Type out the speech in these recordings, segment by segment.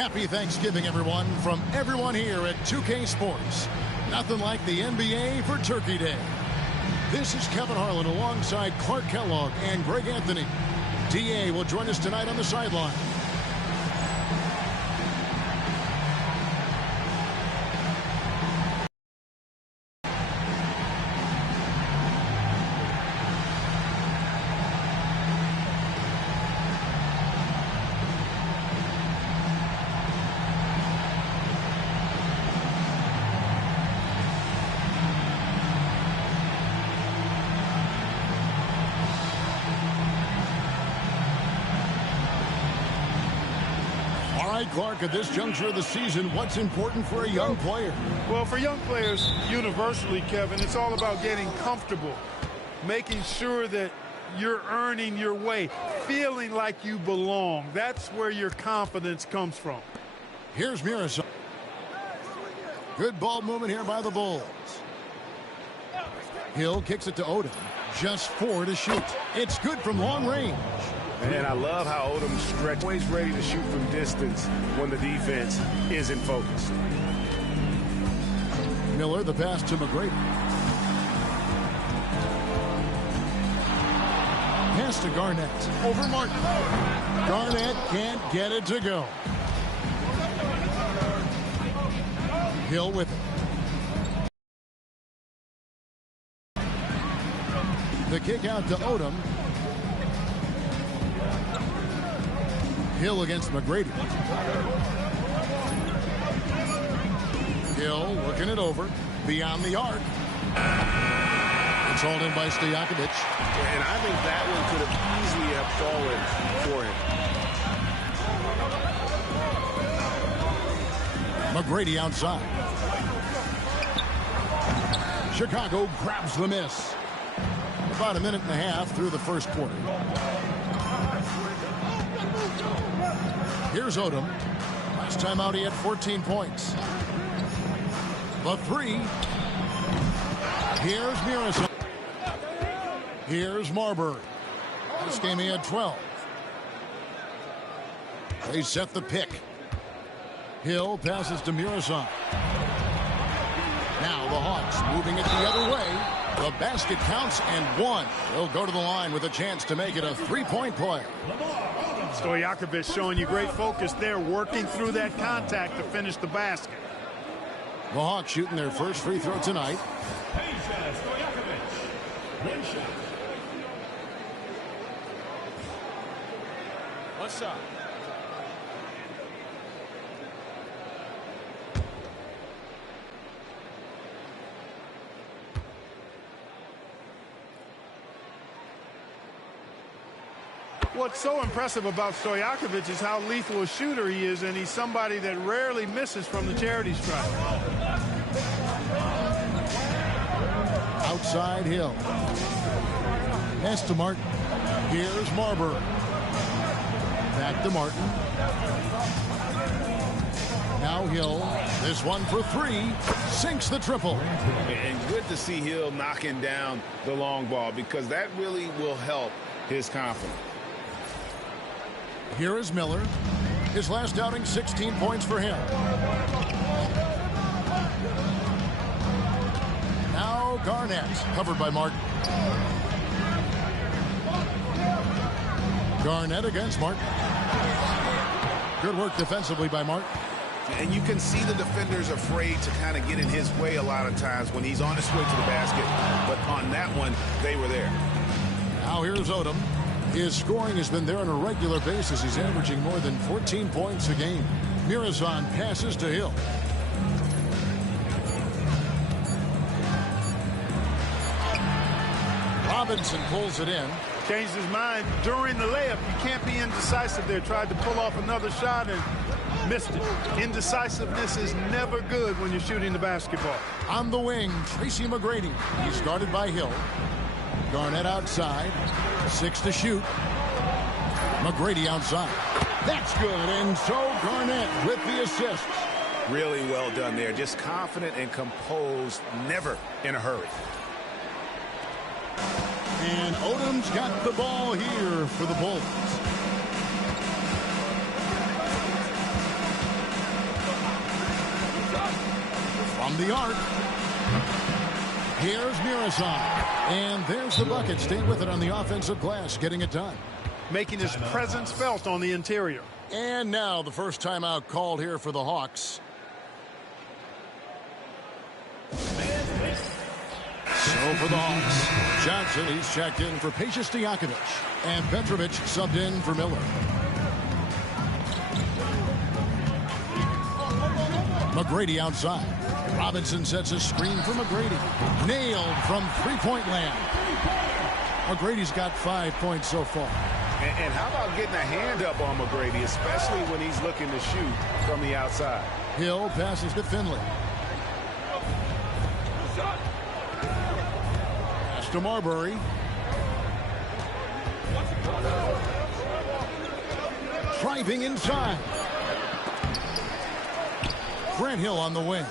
Happy Thanksgiving, everyone, from everyone here at 2K Sports. Nothing like the NBA for Turkey Day. This is Kevin Harlan alongside Clark Kellogg and Greg Anthony. DA will join us tonight on the sideline. Clark, at this juncture of the season, what's important for a young player? Well, for young players, universally, Kevin, it's all about getting comfortable, making sure that you're earning your way, feeling like you belong. That's where your confidence comes from. Here's Murison. Good ball movement here by the Bulls. Hill kicks it to Odom. Just 4 to shoot. It's good from long range. And I love how Odom stretches, always ready to shoot from distance when the defense isn't focused. Miller, the pass to McGrady. Pass to Garnett. Over Martin. Garnett can't get it to go. Hill with it. The kick out to Odom. Hill against McGrady. Hill looking it over. Beyond the arc. It's hauled in by Stojakovic. And I think that one could have easily have fallen for him. McGrady outside. Chicago grabs the miss. About a minute and a half through the first quarter. Here's Odom. Last time out, he had 14 points. The 3. Here's Murison. Here's Marbury. This game he had 12. They set the pick. Hill passes to Murison. Now the Hawks moving it the other way. The basket counts and 1. He'll go to the line with a chance to make it a 3-point play. Stojakovic showing you great focus there, working through that contact to finish the basket. The Hawks shooting their first free throw tonight. What's up? What's so impressive about Stojakovic is how lethal a shooter he is, and he's somebody that rarely misses from the charity stripe. Outside Hill. Pass to Martin. Here's Marbury. Back to Martin. Now Hill. This one for 3. Sinks the triple. And good to see Hill knocking down the long ball, because that really will help his confidence. Here is Miller. His last outing, 16 points for him. Now Garnett, covered by Martin. Garnett against Martin. Good work defensively by Martin. And you can see the defenders afraid to kind of get in his way a lot of times when he's on his way to the basket. But on that one, they were there. Now here's Odom. His scoring has been there on a regular basis. He's averaging more than 14 points a game. Murison passes to Hill. Robinson pulls it in. Changed his mind during the layup. You can't be indecisive there. Tried to pull off another shot and missed it. Indecisiveness is never good when you're shooting the basketball. On the wing, Tracy McGrady. He's guarded by Hill. Garnett outside. 6 to shoot. McGrady outside. That's good. And so Garnett with the assist. Really well done there. Just confident and composed. Never in a hurry. And Odom's got the ball here for the Bulls. From the arc. Here's Murasov. And there's the bucket. Staying with it on the offensive glass, getting it done. Making his presence felt on the interior. And now the first timeout called here for the Hawks. So for the Hawks, Johnson, he's checked in for Peja Stojakovic. And Petrovic subbed in for Miller. McGrady outside. Robinson sets a screen for McGrady. Nailed from three-point land. McGrady's got 5 points so far. And how about getting a hand up on McGrady, especially when he's looking to shoot from the outside? Hill passes to Finley. Pass to Marbury. Driving inside. Grant Hill on the wing.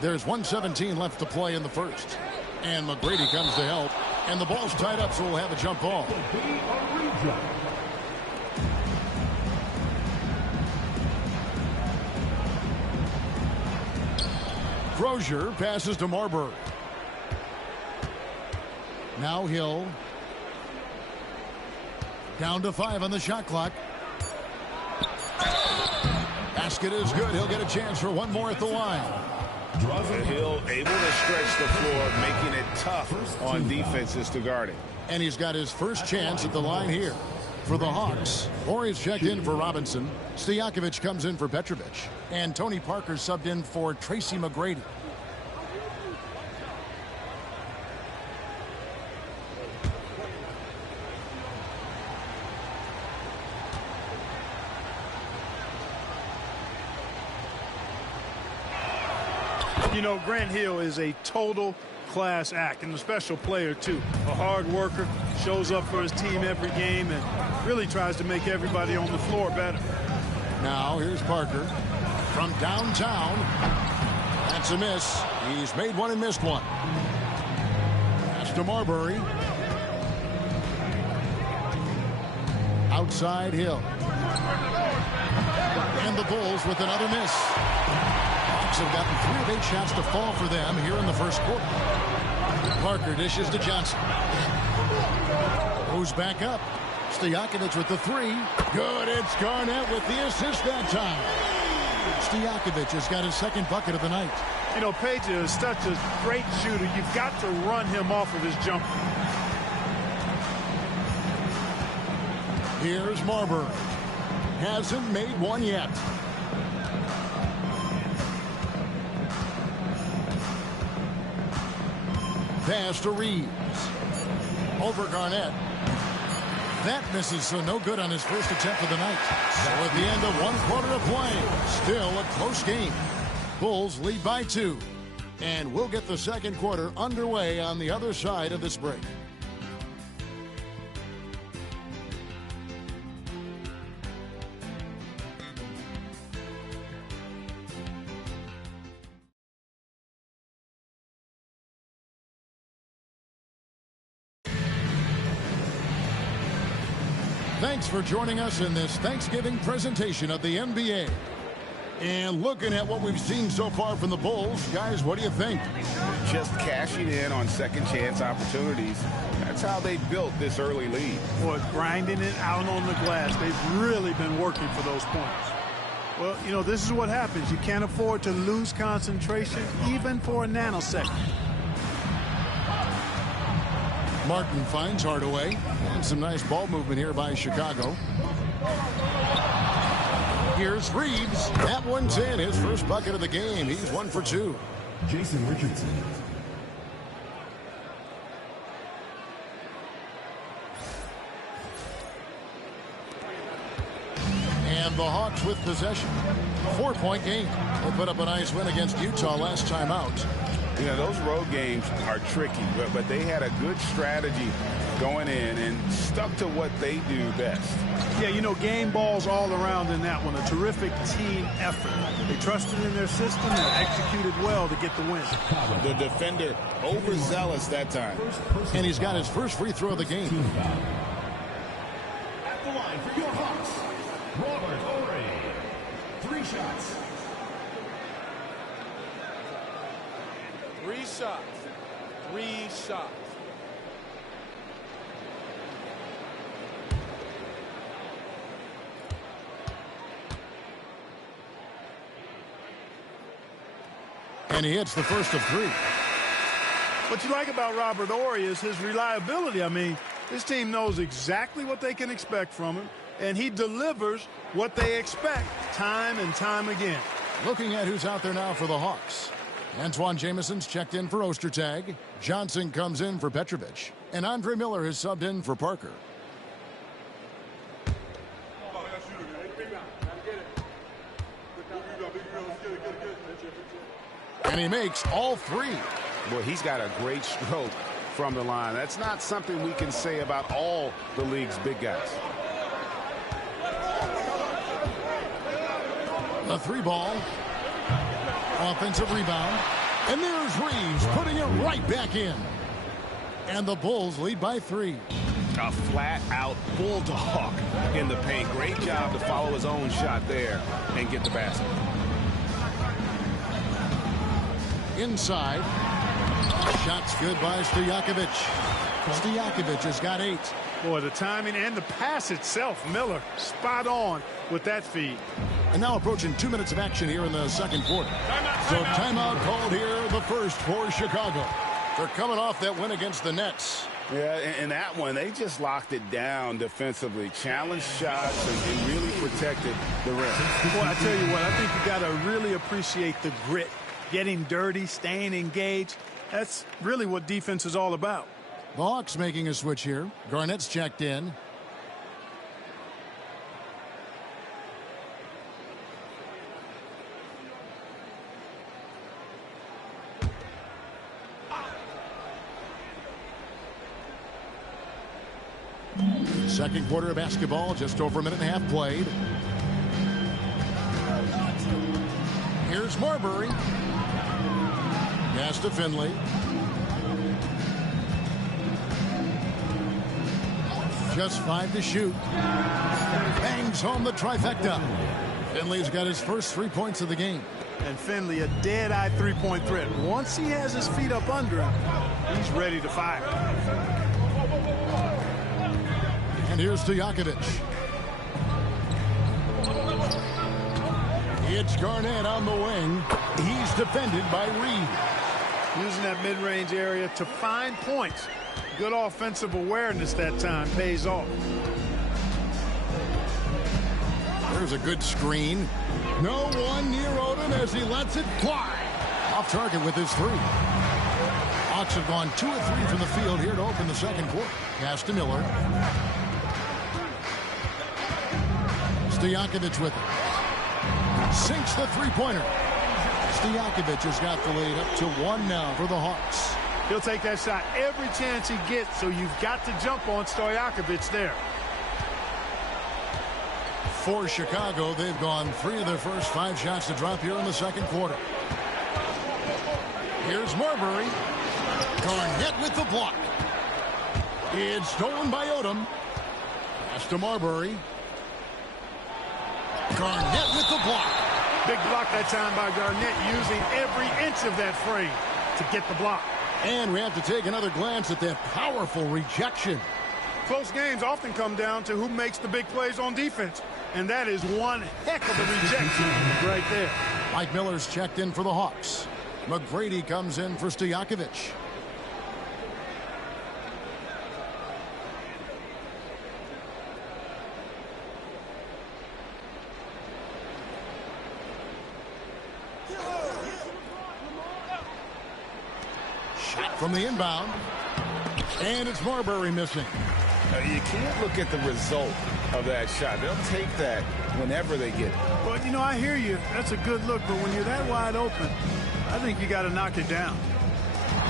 There's 1:17 left to play in the first. And McGrady comes to help. And the ball's tied up, so we'll have a jump ball. Crozier passes to Marbury. Now Hill. Down to 5 on the shot clock. Basket is good. He'll get a chance for one more at the line. Hill able to stretch the floor, making it tough on defenses to guard it. And he's got his first chance at the line here for the Hawks. Horry's checked in for Robinson. Stojakovic comes in for Petrovic. And Tony Parker subbed in for Tracy McGrady. You know, Grant Hill is a total class act and a special player, too. A hard worker, shows up for his team every game, and really tries to make everybody on the floor better. Now here's Parker from downtown. That's a miss. He's made one and missed one. Pass to Marbury. Outside Hill. And the Bulls with another miss. Have gotten 3 of 8 shots to fall for them here in the first quarter. Parker dishes to Johnson. Goes back up. Stojakovic with the 3. Good. It's Garnett with the assist that time. Stojakovic has got his second bucket of the night. You know, Peja is such a great shooter. You've got to run him off of his jumper. Here's Marbury. Hasn't made one yet. Pass to Reeves. Over Garnett. That misses, so no good on his first attempt of the night. So at the end of 1 quarter of play, still a close game. Bulls lead by 2. And we'll get the second quarter underway on the other side of this break. Thanks for joining us in this Thanksgiving presentation of the NBA. And looking at what we've seen so far from the Bulls, guys, what do you think? Just cashing in on second chance opportunities. That's how they built this early lead. Boy, grinding it out on the glass. They've really been working for those points. Well, you know, this is what happens. You can't afford to lose concentration even for a nanosecond. Martin finds Hardaway. And some nice ball movement here by Chicago. Here's Reeves. That one's in. His first bucket of the game. He's 1 for 2. Jason Richardson. And the Hawks with possession. 4-point game. They put up a nice win against Utah last time out. You know, those road games are tricky, but they had a good strategy going in and stuck to what they do best. Yeah, you know, game balls all around in that one. A terrific team effort. They trusted in their system and executed well to get the win. The defender overzealous that time. And he's got his first free throw of the game. At the line for your Hawks, Robert Horry. Three shots. 3 shots. And he hits the first of 3. What you like about Robert Horry is his reliability. I mean, this team knows exactly what they can expect from him, and he delivers what they expect time and time again. Looking at who's out there now for the Hawks. Antoine Jameson's checked in for Ostertag. Johnson comes in for Petrovic. And Andre Miller has subbed in for Parker. And he makes all 3. Boy, he's got a great stroke from the line. That's not something we can say about all the league's big guys. A 3-ball. Offensive rebound. And there's Reeves putting it right back in. And the Bulls lead by 3. A flat-out bulldog in the paint. Great job to follow his own shot there and get the basket. Inside. Shots good by Stojakovic. Stojakovic has got 8. Boy, the timing and the pass itself, Miller, spot on with that feed. And now approaching 2 minutes of action here in the second quarter. So timeout called here, the first for Chicago. They're coming off that win against the Nets. Yeah, and that one, they just locked it down defensively. Challenged shots and really protected the rim. Boy, I tell you what, I think you got to really appreciate the grit. Getting dirty, staying engaged. That's really what defense is all about. The Hawks making a switch here. Garnett's checked in. Second quarter of basketball, just over a minute and a half played. Here's Marbury. Pass to Finley. Just 5 to shoot. Bangs home the trifecta. Finley's got his first 3 points of the game. And Finley, a dead-eye three-point threat. Once he has his feet up under him, he's ready to fire. And here's Stojakovic. It's Garnett on the wing. He's defended by Reed. Using that mid-range area to find points. Good offensive awareness that time pays off. There's a good screen. No one near Odom as he lets it fly. Off target with his 3. Hawks have gone 2 of 3 from the field here to open the second quarter. Pass to Miller. Stojakovic with it. Sinks the three-pointer. Stojakovic has got the lead up to 1 now for the Hawks. He'll take that shot every chance he gets, so you've got to jump on Stojakovic there. For Chicago, they've gone 3 of their first 5 shots to drop here in the second quarter. Here's Marbury. Garnett with the block. It's stolen by Odom. Pass to Marbury. Garnett with the block. Big block that time by Garnett, using every inch of that frame to get the block. And we have to take another glance at that powerful rejection. Close games often come down to who makes the big plays on defense. And that is one heck of a rejection right there. Mike Miller's checked in for the Hawks. McGrady comes in for Stojakovic. Shot from the inbound. And it's Marbury missing. You can't look at the result of that shot. They'll take that whenever they get it. But, you know, I hear you. That's a good look. But when you're that wide open, I think you got to knock it down.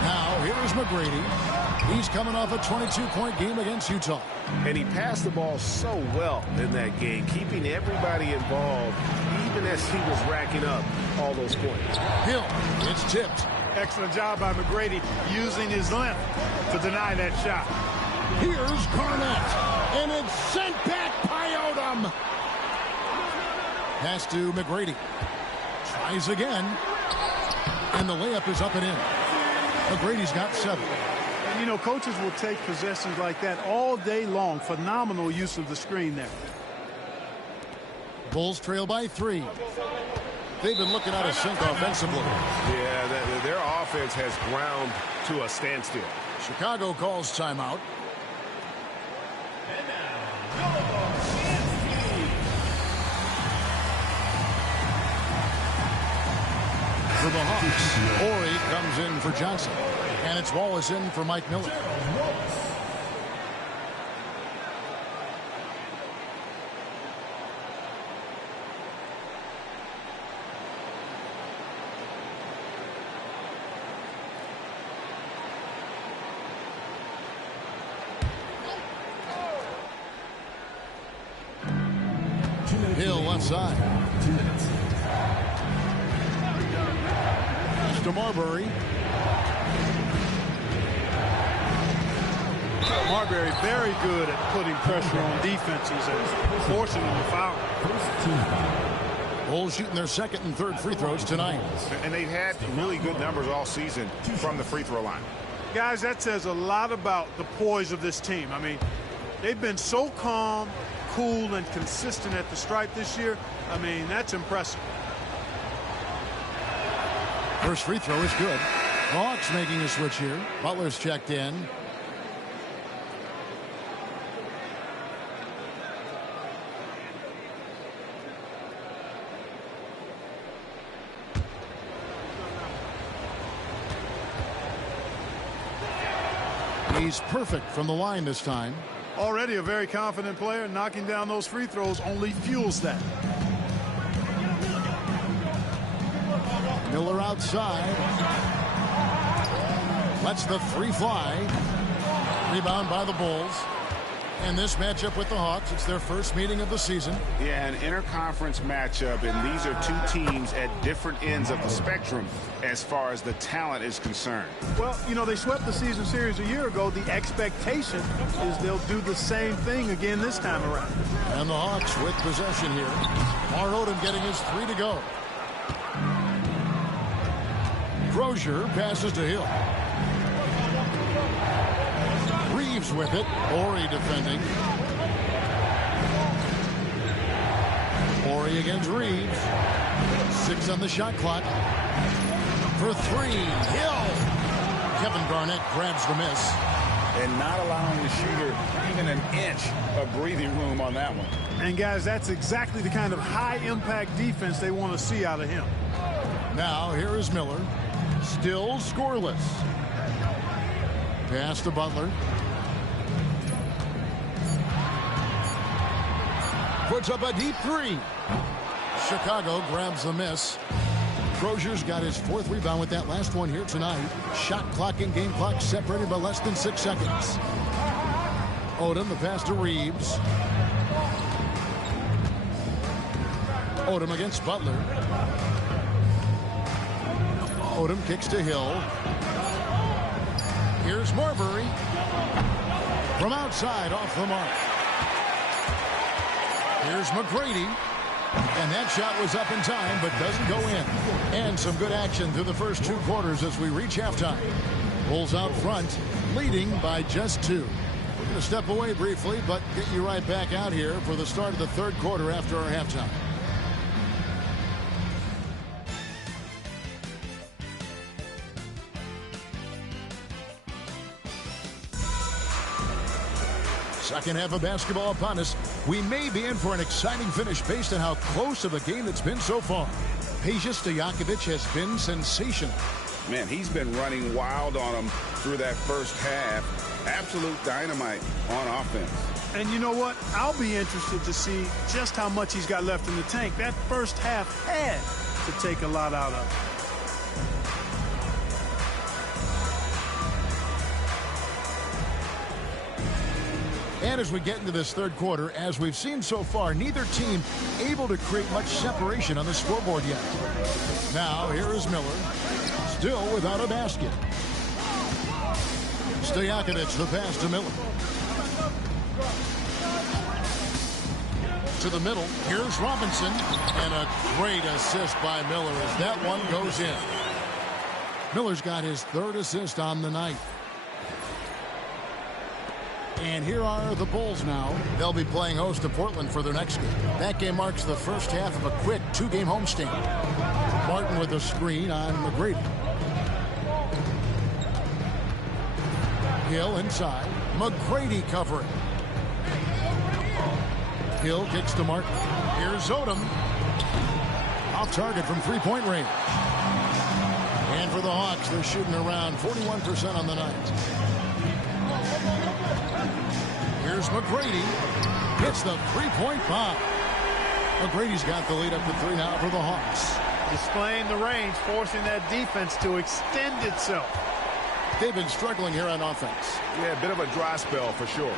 Now, here's McGrady. He's coming off a 22-point game against Utah. And he passed the ball so well in that game, keeping everybody involved, even as he was racking up all those points. Hill, it's tipped. Excellent job by McGrady using his length to deny that shot. Here's Garnett, and it's sent back by Odom. Pass to McGrady. Tries again. And the layup is up and in. McGrady's got 7. And, you know, coaches will take possessions like that all day long. Phenomenal use of the screen there. Bulls trail by 3. They've been looking out of sync offensively. Yeah, their offense has ground to a standstill. Chicago calls timeout. For the Hawks, Horry comes in for Johnson. And it's Wallace in for Mike Miller. Hill left side. To Marbury. Marbury very good at putting pressure on defenses and forcing them to foul. Bulls shooting their second and third free throws tonight. And they've had really good numbers all season from the free throw line. Guys, that says a lot about the poise of this team. I mean, they've been so calm, cool, and consistent at the stripe this year. I mean, that's impressive. First free throw is good. Hawks making a switch here. Butler's checked in. He's perfect from the line this time. Already a very confident player. Knocking down those free throws only fuels that. Miller outside. Lets the 3 fly. Rebound by the Bulls. And this matchup with the Hawks, it's their first meeting of the season. Yeah, an interconference matchup, and these are two teams at different ends of the spectrum as far as the talent is concerned. Well, you know, they swept the season series a year ago. The expectation is they'll do the same thing again this time around. And the Hawks with possession here. Mar Odom getting his 3 to go. Crozier passes to Hill. Reeves with it. Horry defending. Horry against Reeves. 6 on the shot clock. For 3. Hill. Kevin Garnett grabs the miss. And not allowing the shooter even an inch of breathing room on that one. And, guys, that's exactly the kind of high-impact defense they want to see out of him. Now, here is Miller. Still scoreless. Pass to Butler. Puts up a deep 3. Chicago grabs the miss. Crozier's got his 4th rebound with that last one here tonight. Shot clock and game clock separated by less than 6 seconds. Odom, the pass to Reeves. Odom against Butler. Odom kicks to Hill. Here's Marbury. From outside, off the mark. Here's McGrady. And that shot was up in time, but doesn't go in. And some good action through the first 2 quarters as we reach halftime. Bulls out front, leading by just 2. We're going to step away briefly, but get you right back out here for the start of the 3rd quarter after our halftime. Second half of basketball upon us. We may be in for an exciting finish based on how close of a game it's been so far. Peja Stojakovic has been sensational. Man, he's been running wild on them through that first half. Absolute dynamite on offense. And you know what? I'll be interested to see just how much he's got left in the tank. That first half had to take a lot out of it. And as we get into this 3rd quarter, as we've seen so far, neither team able to create much separation on the scoreboard yet. Now, here is Miller, still without a basket. Stojakovic, the pass to Miller. To the middle. Here's Robinson. And a great assist by Miller as that one goes in. Miller's got his 3rd assist on the night. And here are the Bulls now. They'll be playing host to Portland for their next game. That game marks the first half of a quick 2-game homestand. Martin with a screen on McGrady. Hill inside. McGrady covering. Hill kicks to Martin. Here's Odom. Off target from 3-point range. And for the Hawks, they're shooting around 41% on the night. Here's McGrady. Hits the 3-point bomb. McGrady's got the lead up to 3 now for the Hawks. Displaying the range, forcing that defense to extend itself. They've been struggling here on offense. Yeah, a bit of a dry spell for sure.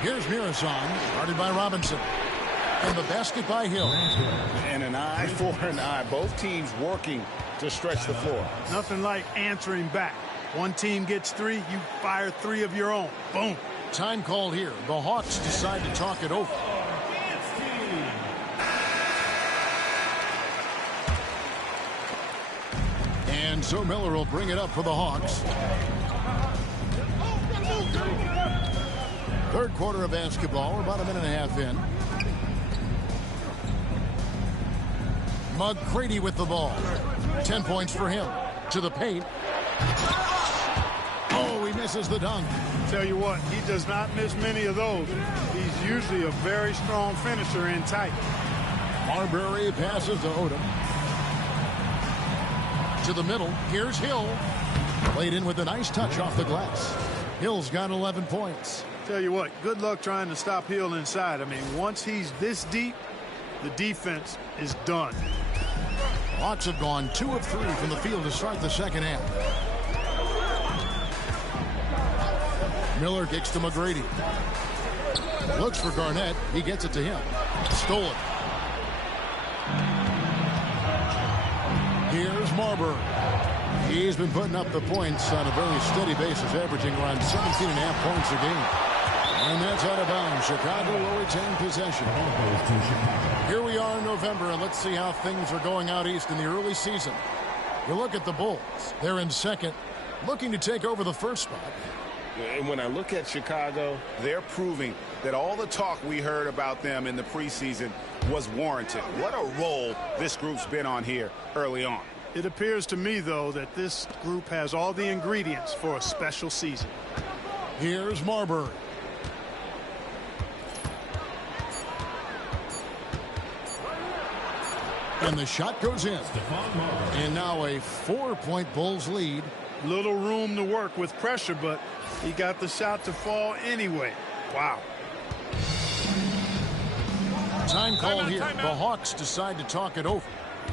Here's Mirazon, guarded by Robinson. And the basket by Hill. And an eye for an eye. Both teams working to stretch the floor. Nothing like answering back. One team gets 3, you fire 3 of your own. Boom. Time called here. The Hawks decide to talk it over. And so Miller will bring it up for the Hawks. 3rd quarter of basketball. We're about a minute and a half in. McGrady with the ball. 10 points for him. To the paint. Oh, he misses the dunk. Tell you what, he does not miss many of those. He's usually a very strong finisher in tight. Marbury passes to Odom. To the middle. Here's Hill. Played in with a nice touch off the glass. Hill's got 11 points. Tell you what, good luck trying to stop Hill inside. I mean, once he's this deep, the defense is done. Hawks have gone 2 of 3 from the field to start the second half. Miller kicks to McGrady. Looks for Garnett. He gets it to him. Stolen. Here's Marbury. He's been putting up the points on a very steady basis, averaging around 17.5 points a game. And that's out of bounds. Chicago will retain possession. Here we are in November, and let's see how things are going out east in the early season. You look at the Bulls. They're in 2nd, looking to take over the 1st spot. And when I look at Chicago, they're proving that all the talk we heard about them in the preseason was warranted. What a role this group's been on here early on. It appears to me, though, that this group has all the ingredients for a special season. Here's Marbury. And the shot goes in. And now a 4-point Bulls lead. Little room to work with pressure, but he got the shot to fall anyway. Wow. Time called here. The Hawks decide to talk it over.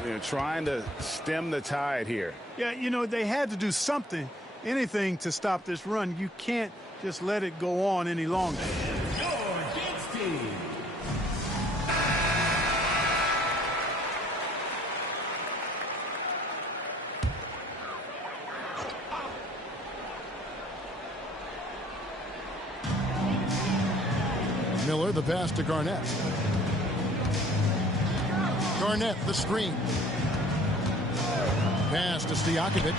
They're trying to stem the tide here. Yeah, you know, they had to do something, anything to stop this run. You can't just let it go on any longer. Miller, the pass to Garnett. Garnett, the screen. Pass to Stojakovic.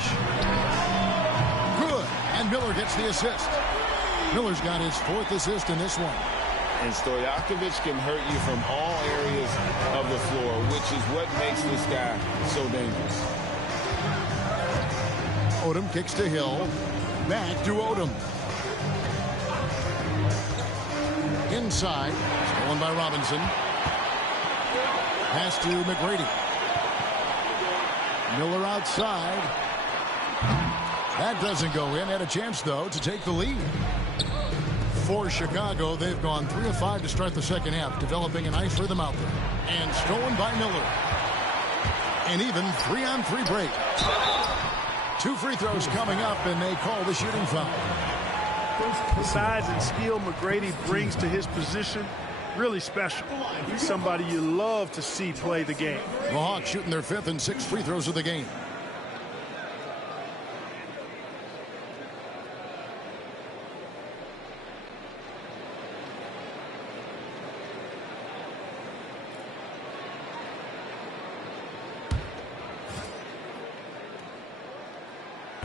Good. And Miller gets the assist. Miller's got his 4th assist in this one. And Stojakovic can hurt you from all areas of the floor, which is what makes this guy so dangerous. Odom kicks to Hill. Back to Odom. Inside. Stolen by Robinson. Pass to McGrady. Miller outside. That doesn't go in. Had a chance, though, to take the lead. For Chicago, they've gone 3 of 5 to start the second half, developing a nice rhythm out there. And stolen by Miller. An even 3-on-3 break. 2 free throws coming up, and they call the shooting foul. The size and skill McGrady brings to his position, really special. He's somebody you love to see play the game. The Hawks shooting their 5th and 6th free throws of the game.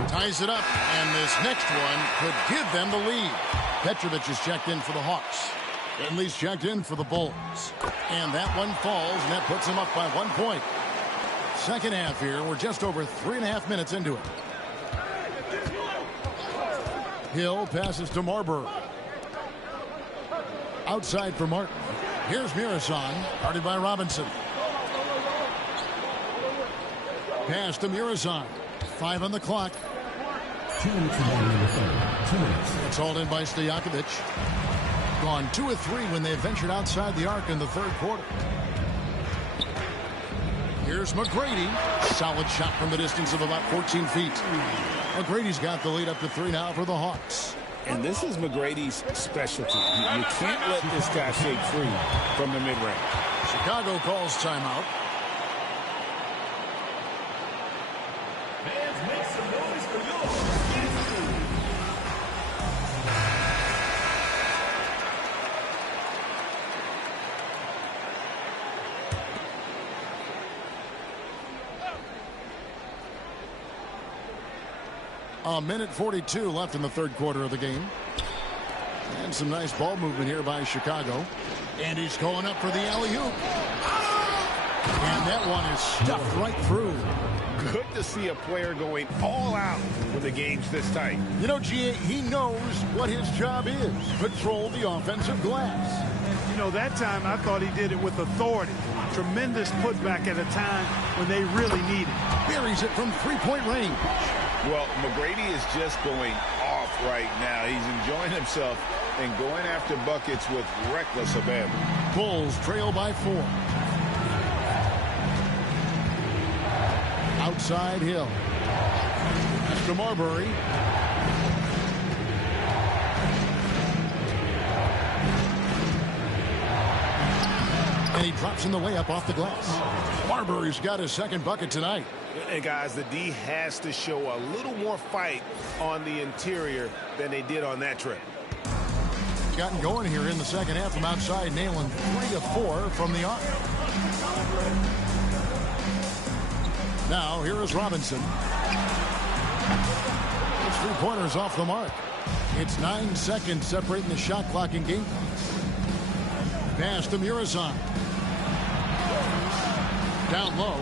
Ties it up, and this next one could give them the lead. Petrovic is checked in for the Hawks. Finley's checked in for the Bulls. And that one falls, and that puts them up by 1 point. Second half here. We're just over 3.5 minutes into it. Hill passes to Marbury. Outside for Martin. Here's Murison, guarded by Robinson. Pass to Murison. 5 on the clock. 2 minutes remaining in the third. 2 minutes. It's hauled in by Stojakovic. Gone 2 of 3 when they ventured outside the arc in the third quarter. Here's McGrady. Solid shot from the distance of about 14 feet. McGrady's got the lead up to 3 now for the Hawks. And this is McGrady's specialty. You can't let this guy shake free from the mid-range. Chicago calls timeout. Fans, make some noise for yours. A minute 42 left in the third quarter of the game. And some nice ball movement here by Chicago. And he's going up for the alley-oop. And that one is stuffed right through. Good to see a player going all out when the game's this tight. You know, G.A., he knows what his job is. Control the offensive glass. You know, that time I thought he did it with authority. Tremendous putback at a time when they really need it. Buries it from three-point range. Well, McGrady is just going off right now. He's enjoying himself and going after buckets with reckless abandon. Bulls trail by 4. Outside Hill. That's to Marbury. And he drops in the layup off the glass. Marbury's got his second bucket tonight. And guys, the D has to show a little more fight on the interior than they did on that trip. Gotten going here in the second half from outside, nailing 3 of 4 from the arc. Now here is Robinson. His 3-pointers off the mark. It's 9 seconds separating the shot clock and game clock. Pass to Murison. Down low.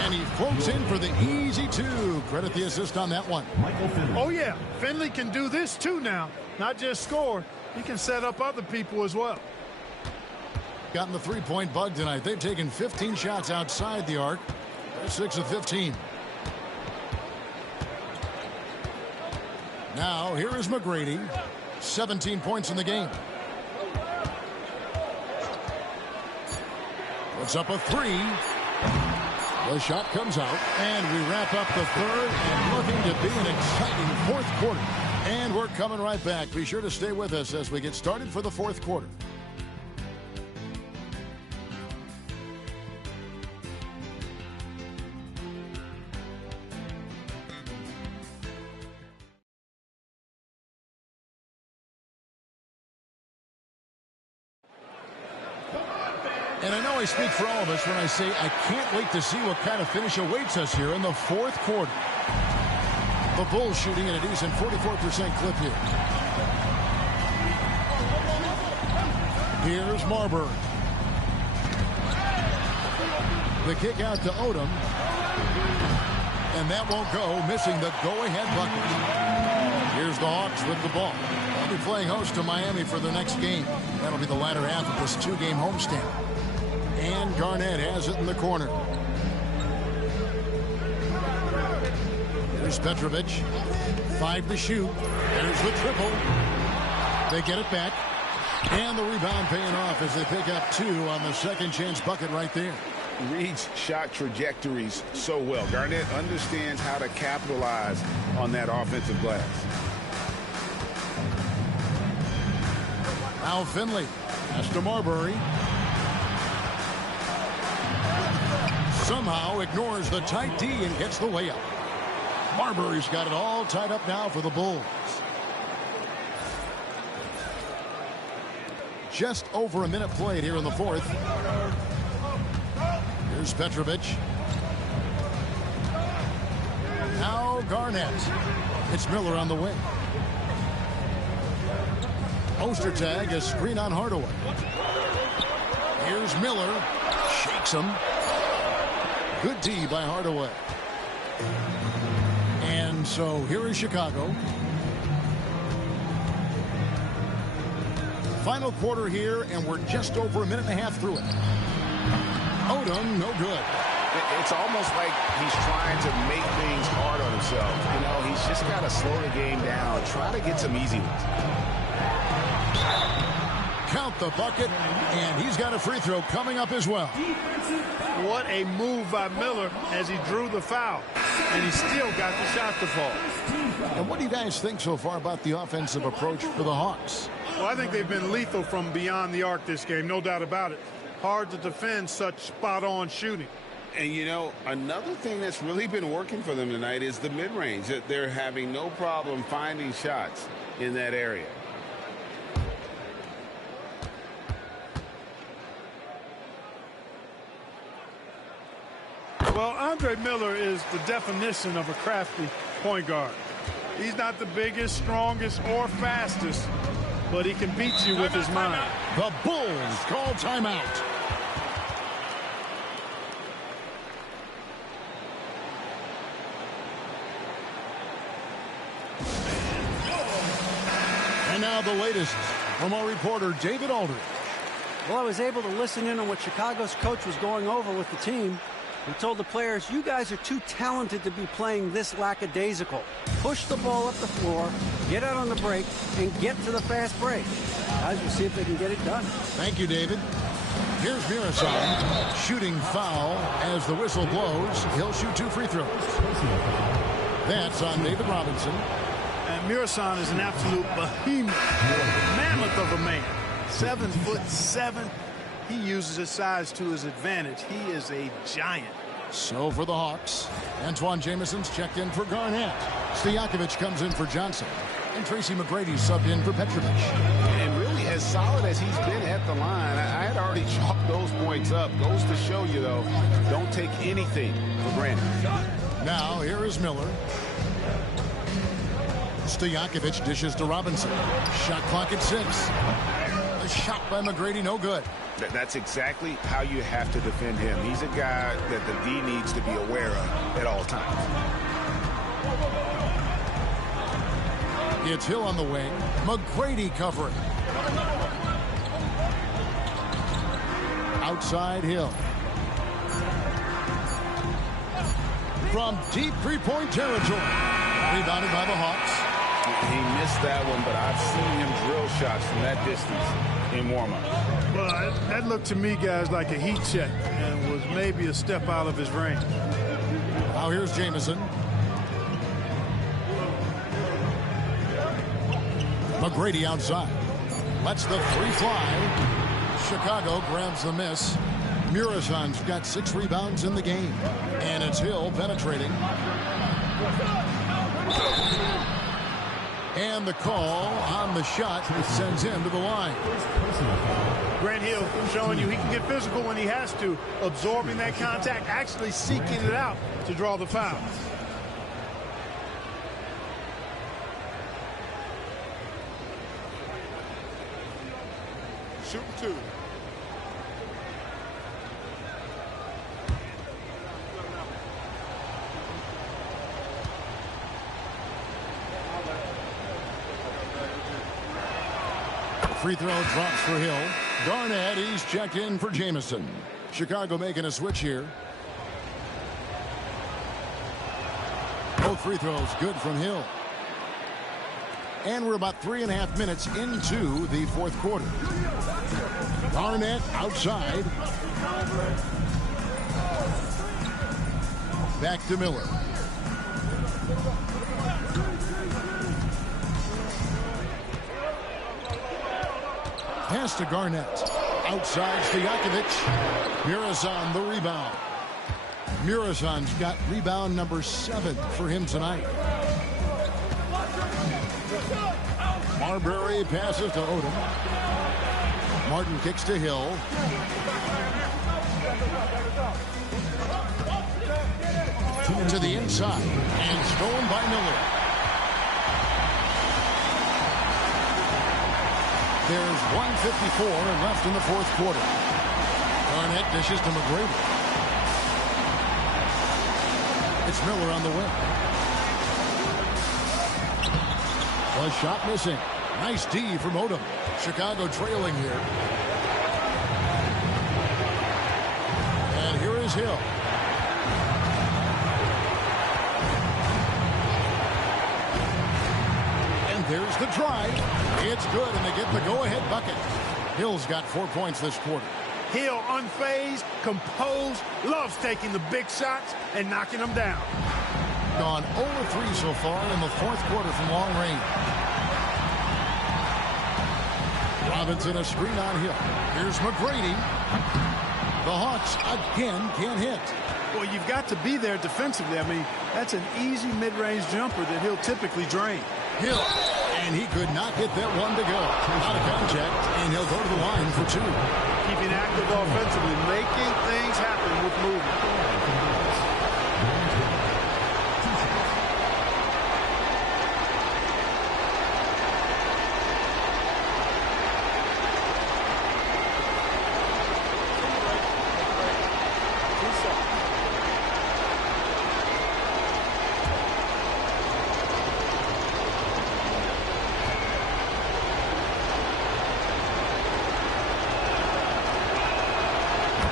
And he floats in for the easy 2. Credit the assist on that one. Michael Finley. Oh, yeah. Finley can do this, too, now. Not just score. He can set up other people as well. Gotten the 3-point bug tonight. They've taken 15 shots outside the arc. They're 6 of 15. Now, here is McGrady. 17 points in the game. Puts up a 3. The shot comes out, and we wrap up the third, and looking to be an exciting fourth quarter. And we're coming right back. Be sure to stay with us as we get started for the fourth quarter. And I know I speak for all of us when I say I can't wait to see what kind of finish awaits us here in the fourth quarter. The Bulls shooting at a decent 44% clip here. Here's Marbury. The kick out to Odom. And that won't go, missing the go-ahead bucket. Here's the Hawks with the ball. They'll be playing host to Miami for their next game. That'll be the latter half of this 2-game homestand. And Garnett has it in the corner. Here's Petrovic. 5 to shoot. There's the triple. They get it back. And the rebound paying off as they pick up 2 on the second chance bucket right there. Reads shot trajectories so well. Garnett understands how to capitalize on that offensive glass. Now Finley. Pass to Marbury. Somehow ignores the tight D and gets the layup. Marbury's got it all tied up now for the Bulls. Just over a minute played here in the fourth. Here's Petrovic. Now Garnett. It's Miller on the wing. Ostertag, a screen on Hardaway. Here's Miller. Shakes him. Good D by Hardaway. And so here is Chicago. Final quarter here, and we're just over a minute and a half through it. Odom, no good. It's almost like he's trying to make things hard on himself. You know, he's just got to slow the game down, try to get some easy ones. Count the bucket, and he's got a free throw coming up as well. What a move by Miller as he drew the foul, and he still got the shot to fall. And what do you guys think so far about the offensive approach for the Hawks? Well, I think they've been lethal from beyond the arc this game, no doubt about it. Hard to defend such spot-on shooting. And, you know, another thing that's really been working for them tonight is the mid-range. They're having no problem finding shots in that area. Well, Andre Miller is the definition of a crafty point guard. He's not the biggest, strongest, or fastest, but he can beat you with his mind. The Bulls call timeout. And now the latest from our reporter, David Aldridge. Well, I was able to listen in on what Chicago's coach was going over with the team. He told the players, you guys are too talented to be playing this lackadaisical. Push the ball up the floor, get out on the break, and get to the fast break. Guys will see if they can get it done. Thank you, David. Here's Mirasan, shooting foul as the whistle blows. He'll shoot 2 free throws. That's on David Robinson. And Mirasan is an absolute behemoth, mammoth of a man. 7'7". He uses his size to his advantage. He is a giant. So for the Hawks, Antoine Jamison's checked in for Garnett. Stojakovic comes in for Johnson. And Tracy McGrady subbed in for Petrovic. And really, as solid as he's been at the line, I had already chalked those points up. Goes to show you, though, don't take anything for granted. Now, here is Miller. Stojakovic dishes to Robinson. Shot clock at 6. A shot by McGrady, no good. That's exactly how you have to defend him. He's a guy that the D needs to be aware of at all times. It's Hill on the wing. McGrady covering. Outside Hill. From deep three-point territory. Rebounded by the Hawks. He missed that one, but I've seen him drill shots from that distance in warm-up. Well, that looked to me, guys, like a heat check and was maybe a step out of his range. Now here's Jamison. McGrady outside. Lets the three fly. Chicago grabs the miss. Murasan's got 6 rebounds in the game. And it's Hill penetrating. And the call on the shot sends him to the line. Grant Hill showing you he can get physical when he has to, absorbing that contact, actually seeking it out to draw the foul. Shoot 2. Free throw drops for Hill. Garnett, he's checked in for Jamison. Chicago making a switch here. Both free throws good from Hill. And we're about 3.5 minutes into the fourth quarter. Garnett outside. Back to Miller. Pass to Garnett. Outside Stojakovic. Murasan the rebound. Murasan's got rebound number 7 for him tonight. Marbury passes to Odom. Martin kicks to Hill. To the inside. And stolen by Miller. There's 1:54 left in the fourth quarter. Garnett dishes to McGrady. It's Miller on the wing. The shot missing. Nice D from Odom. Chicago trailing here. And here is Hill. And there's the drive. It's good, and they get the go-ahead bucket. Hill's got 4 points this quarter. Hill unfazed, composed, loves taking the big shots and knocking them down. Gone 0-3 so far in the fourth quarter from long range. Robinson a screen on Hill. Here's McGrady. The Hawks again can't hit. Well, you've got to be there defensively. I mean, that's an easy mid-range jumper that he'll typically drain. Hill, and he could not get that one to go. Out of contact, and he'll go to the line for 2. Keeping active offensively, making things happen with movement.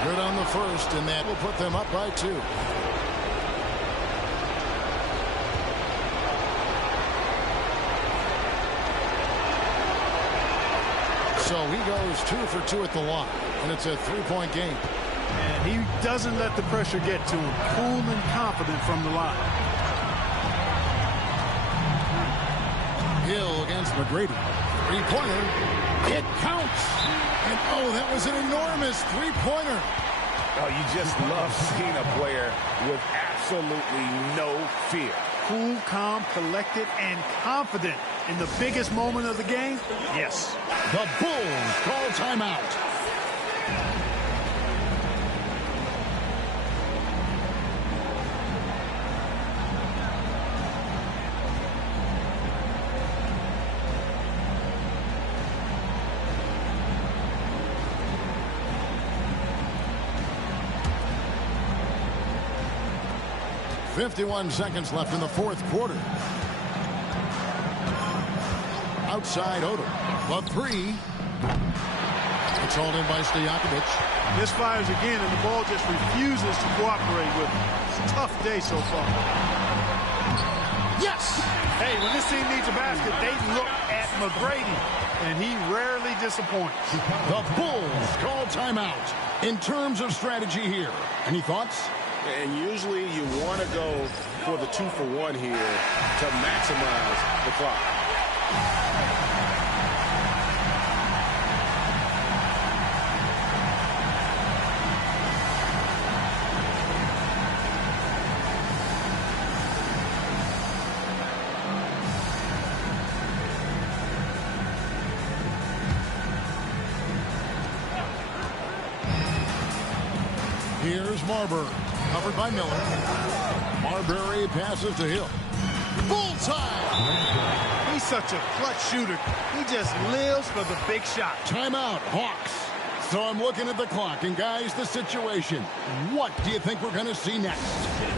Good on the first, and that will put them up by 2. So he goes 2 for 2 at the line, and it's a 3-point game. And he doesn't let the pressure get to him. Cool and confident from the line. Hill against McGrady. 3-pointer. It counts. And, oh, that was an enormous 3-pointer. Oh, you just love seeing a player with absolutely no fear. Cool, calm, collected, and confident in the biggest moment of the game. Yes. The Bulls call timeout. .51 seconds left in the fourth quarter. Outside Odom. The 3. It's hauled in by Stojakovic. Misfires again, and the ball just refuses to cooperate with him. It's a tough day so far. Yes! Hey, when this team needs a basket, they look at McGrady, and he rarely disappoints. The Bulls call timeout. In terms of strategy here, any thoughts? And usually you want to go for the 2-for-1 here to maximize the clock. Here's Marbury. Covered by Miller. Marbury passes to Hill. Bullseye! He's such a clutch shooter. He just lives for the big shot. Timeout, Hawks. So I'm looking at the clock, and guys, the situation. What do you think we're going to see next?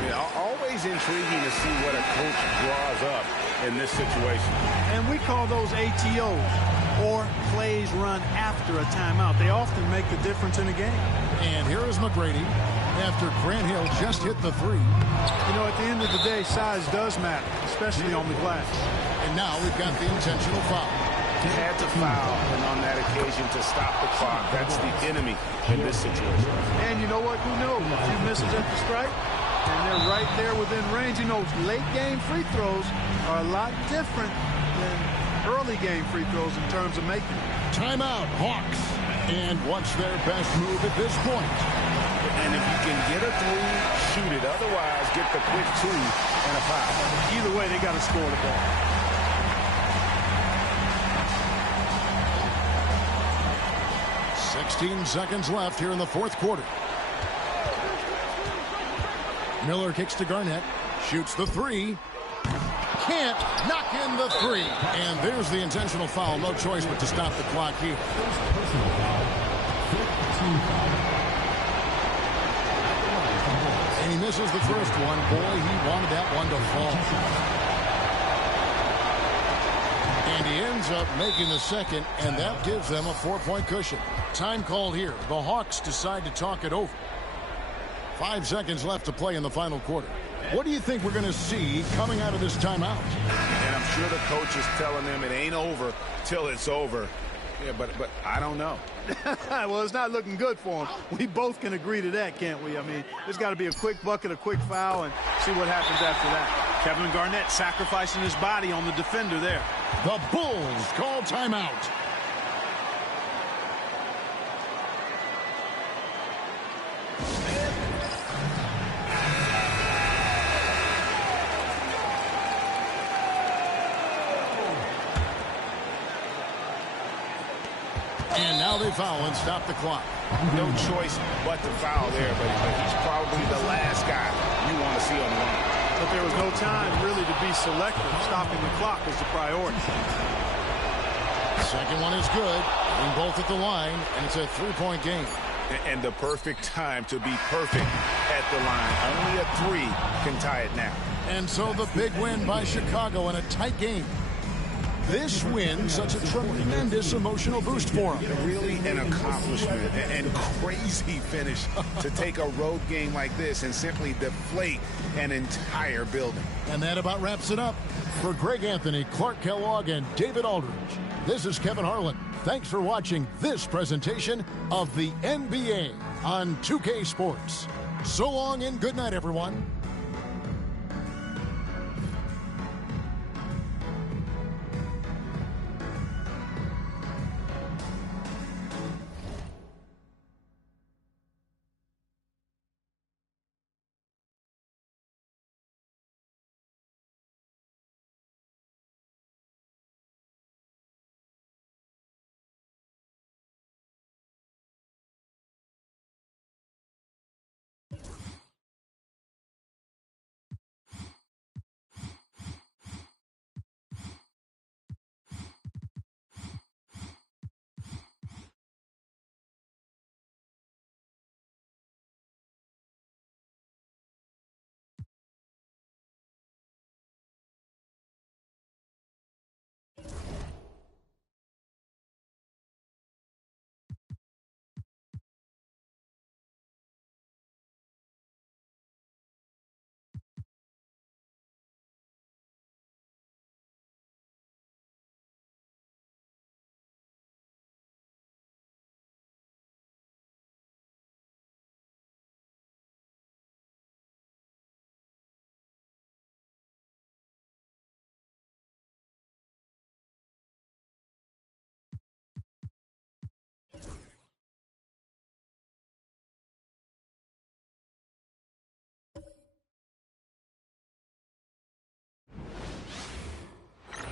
Yeah, always intriguing to see what a coach draws up in this situation. And we call those ATOs, or plays run after a timeout. They often make the difference in a game. And here is McGrady after Grant Hill just hit the 3. You know, at the end of the day, size does matter, especially on the glass. And now we've got the intentional foul. He had to foul, and on that occasion to stop the clock. That's the enemy in this situation. And you know what? Who knows? A few misses at the stripe, and they're right there within range. You know, late game free throws are a lot different than early game free throws in terms of making. Timeout, Hawks. And what's their best move at this point? And if you can get a 3, shoot it. Otherwise, get the quick 2 and a foul. Either way, they got to score the ball. .16 seconds left here in the fourth quarter. Miller kicks to Garnett. Shoots the three. Can't knock in the three. And there's the intentional foul. No choice but to stop the clock here. Personal foul. Team foul. And he misses the first one. Boy, he wanted that one to fall. And he ends up making the second, and that gives them a 4-point cushion. Time called here. The Hawks decide to talk it over. 5 seconds left to play in the final quarter. What do you think we're going to see coming out of this timeout? And I'm sure the coach is telling them it ain't over till it's over. Yeah, but I don't know. Well, it's not looking good for him. We both can agree to that, can't we? I mean, there's got to be a quick bucket, a quick foul, and see what happens after that. Kevin Garnett sacrificing his body on the defender there. The Bulls call timeout. And now they foul and stop the clock. No choice but to foul there, but he's probably the last guy you want to see on the line. But there was no time really to be selective. Stopping the clock was the priority. Second one is good. Being both at the line, and it's a 3-point game. And the perfect time to be perfect at the line. Only a 3 can tie it now. And so the big win by Chicago in a tight game. This win, such a tremendous emotional boost for him. Really an accomplishment and crazy finish to take a road game like this and simply deflate an entire building. And that about wraps it up. For Greg Anthony, Clark Kellogg, and David Aldridge, this is Kevin Harlan. Thanks for watching this presentation of the NBA on 2K Sports. So long and good night, everyone.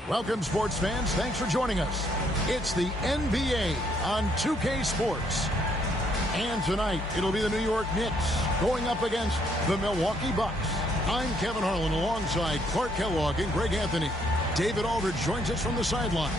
Welcome, sports fans. Thanks for joining us. It's the NBA on 2K Sports. And tonight, it'll be the New York Knicks going up against the Milwaukee Bucks. I'm Kevin Harlan alongside Clark Kellogg and Greg Anthony. David Aldridge joins us from the sideline.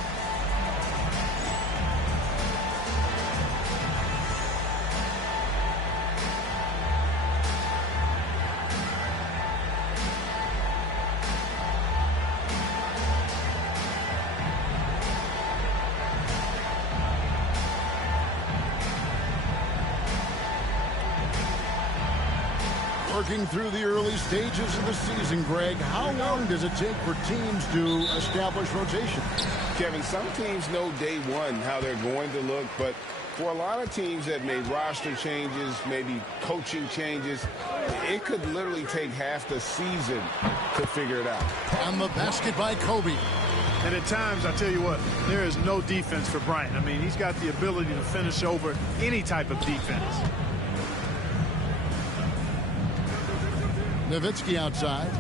Working through the early stages of the season, Greg, how long does it take for teams to establish rotation? Kevin, some teams know day one how they're going to look, but for a lot of teams that made roster changes, maybe coaching changes, it could literally take half the season to figure it out. On the basket by Kobe. And at times, I tell you what, there is no defense for Bryant. I mean, he's got the ability to finish over any type of defense. Nowitzki outside.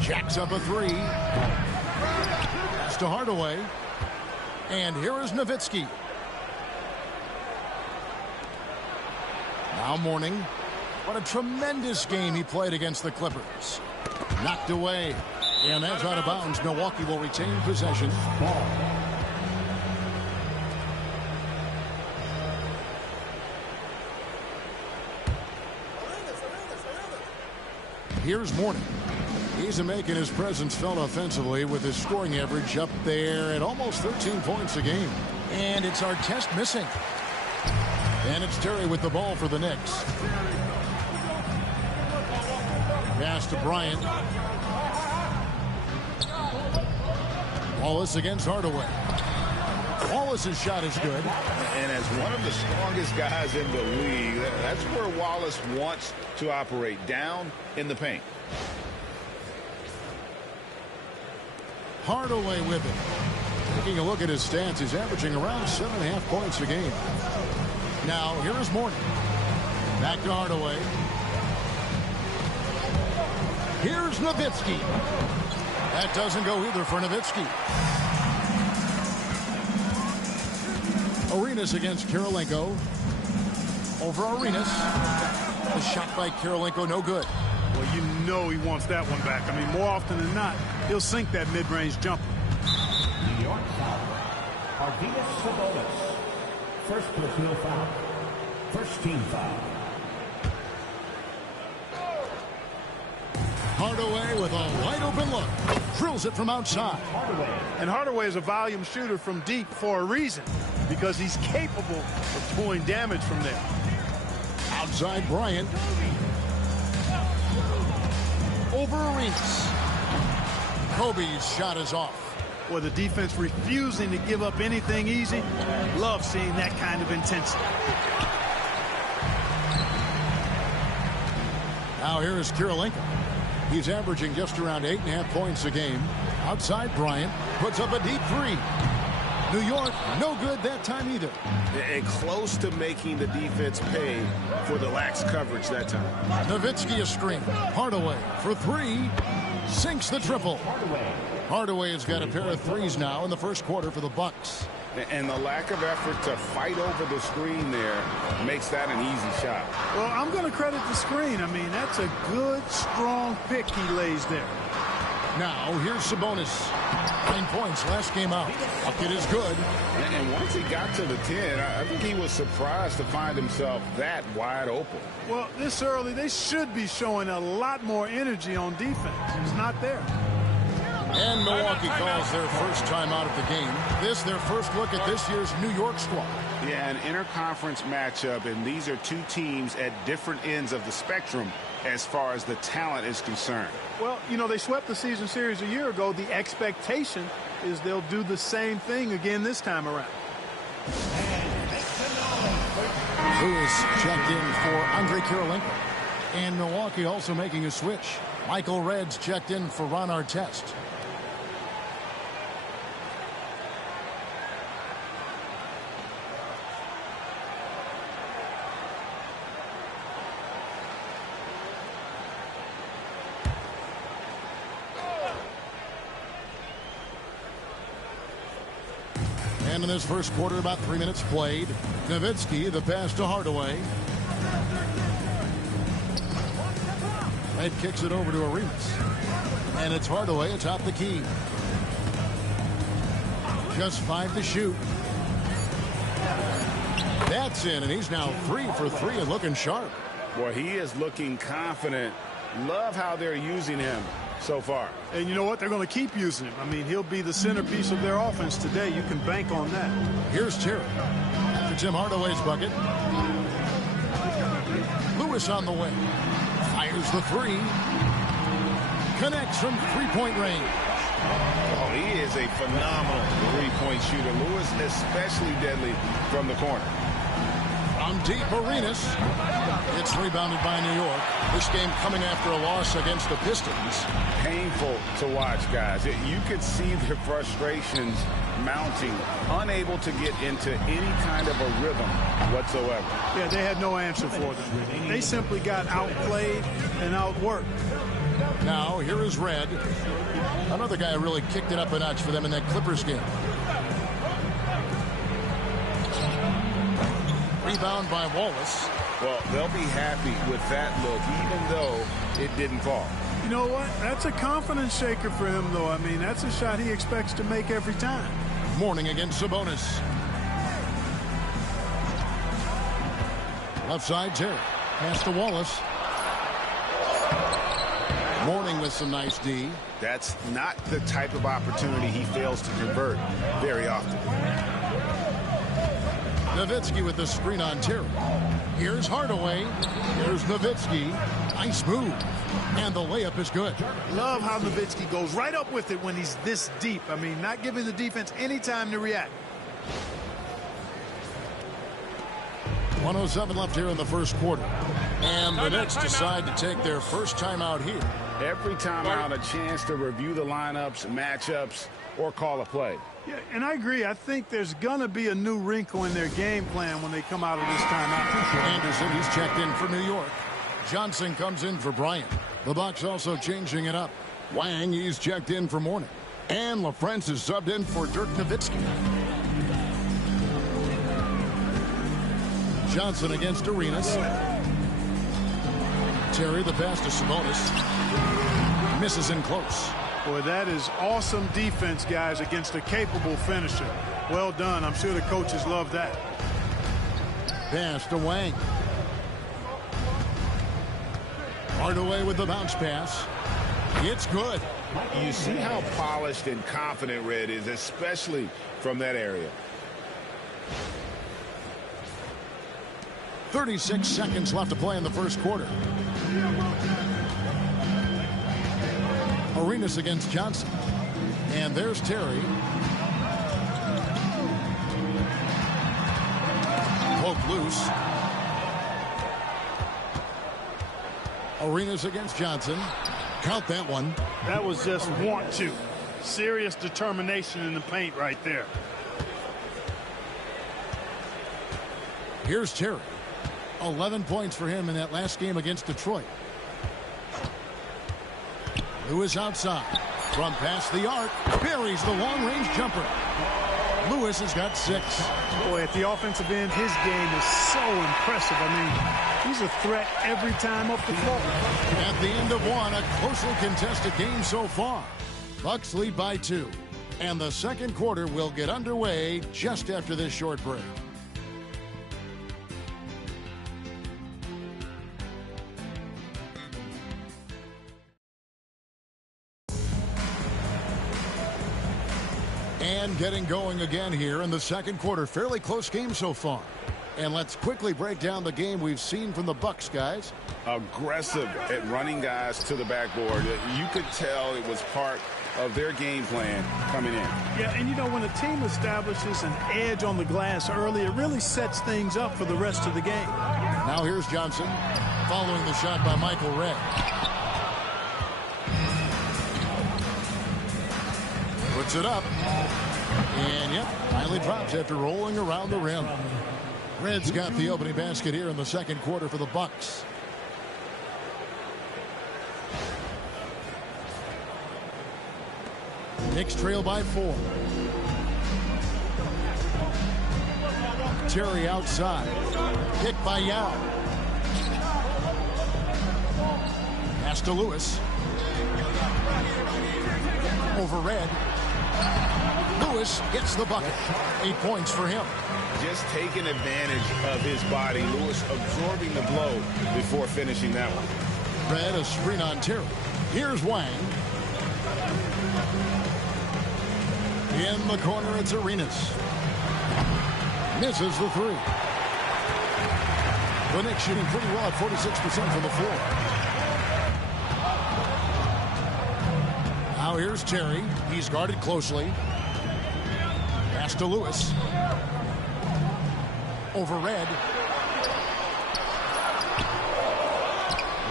Jacks up a three. Pass to Hardaway. And here is Nowitzki. Now Mourning. What a tremendous game he played against the Clippers. Knocked away. And that's out of bounds. Milwaukee will retain possession. Ball. Here's Morning. He's making his presence felt offensively with his scoring average up there at almost 13 points a game. And it's Artest missing. And it's Terry with the ball for the Knicks. Pass to Bryant. Wallace against Hardaway. Wallace's shot is good. And as one of the strongest guys in the league, that's where Wallace wants to operate, down in the paint. Hardaway with it. Taking a look at his stats, he's averaging around 7.5 points a game. Now, here is Morning. Back to Hardaway. Here's Nowitzki. That doesn't go either for Nowitzki. Arenas against Kirilenko. Over Arenas. The shot by Kirilenko, no good. Well, you know he wants that one back. I mean, more often than not, he'll sink that mid-range jumper. New York foul. Arvidas Sabonis. First personal foul. First team foul. Hardaway with a wide open look. Drills it from outside. Hardaway. And Hardaway is a volume shooter from deep for a reason, because he's capable of doing damage from there. Outside Bryant. Over Arenas. Kobe's shot is off. Well, the defense refusing to give up anything easy. Love seeing that kind of intensity. Now here is Kirilenko. He's averaging just around 8.5 points a game. Outside Bryant puts up a deep three. New York, no good that time either. And close to making the defense pay for the lax coverage that time. Nowitzki a string. Hardaway for three. Sinks the triple. Hardaway has got a pair of threes now in the first quarter for the Bucks. And the lack of effort to fight over the screen there makes that an easy shot. Well, I'm going to credit the screen. I mean, that's a good, strong pick he lays there. Now, here's Sabonis. 9 points last game out. Bucket is good. And once he got to the 10, I think he was surprised to find himself that wide open. Well, this early, they should be showing a lot more energy on defense. It's not there. And Milwaukee calls their first time out of the game. This their first look at this year's New York squad. Yeah, an interconference matchup, and these are two teams at different ends of the spectrum as far as the talent is concerned. Well, you know, they swept the season series a year ago. The expectation is they'll do the same thing again this time around. Lewis checked in for Andre Kirilenko. And Milwaukee also making a switch. Michael Reds checked in for Ron Artest. And in this first quarter, about 3 minutes played. Nowitzki, the pass to Hardaway. Red kicks it over to Arenas. And it's Hardaway atop the key. Just 5 to shoot. That's in, and he's now 3 for 3 and looking sharp. Boy, he is looking confident. Love how they're using him so far. And you know what? They're going to keep using him. I mean, he'll be the centerpiece of their offense today. You can bank on that. Here's Terry. After Tim Hardaway's bucket. Lewis on the way. Fires the three. Connects from three-point range. Oh, he is a phenomenal three-point shooter. Lewis especially deadly from the corner. From deep, Arenas. It's rebounded by New York. This game coming after a loss against the Pistons. Painful to watch, guys. You could see their frustrations mounting, unable to get into any kind of a rhythm whatsoever. Yeah, they had no answer for them. They simply got outplayed and outworked. Now, here is Red. Another guy who really kicked it up a notch for them in that Clippers game. Rebound by Wallace. Well, they'll be happy with that look, even though it didn't fall. You know what? That's a confidence shaker for him, though. I mean, that's a shot he expects to make every time. Mourning against Sabonis. Left side, Terry. Pass to Wallace. Mourning with some nice D. That's not the type of opportunity he fails to convert very often. Nowitzki with the screen on Terry. Here's Hardaway. Here's Nowitzki. Nice move. And the layup is good. Love how Nowitzki goes right up with it when he's this deep. I mean, not giving the defense any time to react. 1:07 left here in the first quarter. And the Knicks decide to take their first timeout here. Every timeout, a chance to review the lineups, matchups, or call a play. Yeah, and I agree. I think there's going to be a new wrinkle in their game plan when they come out of this timeout. Anderson, he's checked in for New York. Johnson comes in for Bryant. The Bucks also changing it up. Wang, he's checked in for Mourning. And LaFrance is subbed in for Dirk Nowitzki. Johnson against Arenas. Terry, the pass to Sabonis. Misses in close. Boy, that is awesome defense, guys, against a capable finisher. Well done. I'm sure the coaches love that. Pass to Wang. Hardaway with the bounce pass. It's good. You see how polished and confident Red is, especially from that area. 36 seconds left to play in the first quarter. Arenas against Johnson. And there's Terry. Poke loose. Arenas against Johnson. Count that one. That was just want to. Serious determination in the paint right there. Here's Terry. 11 points for him in that last game against Detroit. Lewis outside. From past the arc. Buries the long-range jumper. Lewis has got 6. Boy, at the offensive end, his game is so impressive. I mean, he's a threat every time up the floor. At the end of one, a closely contested game so far. Bucks lead by 2. And the second quarter will get underway just after this short break. And getting going again here in the second quarter. Fairly close game so far. And let's quickly break down the game we've seen from the Bucks, guys. Aggressive at running guys to the backboard. You could tell it was part of their game plan coming in. Yeah, and you know, when a team establishes an edge on the glass early, it really sets things up for the rest of the game. Now here's Johnson following the shot by Michael Red. Puts it up. And, yep, finally drops after rolling around the rim. Red's got the opening basket here in the second quarter for the Bucks. Knicks trail by 4. Terry outside. Kick by Yao. Pass to Lewis. Over Red. Lewis gets the bucket. 8 points for him. Just taking advantage of his body. Lewis absorbing the blow before finishing that one. Red, a screen on Terry. Here's Wang. In the corner, it's Arenas. Misses the 3. The Knicks shooting pretty well at 46% from the floor. Now here's Terry. He's guarded closely. Pass to Lewis. Over Red.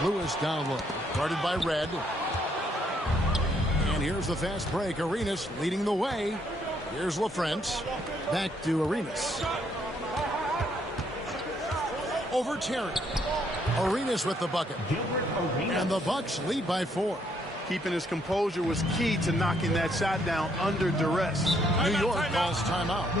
Lewis down low. Guarded by Red. And here's the fast break. Arenas leading the way. Here's LaFrance. Back to Arenas. Over Terry. Arenas with the bucket. And the Bucks lead by 4. Keeping his composure was key to knocking that shot down under duress. New York calls timeout.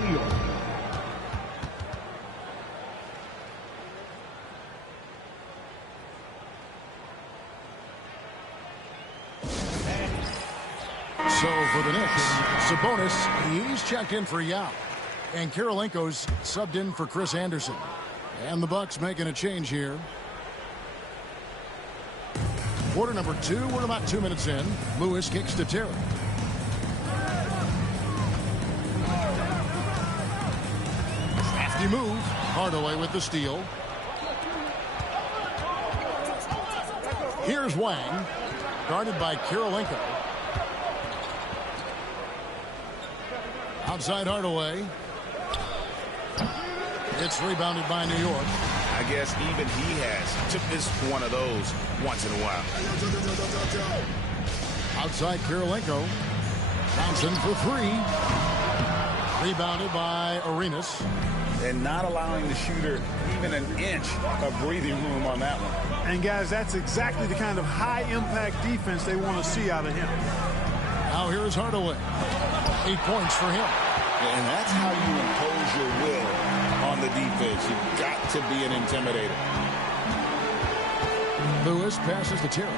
for the Knicks. Sabonis, he's checked in for Yao. And Kirilenko's subbed in for Chris Anderson. And the Bucks making a change here. Quarter number 2, we're about 2 minutes in. Lewis kicks to Terry. Crafty move. Hardaway with the steal. Here's Wang, guarded by Kirilenko. Outside Hardaway. It's rebounded by New York. I guess even he has took this one of those once in a while. Outside Kirilenko. Thompson for 3. Rebounded by Arenas. And not allowing the shooter even an inch of breathing room on that one. And, guys, that's exactly the kind of high-impact defense they want to see out of him. Now here's Hardaway. 8 points for him. And that's how you impose your will on the defense. You've got to be an intimidator. Lewis passes to Terry.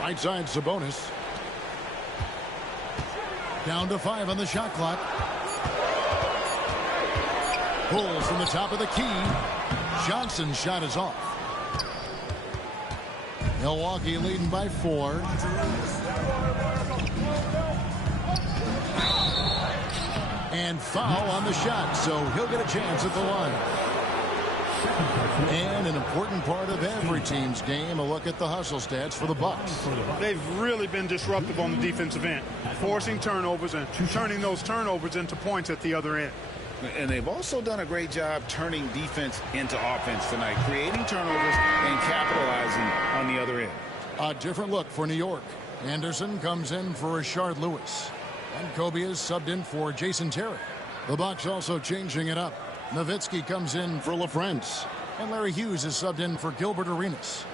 Right side Sabonis. Down to 5 on the shot clock. Pulls from the top of the key. Johnson's shot is off. Milwaukee leading by 4. And foul on the shot, so he'll get a chance at the line. And an important part of every team's game, a look at the hustle stats for the Bucks. They've really been disruptive on the defensive end, forcing turnovers and turning those turnovers into points at the other end. And they've also done a great job turning defense into offense tonight, creating turnovers and capitalizing on the other end. A different look for New York. Anderson comes in for Rashard Lewis. And Kobe is subbed in for Jason Terry. The Bucks also changing it up. Nowitzki comes in for LaFrance. And Larry Hughes is subbed in for Gilbert Arenas.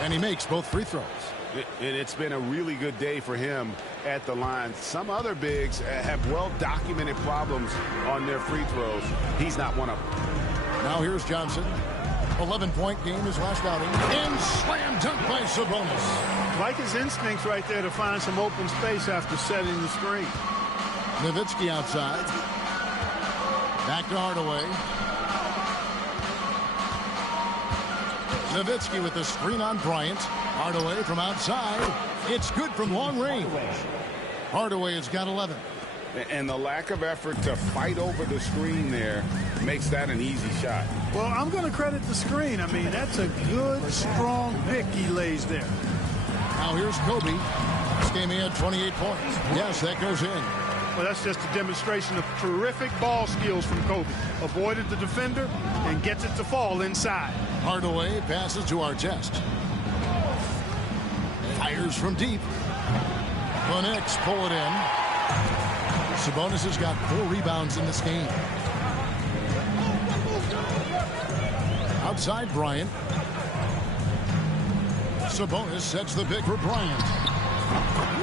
And he makes both free throws. It's been a really good day for him at the line. Some other bigs have well-documented problems on their free throws. He's not one of them. Now here's Johnson. 11-point game his last outing. And slam dunk by Sabonis. Like his instincts right there to find some open space after setting the screen. Nowitzki outside. Back to Hardaway. Nowitzki with the screen on Bryant. Hardaway from outside. It's good from long range. Hardaway has got 11. And the lack of effort to fight over the screen there makes that an easy shot. Well, I'm going to credit the screen. I mean, that's a good, strong pick he lays there. Now here's Kobe. This game he had 28 points. Yes, that goes in. Well, that's just a demonstration of terrific ball skills from Kobe. Avoided the defender and gets it to fall inside. Hardaway passes to Artest. Fires from deep. The Knicks pull it in. Sabonis has got 4 rebounds in this game. Outside Bryant. Sabonis sets the pick for Bryant.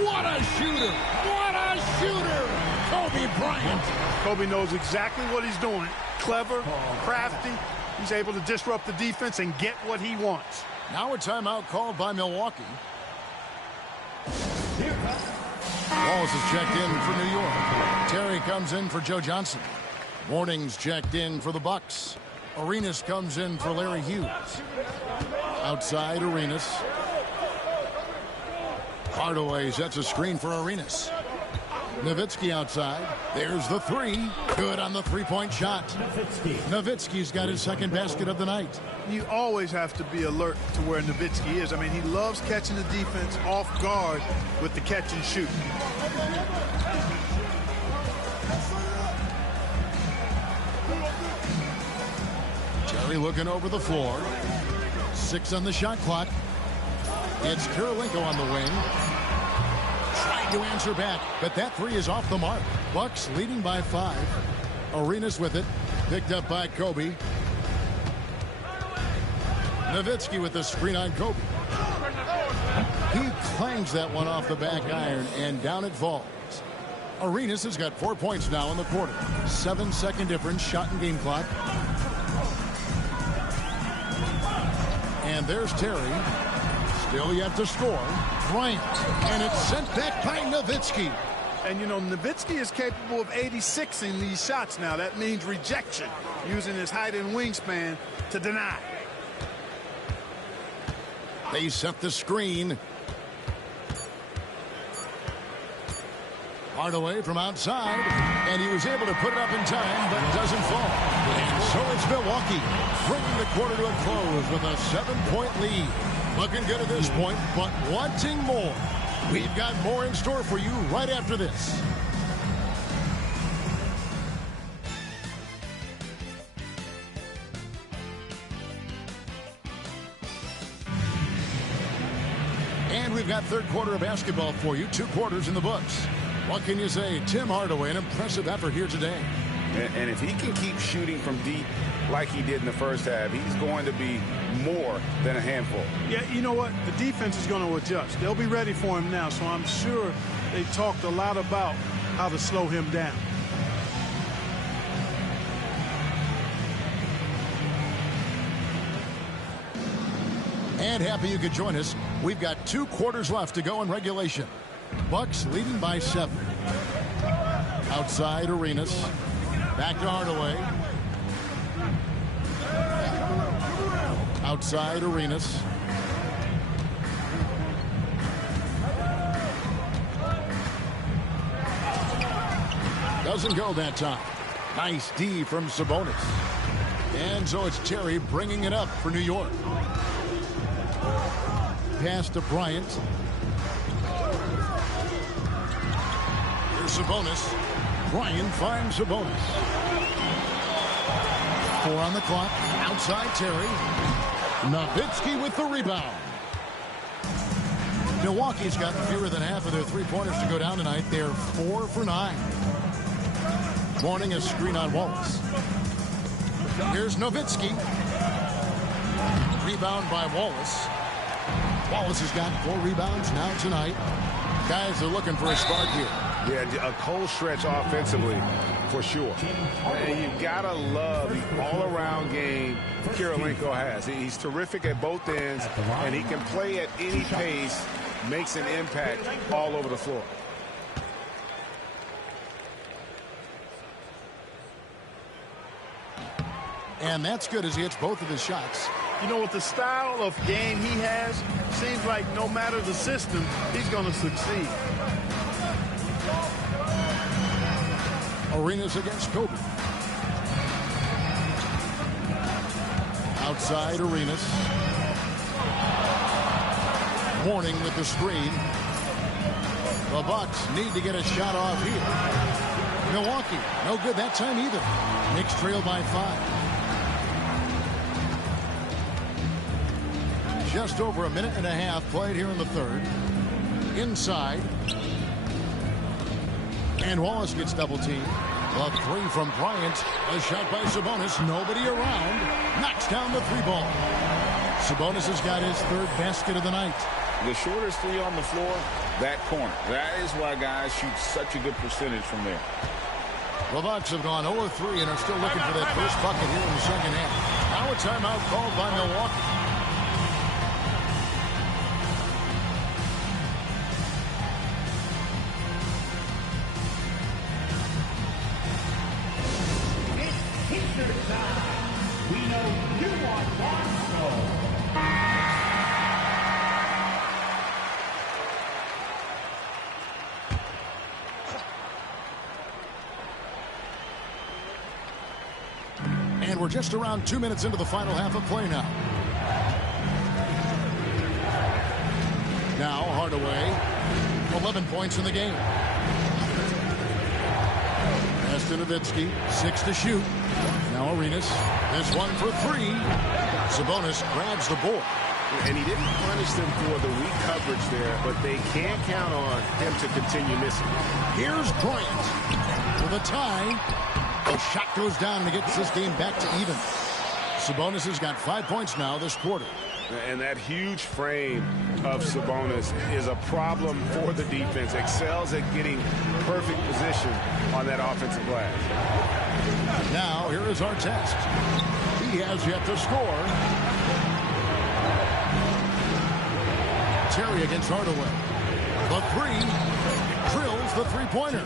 What a shooter! What a shooter! Kobe Bryant. Kobe knows exactly what he's doing. Clever, crafty. He's able to disrupt the defense and get what he wants. Now a timeout called by Milwaukee. Walls is checked in for New York. Terry comes in for Joe Johnson. Morning's checked in for the Bucks. Arenas comes in for Larry Hughes. Outside Arenas. Hardaway sets a screen for Arenas. Nowitzki outside. There's the 3. Good on the 3-point shot. Nowitzki's got his second basket of the night. You always have to be alert to where Nowitzki is. I mean, he loves catching the defense off guard with the catch and shoot. Terry looking over the floor. 6 on the shot clock. It's Kirilenko on the wing. Trying to answer back, but that 3 is off the mark. Bucks leading by 5. Arenas with it. Picked up by Kobe. Nowitzki with the screen on Kobe. He clangs that one off the back iron, and down it falls. Arenas has got 4 points now in the quarter. 7-second difference, shot and game clock. And there's Terry. Still yet to score. Bryant. And it's sent back by Nowitzki. And, you know, Nowitzki is capable of 86ing these shots now. That means rejection, using his height and wingspan to deny. They set the screen. Hardaway from outside, and he was able to put it up in time, but doesn't fall. And so it's Milwaukee, bringing the quarter to a close with a 7-point lead. Looking good at this point, but wanting more. We've got more in store for you right after this. And we've got third quarter of basketball for you. 2 quarters in the books. What can you say? Tim Hardaway, an impressive effort here today. And if he can keep shooting from deep like he did in the first half, he's going to be more than a handful. Yeah, you know what? The defense is going to adjust. They'll be ready for him now, so I'm sure they talked a lot about how to slow him down. And happy you could join us. We've got 2 quarters left to go in regulation. Bucks leading by 7. Outside Arenas. Back to Hardaway. Outside Arenas. Doesn't go that time. Nice D from Sabonis. And so it's Terry bringing it up for New York. Pass to Bryant. Here's Sabonis. Bryant finds Sabonis. 4 on the clock. Outside Terry. Nowitzki with the rebound. Milwaukee's got fewer than half of their 3-pointers to go down tonight. They're 4 for 9. Morning a screen on Wallace. Here's Nowitzki. Rebound by Wallace. Wallace has got 4 rebounds now tonight. Guys are looking for a spark here. Yeah, a cold stretch offensively for sure. And you've got to love the all-around game Kirilenko has. He's terrific at both ends, and he can play at any pace, makes an impact all over the floor. And that's good as he hits both of his shots. You know, with the style of game he has, seems like no matter the system, he's going to succeed. Arenas against Kobe. Outside Arenas. Warning with the screen. The Bucks need to get a shot off here. Milwaukee, no good that time either. Knicks trail by 5. Just over a minute and a half played here in the third. Inside. And Wallace gets double teamed. A 3 from Bryant. A shot by Sabonis. Nobody around. Knocks down the 3 ball. Sabonis has got his 3rd basket of the night. The shortest 3 on the floor, that corner. That is why guys shoot such a good percentage from there. The Bucks have gone 0-3 and are still looking for that first bucket here in the second half. Now a timeout called by Milwaukee. And we're just around 2 minutes into the final half of play now. Now Hardaway, 11 points in the game. Pass to Nowitzki, 6 to shoot. Now Arenas, this one for 3. Sabonis grabs the board. And he didn't punish them for the weak coverage there, but they can't count on him to continue missing. Here's Bryant with a tie. The shot goes down and gets this game back to even. Sabonis has got 5 points now this quarter. And that huge frame of Sabonis is a problem for the defense. Excels at getting perfect position on that offensive glass. Now, here is our test. He has yet to score. Terry against Hardaway. The three. Drills the three-pointer.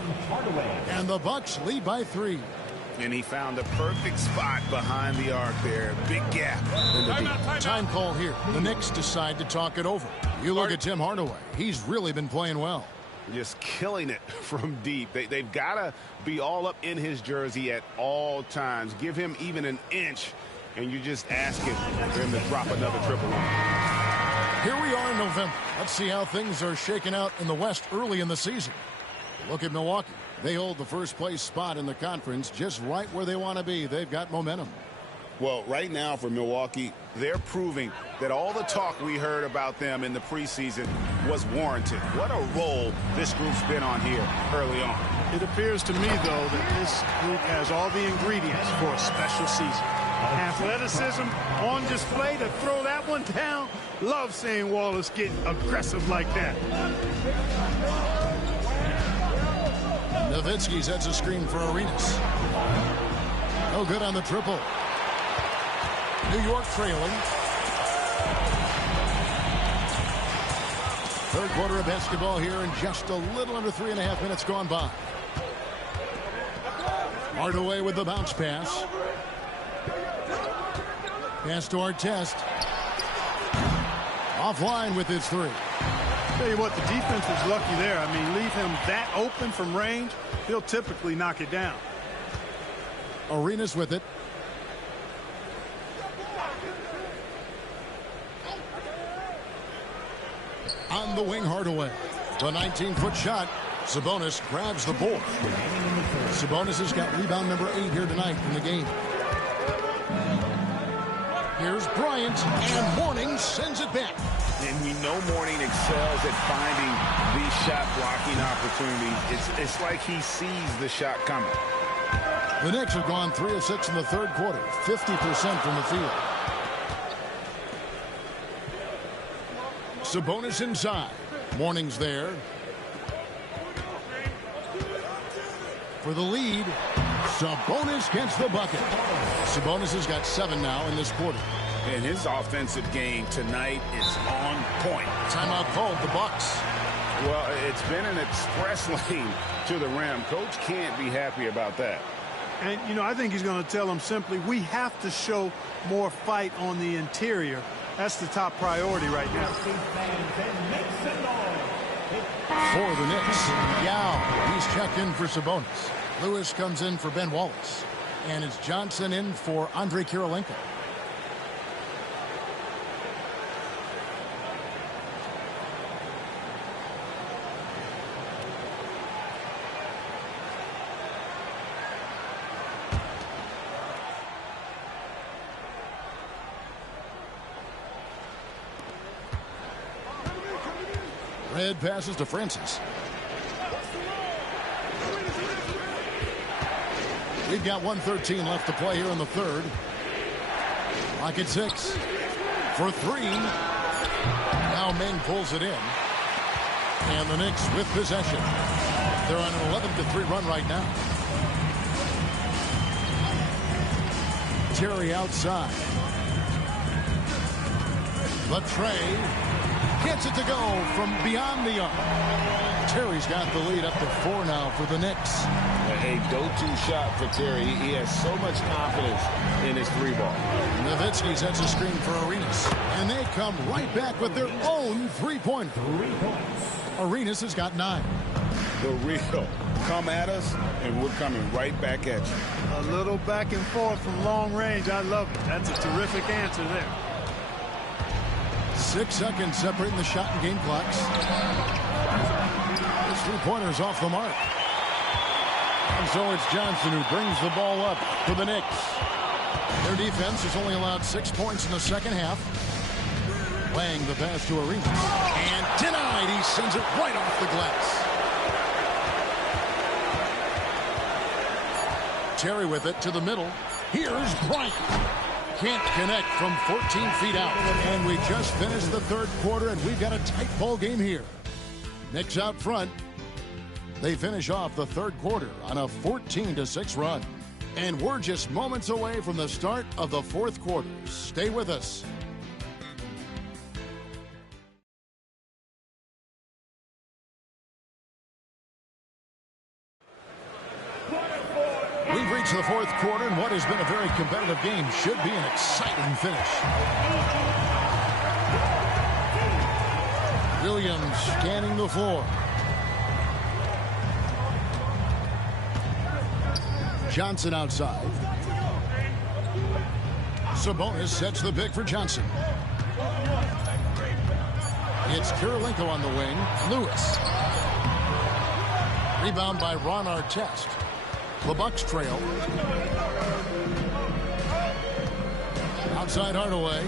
And the Bucks lead by 3. And he found the perfect spot behind the arc there. Big gap in the deep. Time call here. The Knicks decide to talk it over. You look at Tim Hardaway. He's really been playing well. Just killing it from deep. They've got to be all up in his jersey at all times. Give him even an inch, and you're just asking for him to drop another triple on him. Here we are in November. Let's see how things are shaking out in the West early in the season. Look at Milwaukee. They hold the first place spot in the conference just right where they want to be. They've got momentum. Well, right now for Milwaukee, they're proving that all the talk we heard about them in the preseason was warranted. What a role this group's been on here early on. It appears to me, though, that this group has all the ingredients for a special season. Athleticism on display to throw that one down. Love seeing Wallace get aggressive like that. Nowitzki sets a screen for Arenas. No good on the triple. New York trailing. Third quarter of basketball here, and just a little under 3.5 minutes gone by. Hardaway with the bounce pass. Pass to Artest. Offline with his 3. Tell you what, the defense was lucky there. I mean, leave him that open from range, he'll typically knock it down. Arenas with it. On the wing, Hardaway. The 19-foot shot. Sabonis grabs the board. Sabonis has got rebound number 8 here tonight in the game. Here's Bryant, and Mourning sends it back. And we know Mourning excels at finding these shot blocking opportunities. It's like he sees the shot coming. The Knicks have gone 3 of 6 in the third quarter, 50% from the field. Sabonis inside. Mourning's there. For the lead, Sabonis gets the bucket. Sabonis has got 7 now in this quarter. And his offensive game tonight is on point. Timeout called, the Bucks. Well, it's been an express lane to the rim. Coach can't be happy about that. And, you know, I think he's going to tell them simply, we have to show more fight on the interior. That's the top priority right now. For the Knicks, Yao, he's checked in for Sabonis. Lewis comes in for Ben Wallace. And it's Johnson in for Andre Kirilenko. Red passes to Francis. We've got 1:13 left to play here in the third. Lock at 6. For 3. Now Meng pulls it in. And the Knicks with possession. They're on an 11-3 run right now. Terry outside. The tray. Gets it to go from beyond the arc. Terry's got the lead up to 4 now for the Knicks. A go-to shot for Terry. He has so much confidence in his 3-ball. Nowitzki sets a screen for Arenas. And they come right back with their own 3-pointer. Arenas has got 9. The real. Come at us, and we're coming right back at you. A little back and forth from long range. I love it. That's a terrific answer there. 6 seconds separating the shot and game clocks. This 3-pointer's off the mark. And so it's Johnson who brings the ball up for the Knicks. Their defense has only allowed 6 points in the second half. Playing the pass to Arenas. And denied. He sends it right off the glass. Terry with it to the middle. Here's Bryant. Can't connect from 14 feet out. And we just finished the third quarter, and we've got a tight ball game here. Knicks out front. They finish off the third quarter on a 14-6 run. And we're just moments away from the start of the fourth quarter. Stay with us. We've reached the fourth quarter, and what has been a very competitive game should be an exciting finish. Williams scanning the floor. Johnson outside. Sabonis sets the pick for Johnson. It's Kirilenko on the wing. Lewis. Rebound by Ron Artest. The Bucks trail. Outside Hardaway.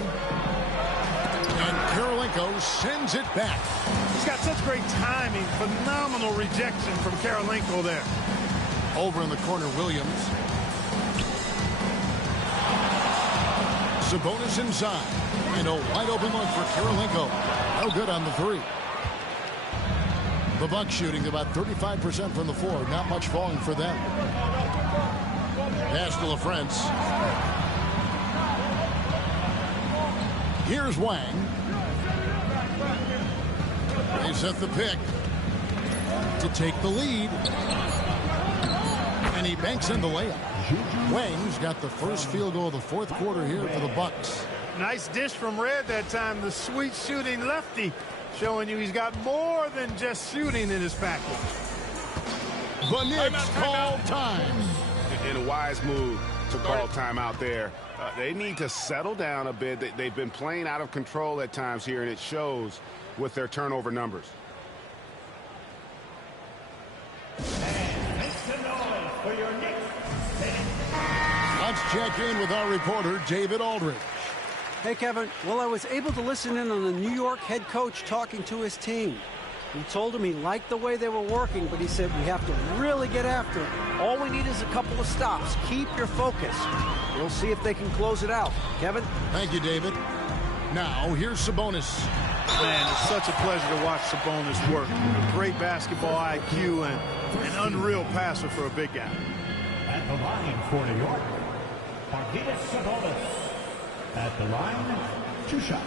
And Kirilenko sends it back. He's got such great timing. Phenomenal rejection from Kirilenko there. Over in the corner, Williams. Sabonis inside. And a wide open look for Kirilenko. No good on the three. The Bucks shooting about 35% from the floor. Not much falling for them. Pass to LaFrance. Here's Wang. They set the pick to take the lead. And he banks in the layup. Wang's got the first field goal of the fourth quarter here for the Bucks. Nice dish from Red that time. The sweet shooting lefty, showing you he's got more than just shooting in his package. The Knicks call time. In a wise move to call time out there. They need to settle down a bit. They've been playing out of control at times here, and it shows with their turnover numbers. Let's check in with our reporter, David Aldridge. Hey, Kevin. Well, I was able to listen in on the New York head coach talking to his team. He told him he liked the way they were working, but he said we have to really get after it. All we need is a couple of stops. Keep your focus. We'll see if they can close it out. Kevin? Thank you, David. Now, here's Sabonis. Man, it's such a pleasure to watch Sabonis work. A great basketball IQ and an unreal passer for a big guy. At the line for New York, Arvydas Sabonis. At the line, 2 shots.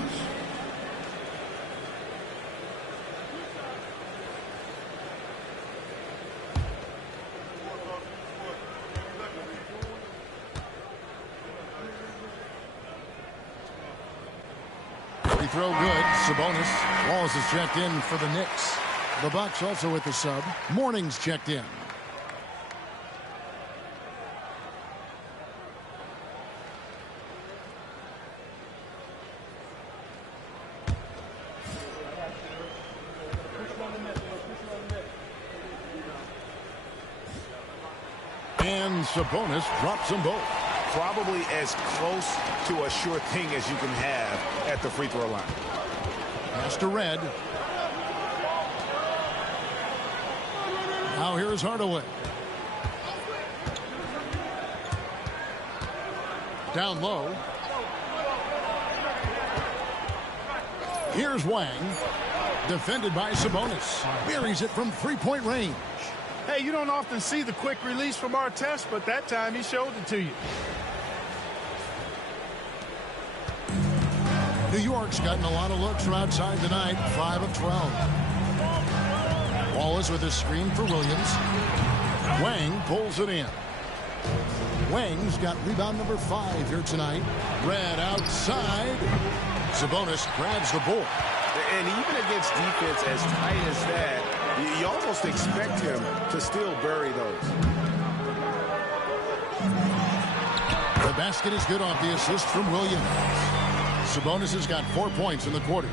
Free throw good. Sabonis. Wallace is checked in for the Knicks. The Bucks also with the sub. Morning's checked in. And Sabonis drops them both. Probably as close to a sure thing as you can have at the free throw line. Pass to Red. Now here's Hardaway. Down low. Here's Wang. Defended by Sabonis. Buries it from three-point range. Hey, you don't often see the quick release from Artest, but that time he showed it to you. New York's gotten a lot of looks from outside tonight. 5 of 12. Wallace with a screen for Williams. Wang pulls it in. Wang's got rebound number 5 here tonight. Red outside. Sabonis grabs the board. And even against defense as tight as that, you almost expect him to still bury those. The basket is good off the assist from Williams. Sabonis has got 4 points in the quarter.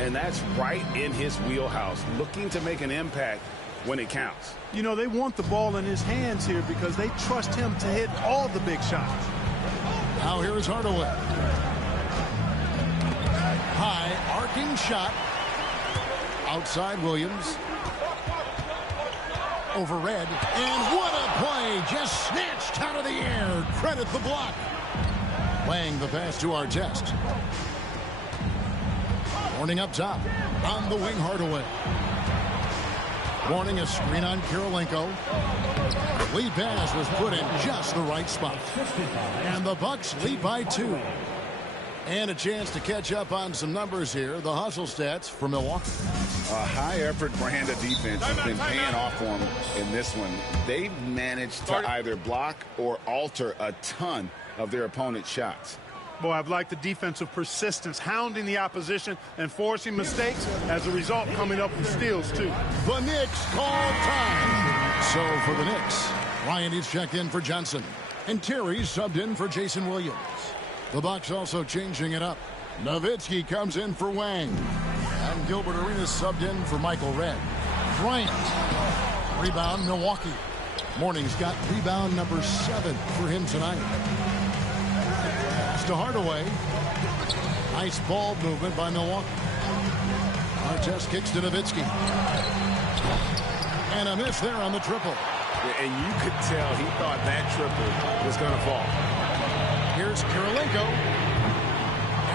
And that's right in his wheelhouse, looking to make an impact when it counts. You know, they want the ball in his hands here because they trust him to hit all the big shots. Now here is Hardaway. High arcing shot. Outside Williams. Over Red. And what a play. Just snatched out of the air. Credit the block. Playing the pass to Artest. Warning up top. On the wing, Hardaway. Warning a screen on Kirilenko. Lead pass was put in just the right spot. And the Bucks lead by 2. And a chance to catch up on some numbers here. The hustle stats for Milwaukee. A high-effort brand of defense has been paying off for them in this one. They've managed to either block or alter a ton of their opponent's shots. Boy, I've liked the defensive persistence, hounding the opposition and forcing mistakes. As a result, coming up with steals, too. The Knicks call time. So for the Knicks, Ryan is checked in for Johnson. And Terry's subbed in for Jason Williams. The Bucks also changing it up. Nowitzki comes in for Wang. And Gilbert Arenas subbed in for Michael Redd. Bryant. Rebound, Milwaukee. Morning's got rebound number 7 for him tonight. Pass to Hardaway. Nice ball movement by Milwaukee. Artest kicks to Nowitzki. And a miss there on the triple. And you could tell he thought that triple was going to fall. Here's Kirilenko.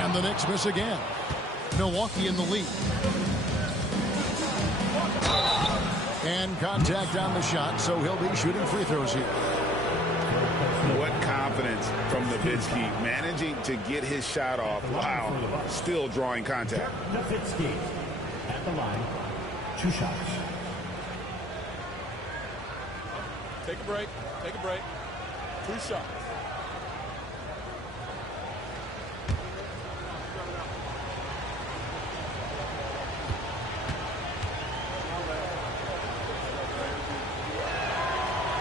And the Knicks miss again. Milwaukee in the lead. And contact on the shot, so he'll be shooting free throws here. What confidence from Nowitzki, managing to get his shot off while still drawing contact. Nowitzki at the line. 2 shots. Take a break. Take a break. 2 shots.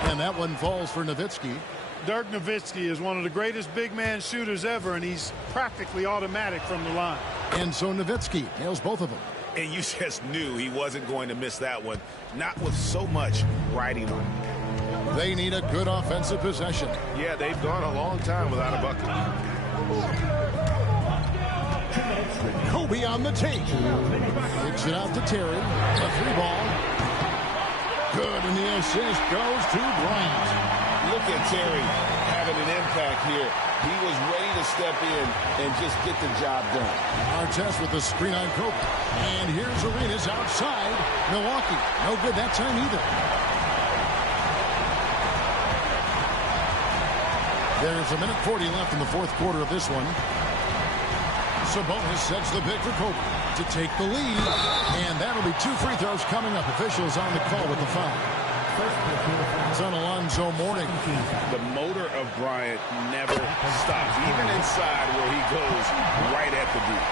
And that one falls for Nowitzki. Dirk Nowitzki is one of the greatest big man shooters ever, and he's practically automatic from the line. And so Nowitzki nails both of them. And you just knew he wasn't going to miss that one. Not with so much riding on it. They need a good offensive possession. Yeah, they've gone a long time without a bucket. Kobe on the take. Kicks it out to Terry. A 3-ball. Good, and the assist goes to Bryant. Look at Terry having an impact here. He was ready to step in and just get the job done. Artest with the screen on Kobe. And here's Arenas outside. Milwaukee. No good that time either. There's 1:40 left in the 4th quarter of this one. Sabonis sets the pick for Kobe to take the lead. And that'll be 2 free throws coming up. Officials on the call with the foul. It's on Alonzo Mourning. The motor of Bryant never stops, even inside where he goes right at the boot.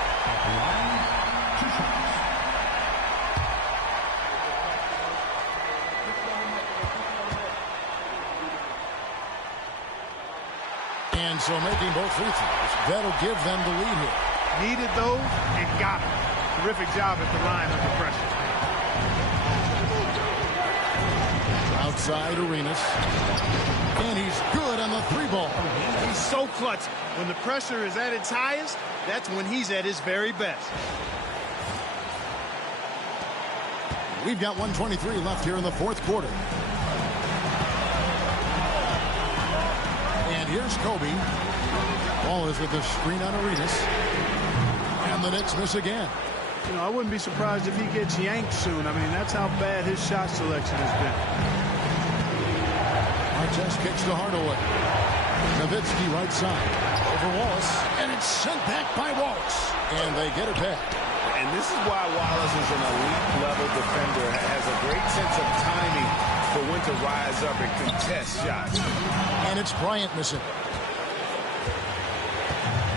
And so making both free throws, that'll give them the lead here. Needed those and got them. Terrific job at the line under pressure. Outside Arenas. And he's good on the 3-ball. He's so clutch. When the pressure is at its highest, that's when he's at his very best. We've got 1:23 left here in the 4th quarter. And here's Kobe. Ball is with the screen on Arenas. And the Knicks miss again. You know, I wouldn't be surprised if he gets yanked soon. I mean, that's how bad his shot selection has been. Artest kicks to Hardaway. Nowitzki right side. Over Wallace. And it's sent back by Wallace. And they get it back. And this is why Wallace is an elite-level defender. Has a great sense of timing for when to rise up and contest shots. And it's Bryant missing.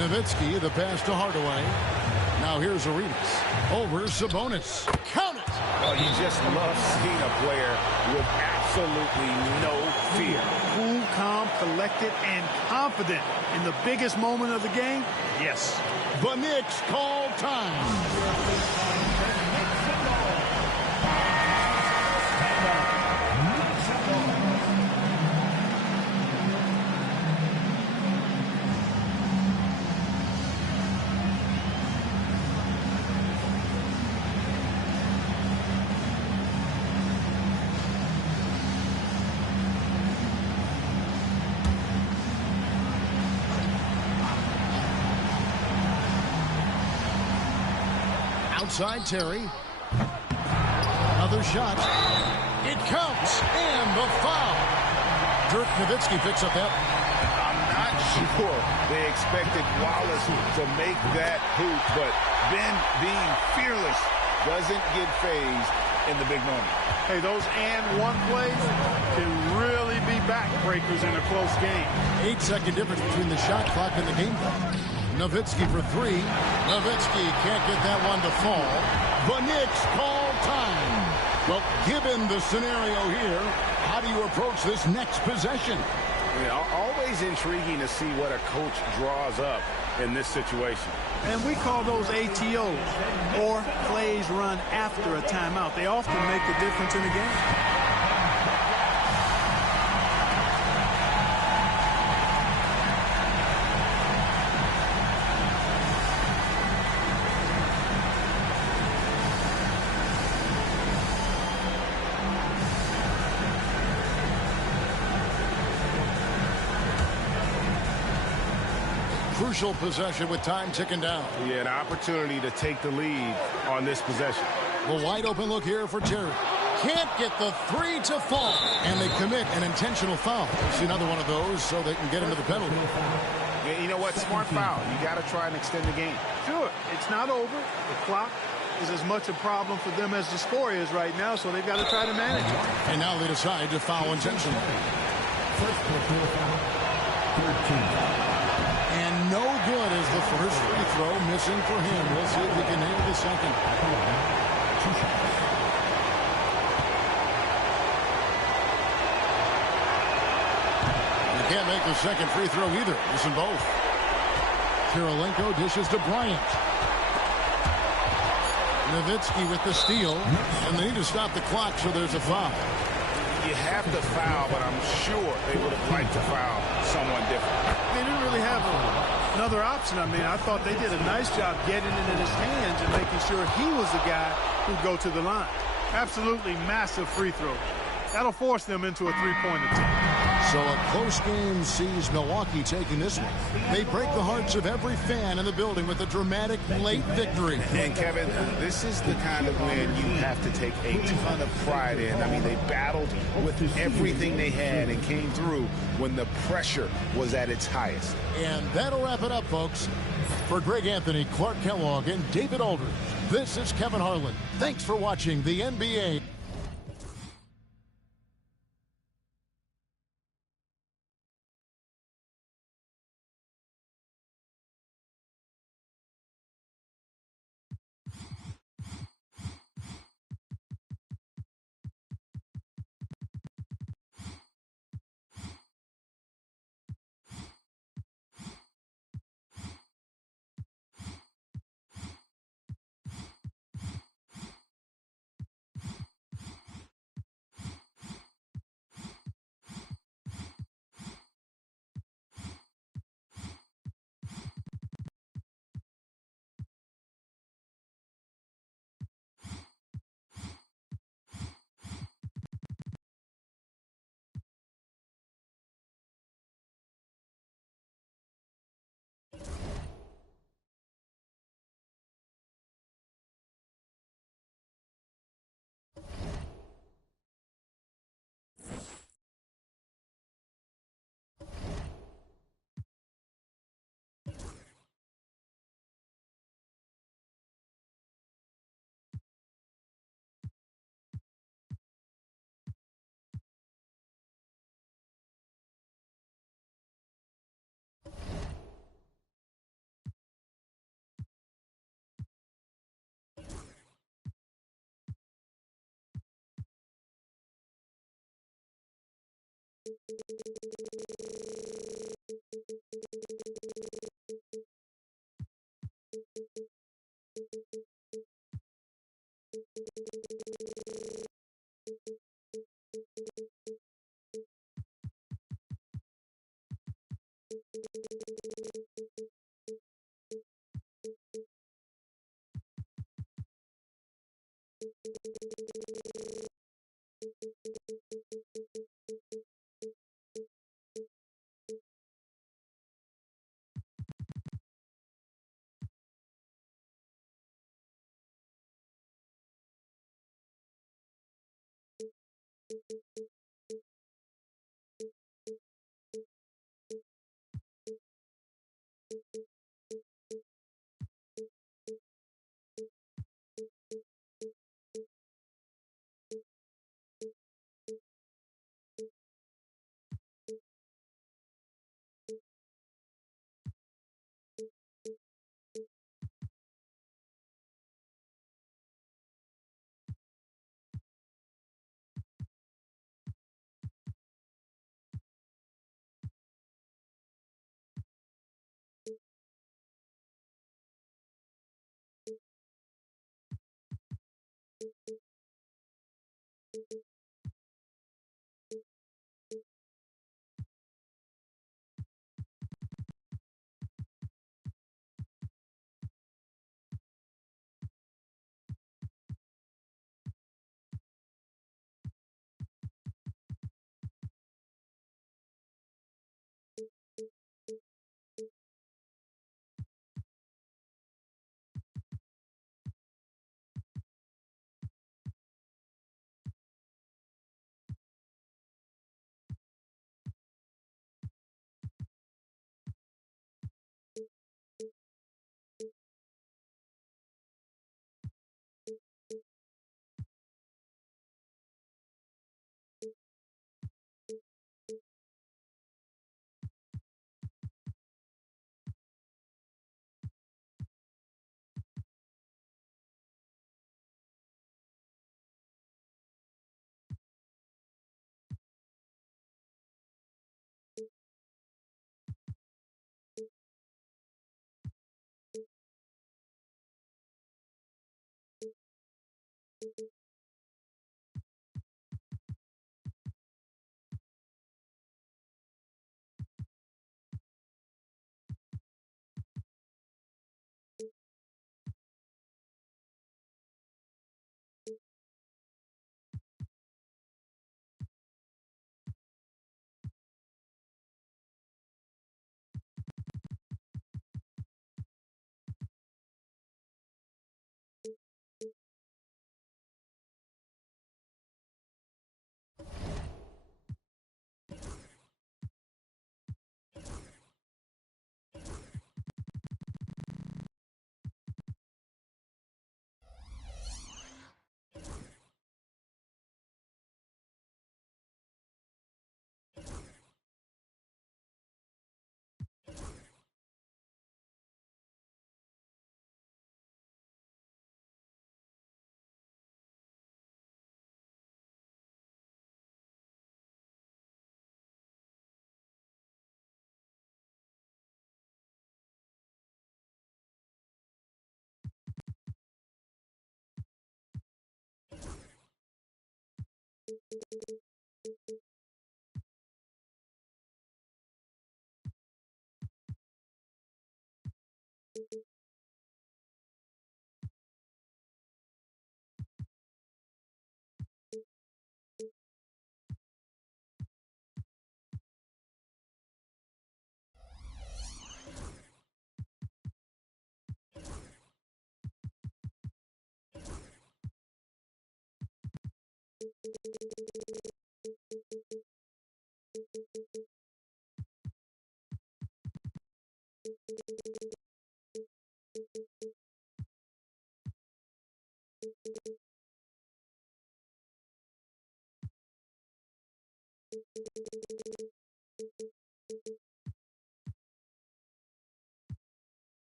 Nowitzki, the pass to Hardaway. Now here's Arenas. Over Sabonis. Count it! Well, you just love seeing a player with absolutely no fear. Cool, calm, collected, and confident in the biggest moment of the game. Yes. The Knicks call time. Outside Terry. Another shot. It counts, and the foul. Dirk Nowitzki picks up that. I'm not sure they expected Wallace to make that hoop, but Ben, being fearless, doesn't get phased in the big moment. Hey, those and one plays can really be backbreakers in a close game. 8-second difference between the shot clock and the game clock. Nowitzki for three. Nowitzki can't get that one to fall. The Knicks call time. Well, given the scenario here, how do you approach this next possession? Yeah, always intriguing to see what a coach draws up in this situation. And we call those ATOs, or plays run after a timeout. They often make the difference in the game. Crucial possession with time ticking down. Yeah, an opportunity to take the lead on this possession. The wide open look here for Terry. Can't get the three to fall. And they commit an intentional foul. See another one of those so they can get into the penalty. Yeah, you know what? Smart foul. You got to try and extend the game. Sure, it's not over. The clock is as much a problem for them as the score is right now, so they've got to try to manage it. And now they decide to foul intentionally. And no good is the first free throw missing for him. We'll see if he can nail the second. You can't make the second free throw either. Missing both. Kirilenko dishes to Bryant. Nowitzki with the steal. And they need to stop the clock, so there's a foul. You have to foul, but I'm sure they would have liked to foul someone different. They didn't really have another option. I mean, I thought they did a nice job getting it in his hands and making sure he was the guy who'd go to the line. Absolutely massive free throw. That'll force them into a three-point attempt. So a close game sees Milwaukee taking this one. They break the hearts of every fan in the building with a dramatic late victory. And Kevin, this is the kind of win you have to take a ton of pride in. I mean, they battled with everything they had and came through when the pressure was at its highest. And that'll wrap it up, folks. For Greg Anthony, Clark Kellogg, and David Aldridge, this is Kevin Harlan. Thanks for watching the NBA.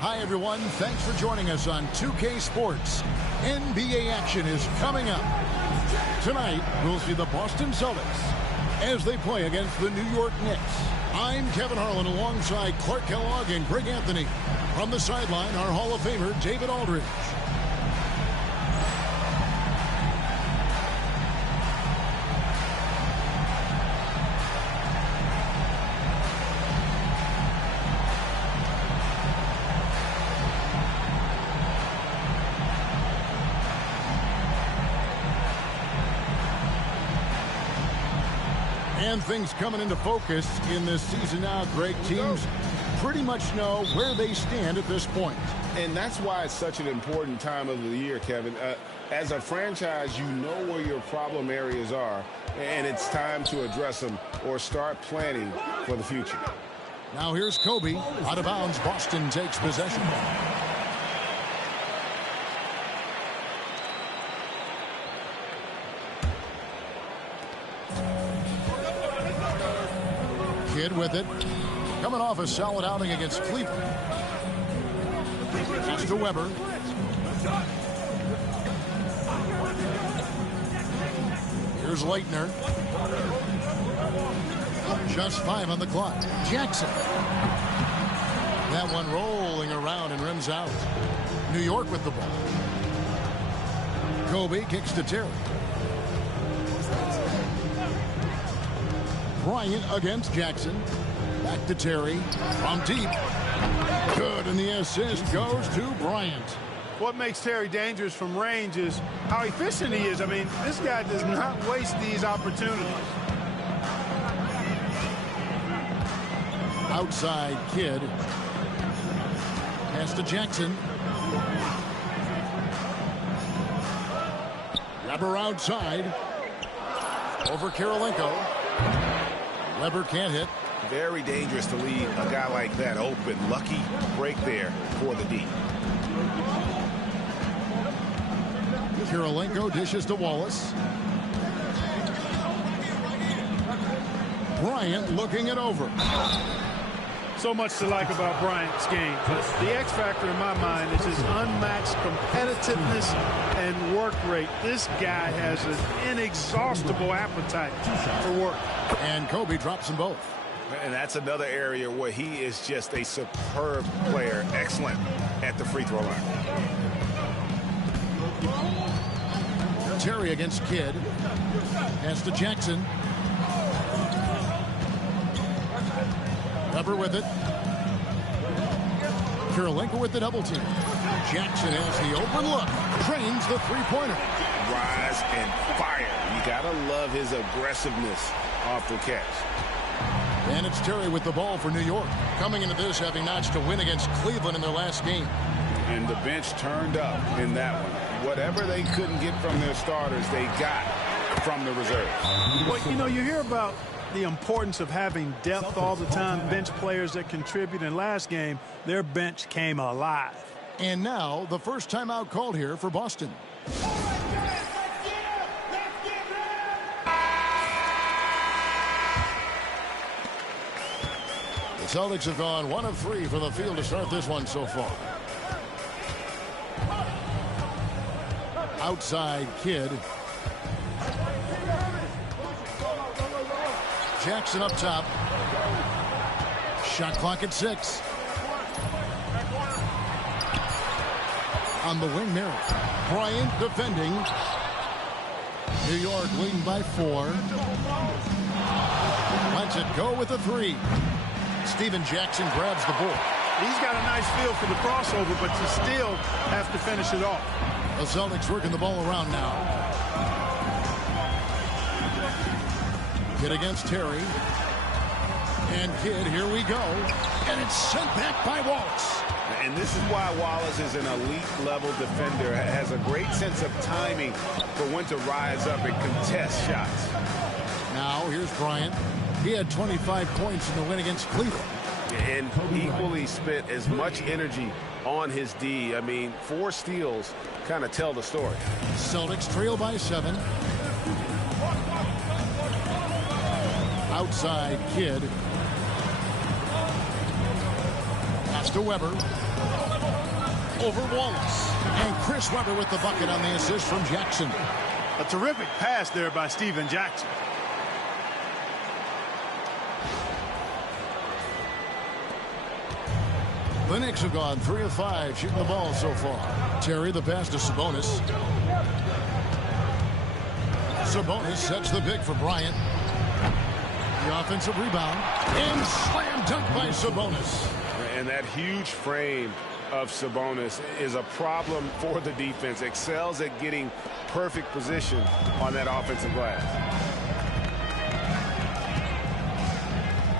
Hi, everyone. Thanks for joining us on 2K Sports. NBA action is coming up. Tonight, we'll see the Boston Celtics as they play against the New York Knicks. I'm Kevin Harlan alongside Clark Kellogg and Greg Anthony. From the sideline, our Hall of Famer, David Aldridge. And things coming into focus in this season now, Greg. Teams pretty much know where they stand at this point. And that's why it's such an important time of the year, Kevin. As a franchise, you know where your problem areas are, and it's time to address them or start planning for the future. Now here's Kobe. Out of bounds, Boston takes possession. Kidd with it. Coming off a solid outing against Cleveland. Pass to Weber. Here's Leitner. Just 5 on the clock. Jackson. That one rolling around and rims out. New York with the ball. Kobe kicks to Terry. Bryant against Jackson. Back to Terry. From deep. Good, and the assist goes to Bryant. What makes Terry dangerous from range is how efficient he is. I mean, this guy does not waste these opportunities. Outside Kidd. Pass to Jackson. Weber outside. Over Kirilenko. Weber can't hit. Very dangerous to leave a guy like that open. Lucky break there for the D. Kirilenko dishes to Wallace. Bryant looking it over. So much to like about Bryant's game. But the X factor in my mind is his unmatched competitiveness and work rate. This guy has an inexhaustible appetite for work. And Kobe drops them both. And that's another area where he is just a superb player. Excellent at the free throw line. Terry against Kidd. Pass to Jackson. Weber with it. Kirilenko with the double team. Jackson has the open look. Trains the three-pointer. Rise and fire. You gotta love his aggressiveness off the catch. And it's Terry with the ball for New York. Coming into this having notched a win against Cleveland in their last game. And the bench turned up in that one. Whatever they couldn't get from their starters, they got from the reserves. Well, you know, you hear about the importance of having depth all the time, bench players that contribute. In last game, their bench came alive. And now the first timeout called here for Boston. The Celtics have gone 1 of 3 for the field to start this one so far. Outside Kidd. Jackson up top. Shot clock at 6. On the wing, Merritt. Bryant defending. New York leading by 4. Lets it go with a 3. Steven Jackson grabs the ball. He's got a nice feel for the crossover, but you still have to finish it off. The Celtics working the ball around now. Kidd against Terry. And Kidd, here we go. And it's sent back by Wallace. And this is why Wallace is an elite-level defender. Has a great sense of timing for when to rise up and contest shots. Now, here's Bryant. He had 25 points in the win against Cleveland. And equally spent as much energy on his D. I mean, 4 steals kind of tell the story. Celtics trail by 7. Outside Kidd. Pass to Weber. Over Wallace. And Chris Weber with the bucket on the assist from Jackson. A terrific pass there by Steven Jackson. The Knicks have gone 3 of 5 shooting the ball so far. Terry the pass to Sabonis. Sabonis sets the pick for Bryant. The offensive rebound. And slam dunk by Sabonis. And that huge frame of Sabonis is a problem for the defense. Excels at getting perfect position on that offensive glass.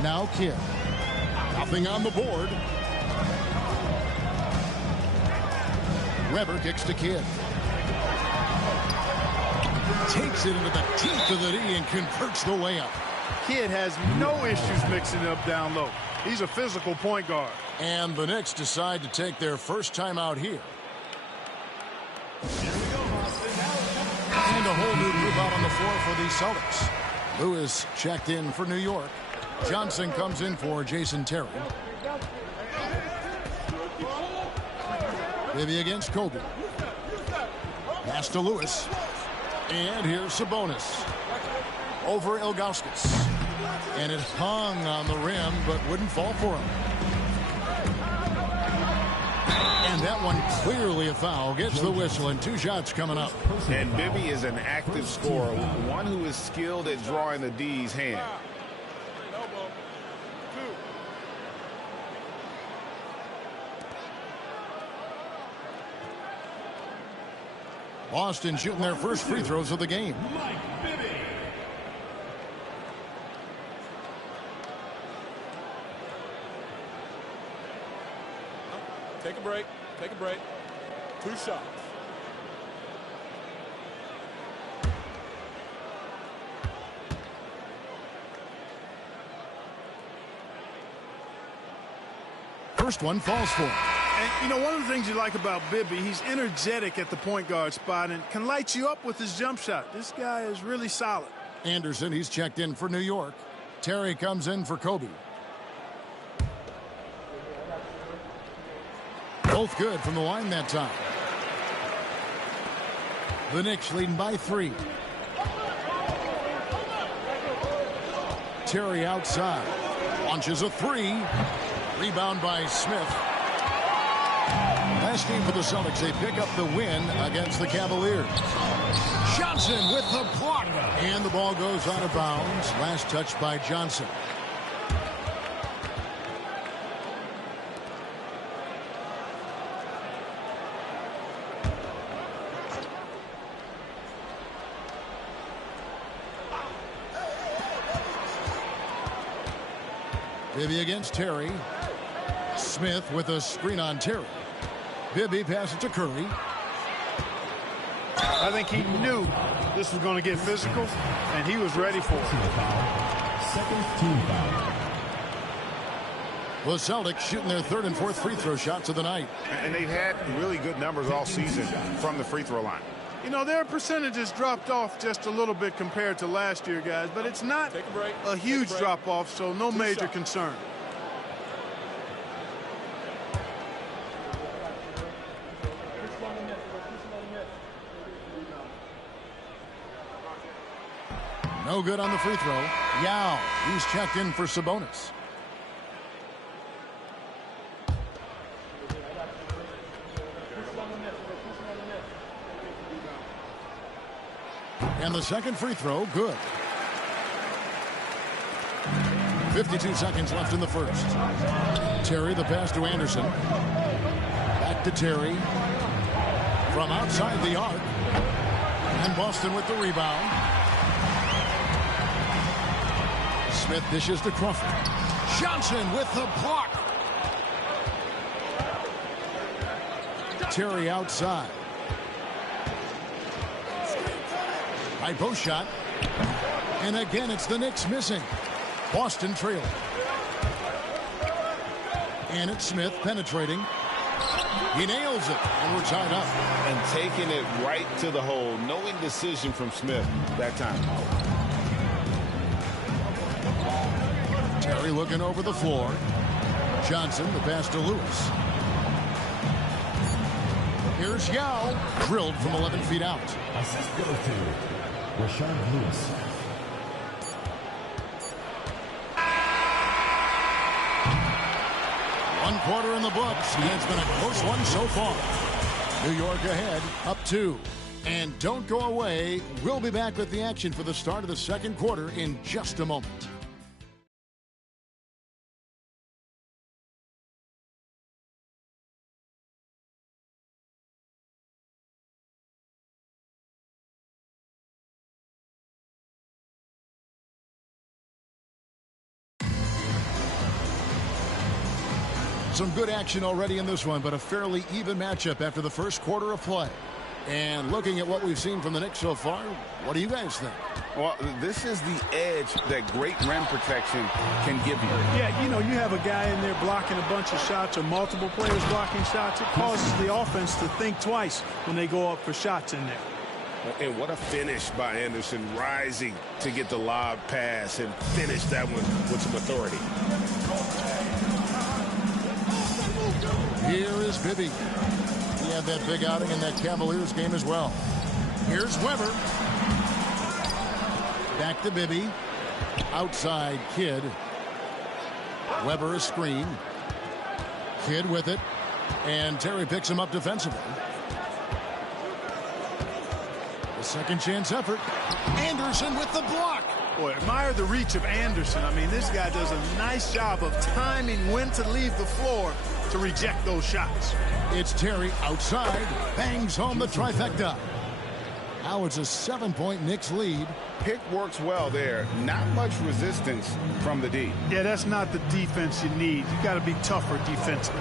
Now Kidd. Nothing on the board. Weber kicks to Kidd. Takes it into the teeth of the D and converts the layup. Kidd has no issues mixing it up down low. He's a physical point guard. And the Knicks decide to take their first time out here. And a whole new group out on the floor for the Celtics. Lewis checked in for New York. Johnson comes in for Jason Terry. Bibby against Kobe. Pass to Lewis. And here's Sabonis. Over Ilgauskas. And it hung on the rim, but wouldn't fall for him. And that one clearly a foul. Gets the whistle, and 2 shots coming up. And Bibby is an active scorer, one who is skilled at drawing the D's hand. Boston shooting their first free throws of the game. Take a break. Take a break. 2 shots. First one falls for him. And, you know, one of the things you like about Bibby, he's energetic at the point guard spot and can light you up with his jump shot. This guy is really solid. Anderson, he's checked in for New York. Terry comes in for Kobe. Both good from the line that time. The Knicks leading by 3. Terry outside. Launches a 3. Rebound by Smith. Last game for the Celtics, they pick up the win against the Cavaliers. Johnson with the block. And the ball goes out of bounds. Last touch by Johnson. Bibby against Terry. Smith with a screen on Terry. Bibby passes to Curry. I think he knew this was going to get physical, and he was ready for it. The Celtics shooting their 3rd and 4th free throw shots of the night. And they've had really good numbers all season from the free throw line. You know, their percentages dropped off just a little bit compared to last year, guys, but it's not a huge drop-off, so no major concern. No good on the free throw. Yao, he's checked in for Sabonis. And the second free throw, good. 52 seconds left in the first. Terry, the pass to Anderson. Back to Terry. From outside the arc. And Boston with the rebound. Smith dishes to Crawford. Johnson with the block. Terry outside. High post shot. And again, it's the Knicks missing. Boston trailing. And it's Smith penetrating. He nails it, and we're tied up. And taking it right to the hole. No indecision from Smith that time. Terry looking over the floor. Johnson, the pass to Lewis. Here's Yao. Drilled from 11 feet out. Assist goes to Rashard Lewis. One quarter in the books, and it's been a close one so far. New York ahead, up 2. And don't go away. We'll be back with the action for the start of the second quarter in just a moment. Some good action already in this one, but a fairly even matchup after the first quarter of play. And looking at what we've seen from the Knicks so far, what do you guys think? Well, this is the edge that great rim protection can give you. Yeah, you know, you have a guy in there blocking a bunch of shots or multiple players blocking shots. It causes the offense to think twice when they go up for shots in there. And what a finish by Anderson, rising to get the lob pass and finish that one with some authority. Here is Bibby. He had that big outing in that Cavaliers game as well. Here's Weber. Back to Bibby. Outside Kidd. Weber a screen. Kidd with it. And Terry picks him up defensively. A second chance effort. Anderson with the block. Boy, admire the reach of Anderson. I mean, this guy does a nice job of timing when to leave the floor to reject those shots. It's Terry outside. Bangs home the trifecta. Now it's a 7-point Knicks lead. Pick works well there. Not much resistance from the D. Yeah, that's not the defense you need. You got to be tougher defensively.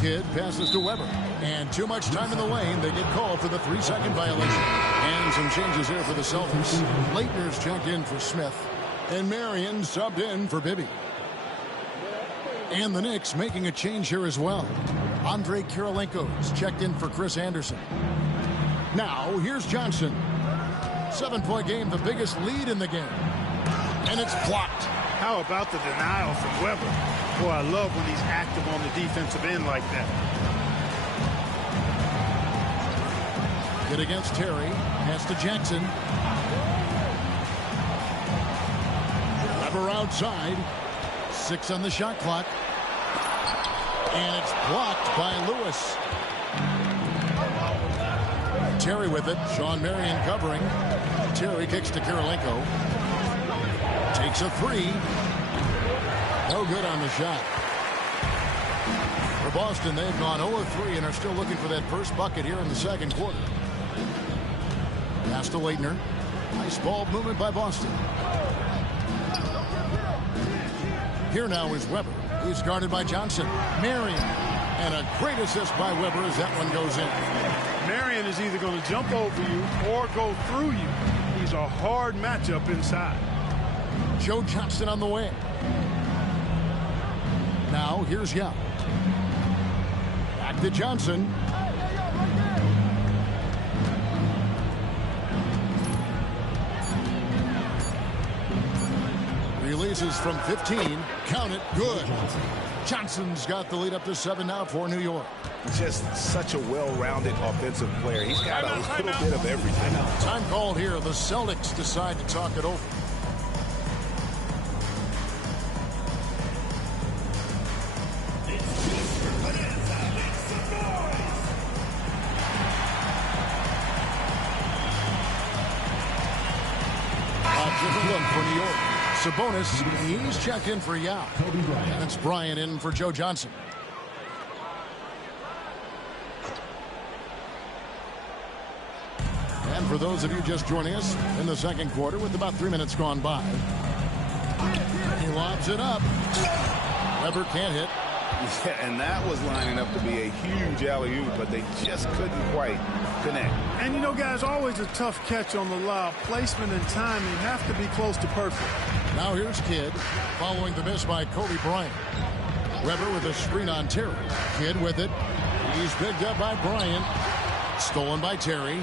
Kidd passes to Weber. And too much time in the lane. They get called for the 3-second violation. And some changes here for the Celtics. Leitner's checked in for Smith. And Marion subbed in for Bibby. And the Knicks making a change here as well. Andre Kirilenko's checked in for Chris Anderson. Now, here's Johnson. 7-point game, the biggest lead in the game. And it's blocked. How about the denial from Weber? Boy, I love when he's active on the defensive end like that. Good against Terry. Pass to Jackson. Weber outside. 6 on the shot clock. And it's blocked by Lewis. Terry with it. Sean Marion covering. Terry kicks to Kirilenko. Takes a 3. No good on the shot. For Boston, they've gone 0-3 and are still looking for that first bucket here in the second quarter. Pass to Leitner. Nice ball movement by Boston. Here now is Weber. He's guarded by Johnson. Marion. And a great assist by Weber as that one goes in. Marion is either going to jump over you or go through you. He's a hard matchup inside. Joe Johnston on the wing. Now here's Young. Back to Johnson. Releases from 15. Count it. Good. Johnson's got the lead up to 7 now for New York. Just such a well-rounded offensive player. He's got a little bit of everything. Time called here. The Celtics decide to talk it over. Look for New York. Sabonis, he's checked in for Yao. And it's Bryant in for Joe Johnson. And for those of you just joining us in the second quarter with about 3 minutes gone by. He lobs it up. Weber can't hit. Yeah, and that was lining up to be a huge alley-oop, but they just couldn't quite connect. And you know, guys, always a tough catch on the lob. Placement and timing have to be close to perfect. Now here's Kidd following the miss by Kobe Bryant. Weber with a screen on Terry. Kidd with it. He's picked up by Bryant. Stolen by Terry.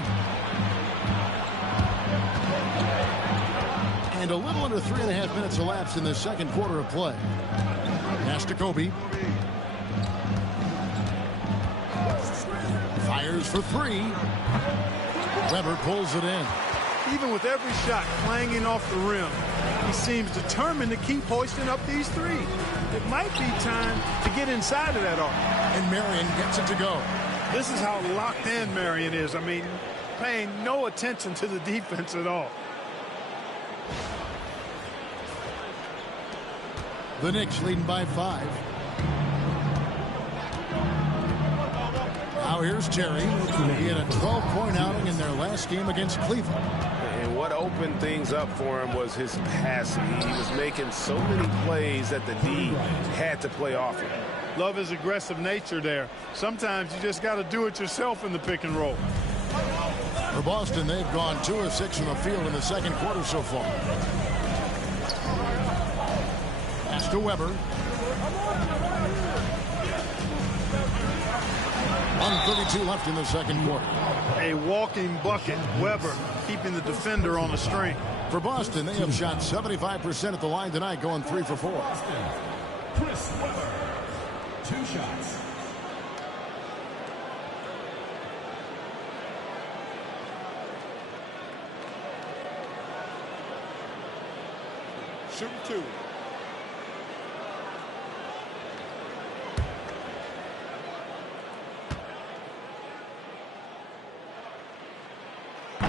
And a little under 3.5 minutes elapsed in the second quarter of play. Pass to Kobe. Fires for 3. Weber pulls it in. Even with every shot clanging off the rim, he seems determined to keep hoisting up these threes. It might be time to get inside of that arc. And Marion gets it to go. This is how locked in Marion is. I mean, paying no attention to the defense at all. The Knicks leading by 5. Now here's Terry. He had a 12-point outing in their last game against Cleveland. And what opened things up for him was his passing. He was making so many plays that the D had to play off him. Love his aggressive nature there. Sometimes you just got to do it yourself in the pick and roll. For Boston, they've gone 2 of 6 from the field in the second quarter so far. Pass to Weber. 1:32 left in the second quarter. A walking bucket. Weber keeping the defender on the string. For Boston, they have shot 75% at the line tonight, going 3 for 4. Chris Weber, 2 shots. shooting 2.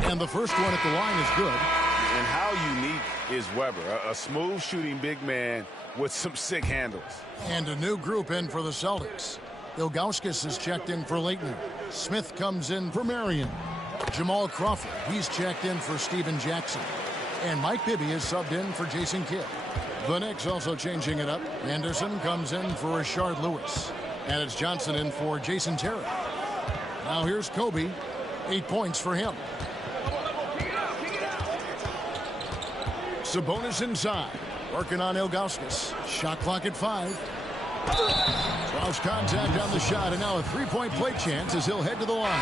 And the first one at the line is good. And how unique is Weber? A smooth shooting big man with some sick handles. And a new group in for the Celtics. Ilgauskas is checked in for Leitner. Smith comes in for Marion. Jamal Crawford, he's checked in for Steven Jackson. And Mike Bibby is subbed in for Jason Kidd. The Knicks also changing it up. Anderson comes in for Rashard Lewis. And it's Johnson in for Jason Terry. Now here's Kobe. 8 points for him. Sabonis inside. Working on Ilgauskas. Shot clock at 5. Draws contact on the shot, and now a three-point play chance as he'll head to the line.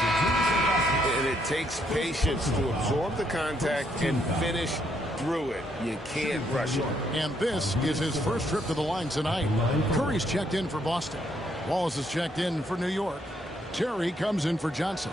And it takes patience to absorb the contact and finish through it. You can't rush it. And this is his first trip to the line tonight. Curry's checked in for Boston. Wallace is checked in for New York. Terry comes in for Johnson.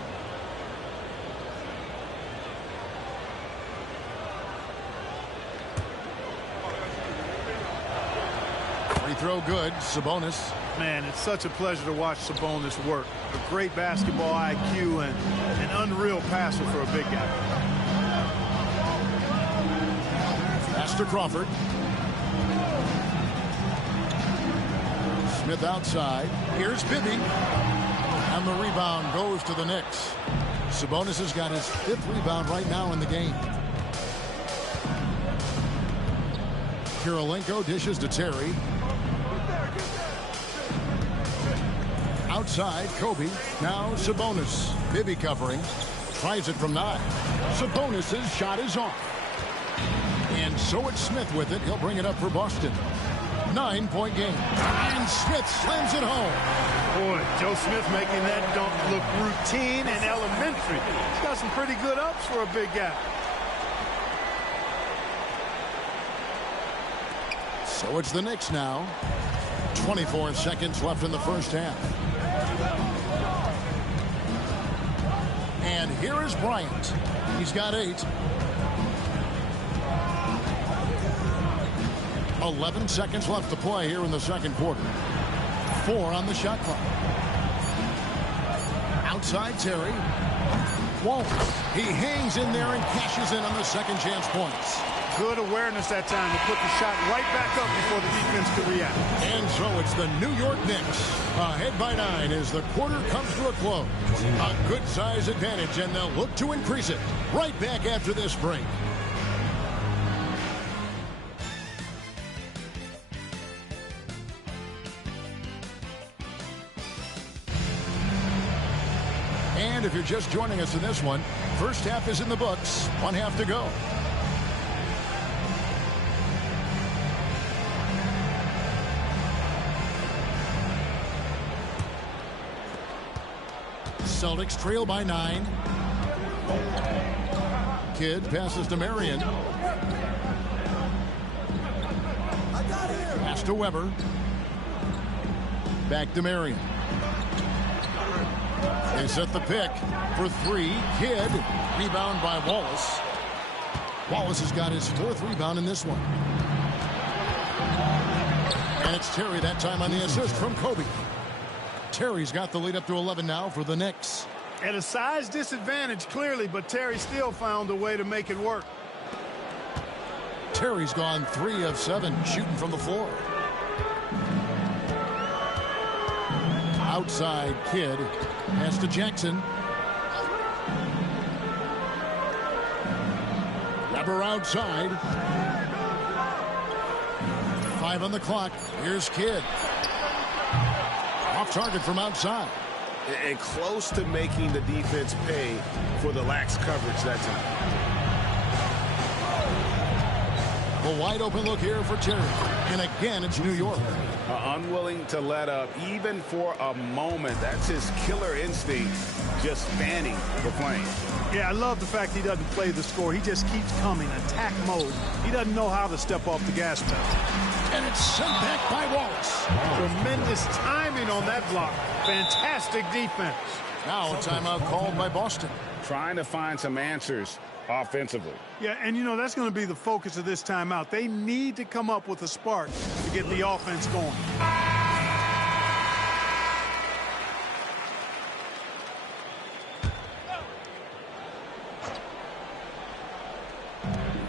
Free throw good. Sabonis. Man, it's such a pleasure to watch Sabonis work. A great basketball IQ and an unreal passer for a big guy. Pass to Crawford. Smith outside. Here's Bibby. And the rebound goes to the Knicks. Sabonis has got his 5th rebound right now in the game. Kirilenko dishes to Terry. Outside, Kobe. Now Sabonis. Bibby covering. Tries it from 9. Sabonis' shot is off. And so it's Smith with it. He'll bring it up for Boston. 9-point game. And Smith slams it home. Boy, Joe Smith making that dunk look routine and elementary. He's got some pretty good ups for a big guy. So it's the Knicks now. 24 seconds left in the first half. And here is Bryant. He's got 8. 11 seconds left to play here in the second quarter. 4 on the shot clock. Outside Terry. Wallace. He hangs in there and cashes in on the second chance points. Good awareness that time to put the shot right back up before the defense could react. And so it's the New York Knicks ahead by 9 as the quarter comes to a close. A good size advantage, and they'll look to increase it right back after this break. And if you're just joining us in this one, first half is in the books. 1 half to go. Celtics trail by 9. Kidd passes to Marion. Pass to Weber. Back to Marion. They set the pick for 3. Kidd. Rebound by Wallace. Wallace has got his 4th rebound in this one. And it's Terry that time on the assist from Kobe. Terry's got the lead up to 11 now for the Knicks. At a size disadvantage, clearly, but Terry still found a way to make it work. Terry's gone 3 of 7 shooting from the floor. Outside Kidd. Pass to Jackson. Weber outside. 5 on the clock. Here's Kidd. Off target from outside. And close to making the defense pay for the lax coverage that time. A wide open look here for Terry. And again, it's New York. Unwilling to let up even for a moment. That's his killer instinct, just fanning the flame. Yeah, I love the fact he doesn't play the score. He just keeps coming, attack mode. He doesn't know how to step off the gas pedal. And it's sent back by Wallace. Tremendous timing on that block. Fantastic defense. Now a timeout called by Boston. Trying to find some answers offensively. Yeah, and you know, that's going to be the focus of this timeout. They need to come up with a spark to get the offense going.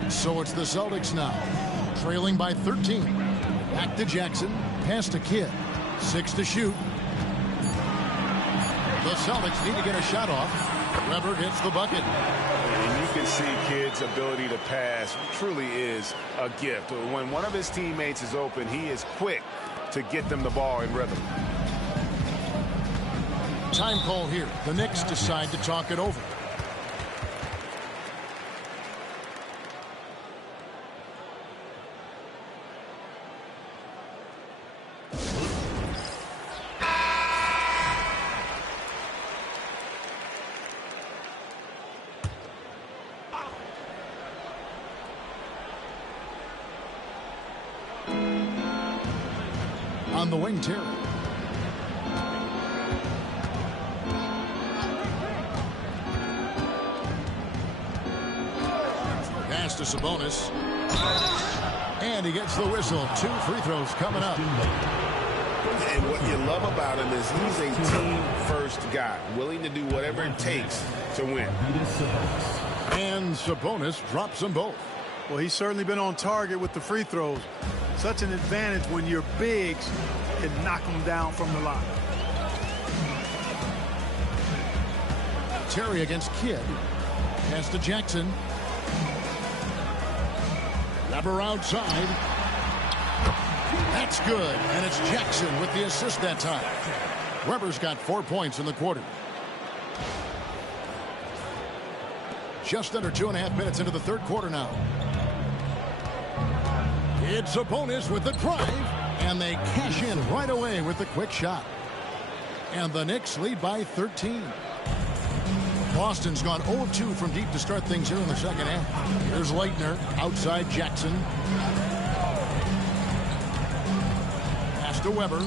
So it's the Celtics now, trailing by 13. Back to Jackson, pass to Kidd. 6 to shoot. The Celtics need to get a shot off. Weber gets the bucket. And you can see Kidd's ability to pass truly is a gift. When one of his teammates is open, he is quick to get them the ball in rhythm. Time call here. The Knicks decide to talk it over. On the wing, Terry. Pass to Sabonis. And he gets the whistle. 2 free throws coming up. And what you love about him is he's a team-first guy, willing to do whatever it takes to win. And Sabonis drops them both. Well, he's certainly been on target with the free throws. Such an advantage when your bigs can knock them down from the line. Terry against Kidd. Pass to Jackson. Weber outside. That's good. And it's Jackson with the assist that time. Weber's got 4 points in the quarter. Just under 2.5 minutes into the third quarter now. It's Sabonis with the drive, and they cash in right away with the quick shot. And the Knicks lead by 13. Boston's gone 0-2 from deep to start things here in the second half. Here's Leitner outside Jackson. Pass to Weber.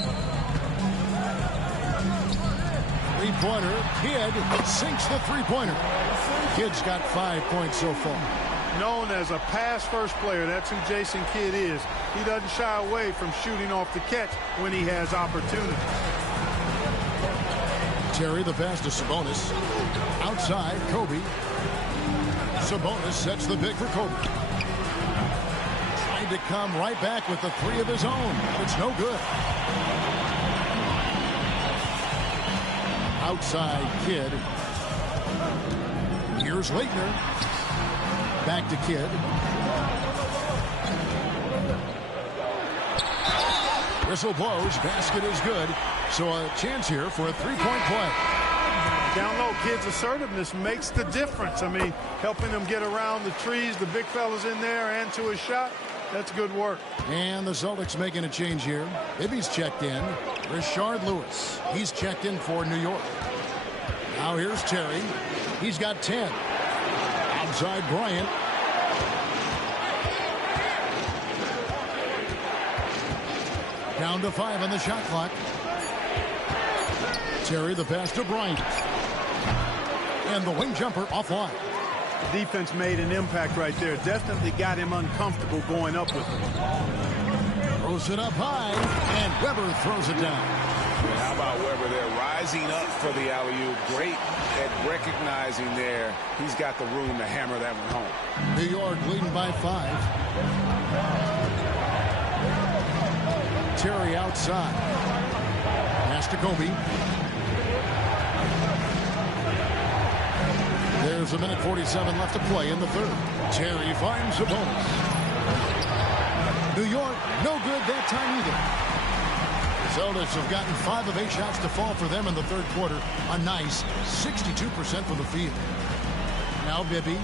Three-pointer. Kidd sinks the three-pointer. Kidd's got 5 points so far. Known as a pass-first player, that's who Jason Kidd is. He doesn't shy away from shooting off the catch when he has opportunity. Terry the pass to Sabonis. Outside, Kobe. Sabonis sets the pick for Kobe. Trying to come right back with the 3 of his own. It's no good. Outside, Kidd. Here's Leitner. Back to Kidd. Whistle blows. Basket is good. So a chance here for a three-point play. Down low, Kidd's assertiveness makes the difference. I mean, helping him get around the trees, the big fellas in there, and to his shot. That's good work. And the Celtics making a change here. Ibby's checked in. Rashard Lewis. He's checked in for New York. Now here's Terry. He's got 10. Outside Bryant. Down to 5 on the shot clock. Terry the pass to Bryant. And the wing jumper offline. The defense made an impact right there. Definitely got him uncomfortable going up with him. Throws it up high. And Weber throws it down. And how about Weber there rising up for the alley-oop? Great at recognizing there. He's got the room to hammer that one home. New York leading by 5. Terry outside. Pass to Kobe. There's 1:47 left to play in the third. Terry finds Sabonis. New York, no good that time either. The Celtics have gotten 5 of 8 shots to fall for them in the third quarter. A nice 62% from the field. Now Bibby.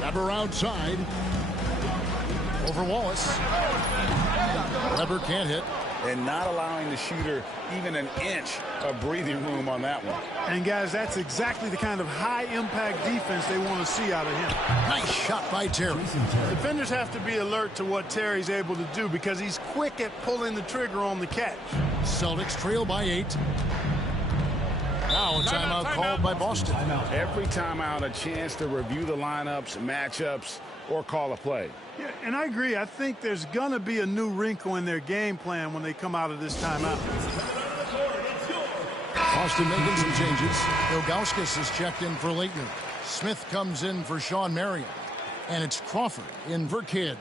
Weber outside. Over Wallace. Weber can't hit. And not allowing the shooter even an inch of breathing room on that one. And guys, that's exactly the kind of high-impact defense they want to see out of him. Nice shot by Terry. Defenders have to be alert to what Terry's able to do because he's quick at pulling the trigger on the catch. Celtics trail by 8. Now Now a timeout called by Boston. Every timeout, a chance to review the lineups, matchups, or call a play. Yeah, and I agree. I think there's going to be a new wrinkle in their game plan when they come out of this timeout. Boston making some changes. Ilgauskas is checked in for Leitner. Smith comes in for Sean Marion. And it's Crawford in for Kidd.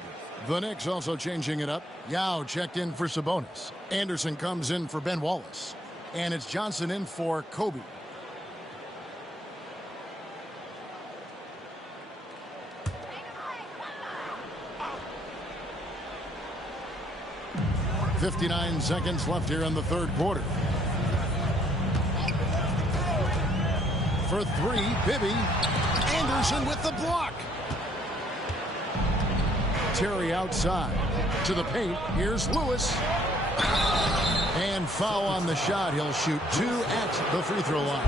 The Knicks also changing it up. Yao checked in for Sabonis. Anderson comes in for Ben Wallace. And it's Johnson in for Kobe. .59 seconds left here in the third quarter. For three, Bibby. Anderson with the block. Terry outside to the paint. Here's Lewis. And foul on the shot. He'll shoot 2 at the free throw line.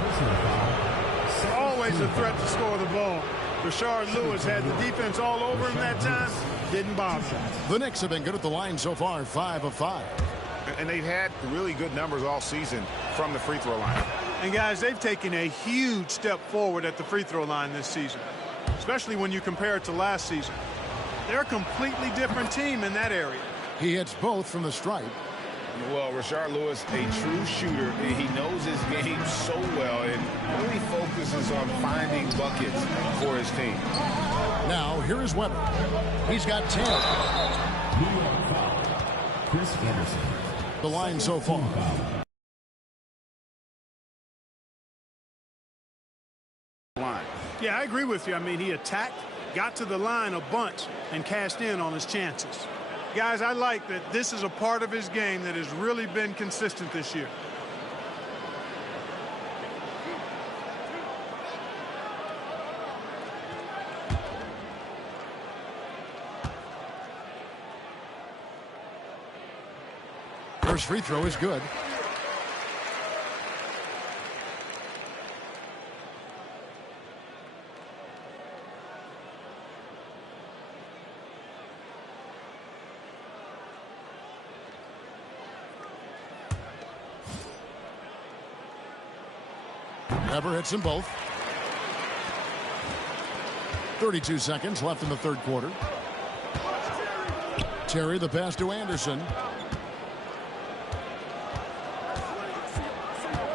Always a threat to score the ball. Rashard Lewis had the defense all over him that time. Didn't bother. The Knicks have been good at the line so far, 5 of 5. And they've had really good numbers all season from the free throw line. And guys, they've taken a huge step forward at the free throw line this season, especially when you compare it to last season. They're a completely different team in that area. He hits both from the stripe. Well, Rashard Lewis, a true shooter, and he knows his game so well and really focuses on finding buckets for his team. Now, here is Weber. He's got 10. New York foul. Chris Anderson. The line so far. Yeah, I agree with you. I mean, he attacked, got to the line a bunch, and cashed in on his chances. Guys, I like that this is a part of his game that has really been consistent this year. First free throw is good. Weber hits them both. 32 seconds left in the third quarter. Terry the pass to Anderson.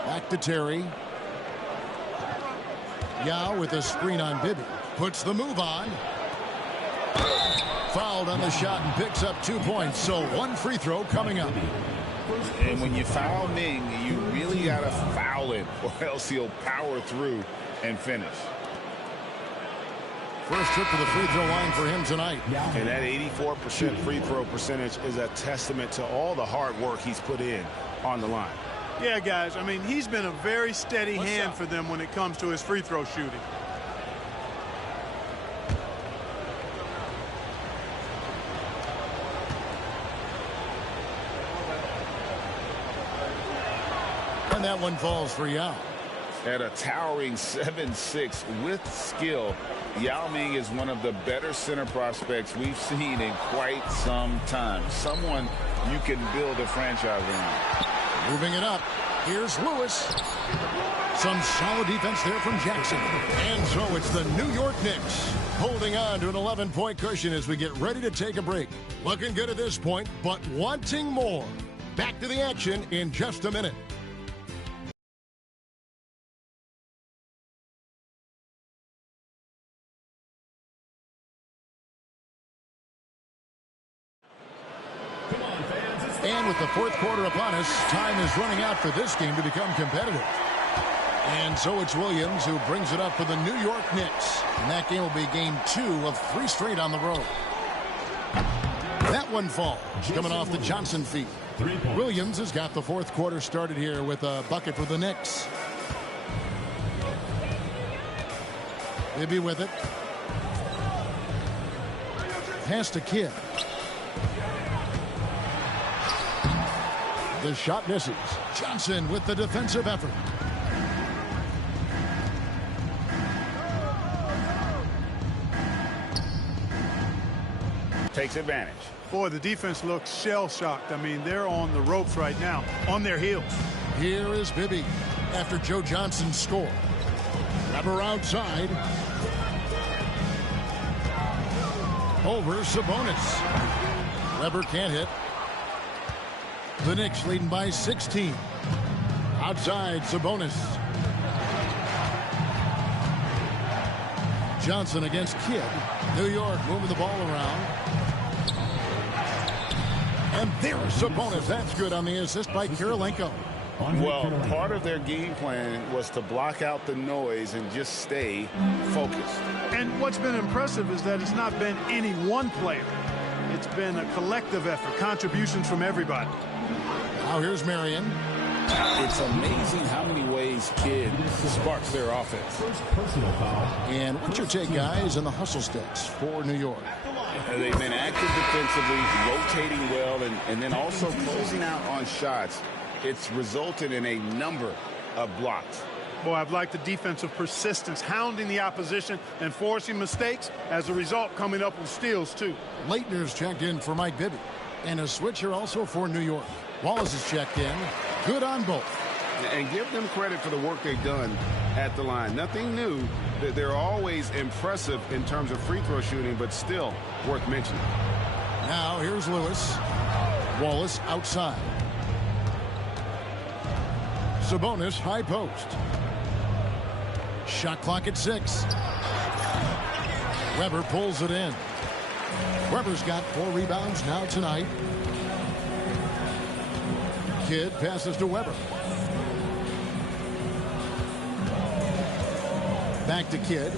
Back to Terry. Yao with a screen on Bibby. Puts the move on. Fouled on the shot and picks up 2 points. So one free throw coming up. And when you foul Ming, you really got to foul him or else he'll power through and finish. First trip to the free throw line for him tonight. And that 84% free throw percentage is a testament to all the hard work he's put in on the line. Yeah, guys, I mean, he's been a very steady hand for them when it comes to his free throw shooting. And that one falls for Yao. At a towering 7'6" with skill, Yao Ming is one of the better center prospects we've seen in quite some time. Someone you can build a franchise around. Moving it up. Here's Lewis. Some solid defense there from Jackson. And so it's the New York Knicks holding on to an 11-point cushion as we get ready to take a break. Looking good at this point, but wanting more. Back to the action in just a minute. And with the fourth quarter upon us, time is running out for this game to become competitive. And so it's Williams who brings it up for the New York Knicks. And that game will be game 2 of 3 straight on the road. That one falls, coming off the Johnson feed. Williams has got the fourth quarter started here with a bucket for the Knicks. Bibby with it. Pass to Kidd. The shot misses. Johnson with the defensive effort. Takes advantage. Boy, the defense looks shell-shocked. I mean, they're on the ropes right now, on their heels. Here is Bibby. after Joe Johnson's score. Weber outside. Over Sabonis. Weber can't hit. The Knicks leading by 16. Outside Sabonis. Johnson against Kidd. New York moving the ball around. And there's Sabonis. That's good on the assist by Kirilenko. Well, part of their game plan was to block out the noise and just stay focused. And what's been impressive is that it's not been any one player. It's been a collective effort, contributions from everybody. Now here's Marion. It's amazing how many ways Kidd sparks their offense. And what's your take, guys, on the hustle sticks for New York? They've been active defensively, rotating well, and then also closing out on shots. It's resulted in a number of blocks. Boy, I've liked the defensive persistence, hounding the opposition and forcing mistakes. As a result, coming up with steals, too. Leitner's checked in for Mike Bibby. And a switcher also for New York. Wallace is checked in. Good on both. And give them credit for the work they've done at the line. Nothing new. They're always impressive in terms of free throw shooting, but still worth mentioning. Now here's Lewis. Wallace outside. Sabonis high post. Shot clock at 6. Weber pulls it in. Weber's got 4 rebounds now tonight. Kidd passes to Weber. Back to Kidd.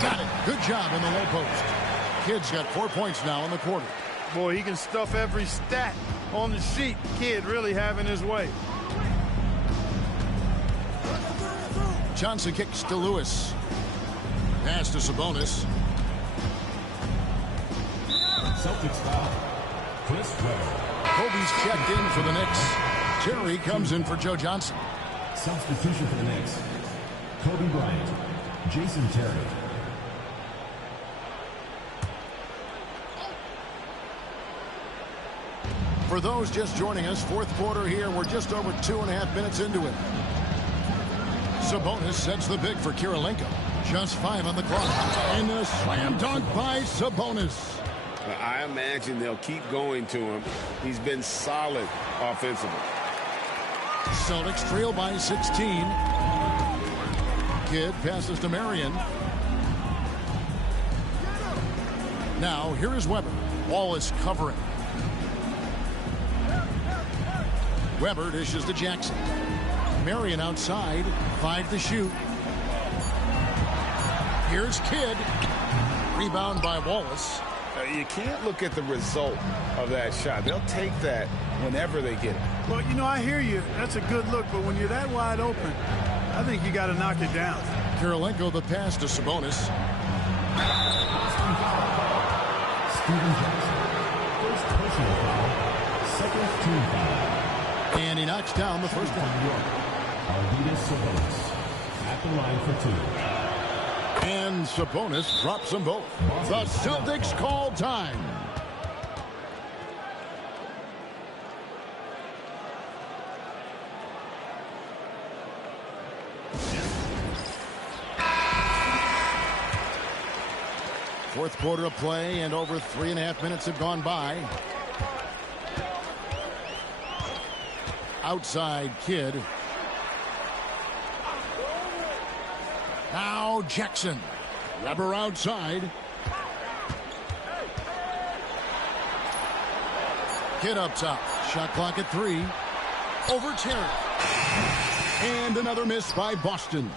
Got it. Good job on the low post. Kidd's got 4 points now in the quarter. Boy, he can stuff every stat on the sheet. Kidd really having his way. Johnson kicks to Lewis. Pass to Sabonis. Celtics foul. Chris Webber. Kobe's checked in for the Knicks. Terry comes in for Joe Johnson. Substitution for the Knicks. Kobe Bryant. Jason Terry. For those just joining us, fourth quarter here. We're just over 2.5 minutes into it. Sabonis sets the big for Kirilenko. Just 5 on the clock. And a slam dunk by Sabonis. I imagine they'll keep going to him. He's been solid offensively. Celtics trail by 16. Kidd passes to Marion. Now here is Weber. Wallace covering. Weber dishes to Jackson. Marion outside. 5 to shoot. Here's Kidd. Rebound by Wallace. You can't look at the result of that shot. They'll take that whenever they get it. Well, you know, I hear you. That's a good look, but when you're that wide open, I think you got to knock it down. Kirilenko the pass to Sabonis. Steven Jackson. First personal foul. Second team foul. And he knocks down the first one. Arvidas Sabonis at the line for 2. And Sabonis drops them both. The Celtics call time. Fourth quarter of play, and over 3.5 minutes have gone by. Outside Kidd. Now Jackson. Weber outside. Kidd up top. Shot clock at 3. Over Terry. And another miss by Boston.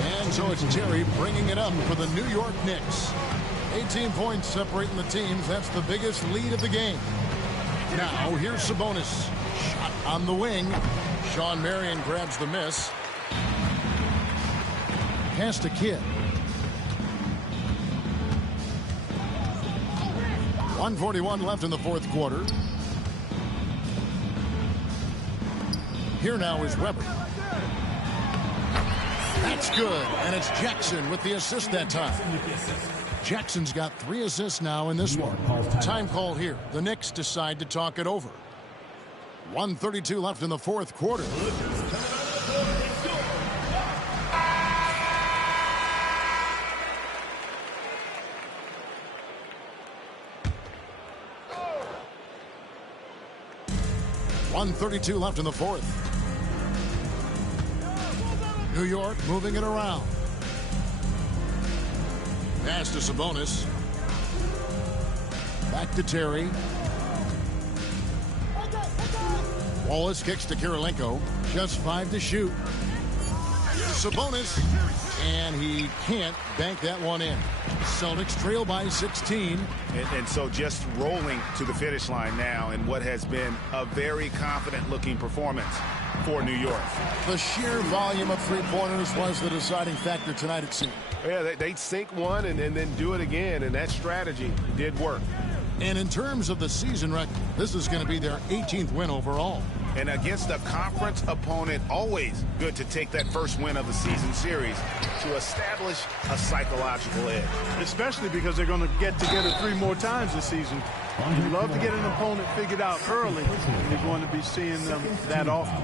And so it's Terry bringing it up for the New York Knicks. 18 points separating the teams. That's the biggest lead of the game. Now here's Sabonis. Shot on the wing. Sean Marion grabs the miss. Pass to Kidd. 1:41 left in the fourth quarter. Here now is Weber. That's good, and it's Jackson with the assist that time. Jackson's got 3 assists now in this one. Time call here. The Knicks decide to talk it over. 1:32 left in the fourth quarter. .132 left in the fourth. New York moving it around. Pass to Sabonis. Back to Terry. Wallace kicks to Kirilenko. Just 5 to shoot. Sabonis. And he can't bank that one in. Celtics trail by 16. And so just rolling to the finish line now in what has been a very confident-looking performance for New York. The sheer volume of three-pointers was the deciding factor tonight, it seemed. Yeah, they sink one and then do it again, and that strategy did work. And in terms of the season record, this is going to be their 18th win overall. And against a conference opponent, always good to take that first win of the season series to establish a psychological edge. Especially because they're going to get together 3 more times this season. You love to get an opponent figured out early, and you're going to be seeing them that often.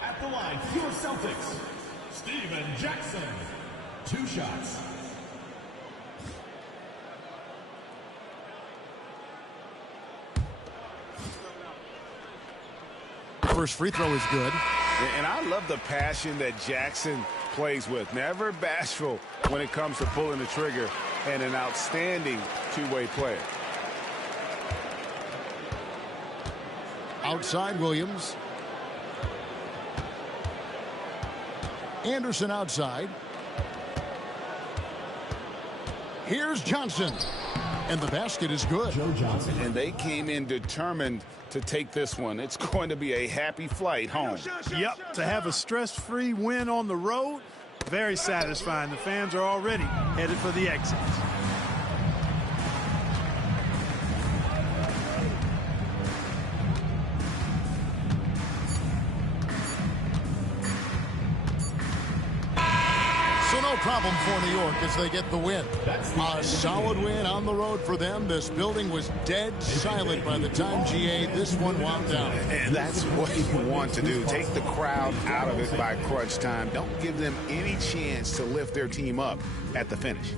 At the line, for your Celtics, Steven Jackson. 2 shots. First free throw is good. And I love the passion that Jackson plays with. Never bashful when it comes to pulling the trigger, and an outstanding two-way player. Outside Williams. Anderson outside. Here's Johnson. And the basket is good. And they came in determined to take this one. It's going to be a happy flight home. Yep, to have a stress-free win on the road, very satisfying. The fans are already headed for the exits. No problem for New York as they get the win. A solid win on the road for them. This building was dead silent by the time GA this one wound down. And that's what you want to do. Take the crowd out of it by crunch time. Don't give them any chance to lift their team up at the finish.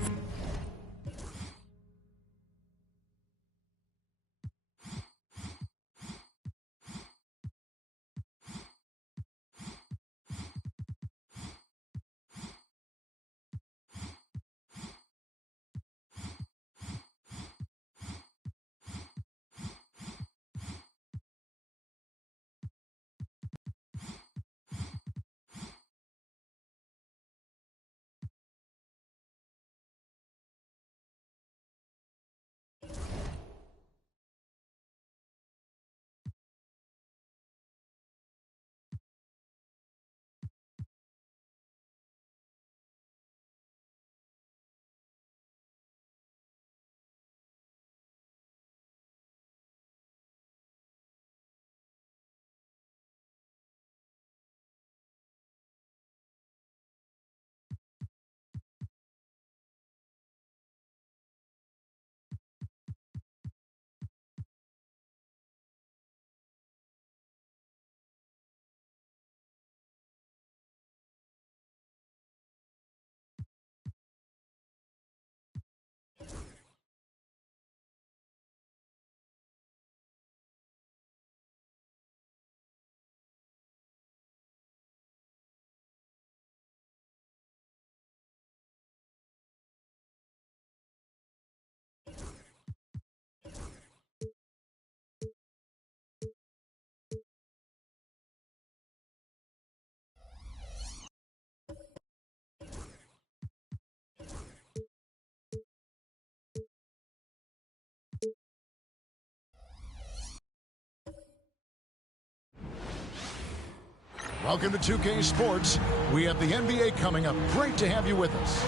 Welcome to 2K Sports. We have the NBA coming up. Great to have you with us.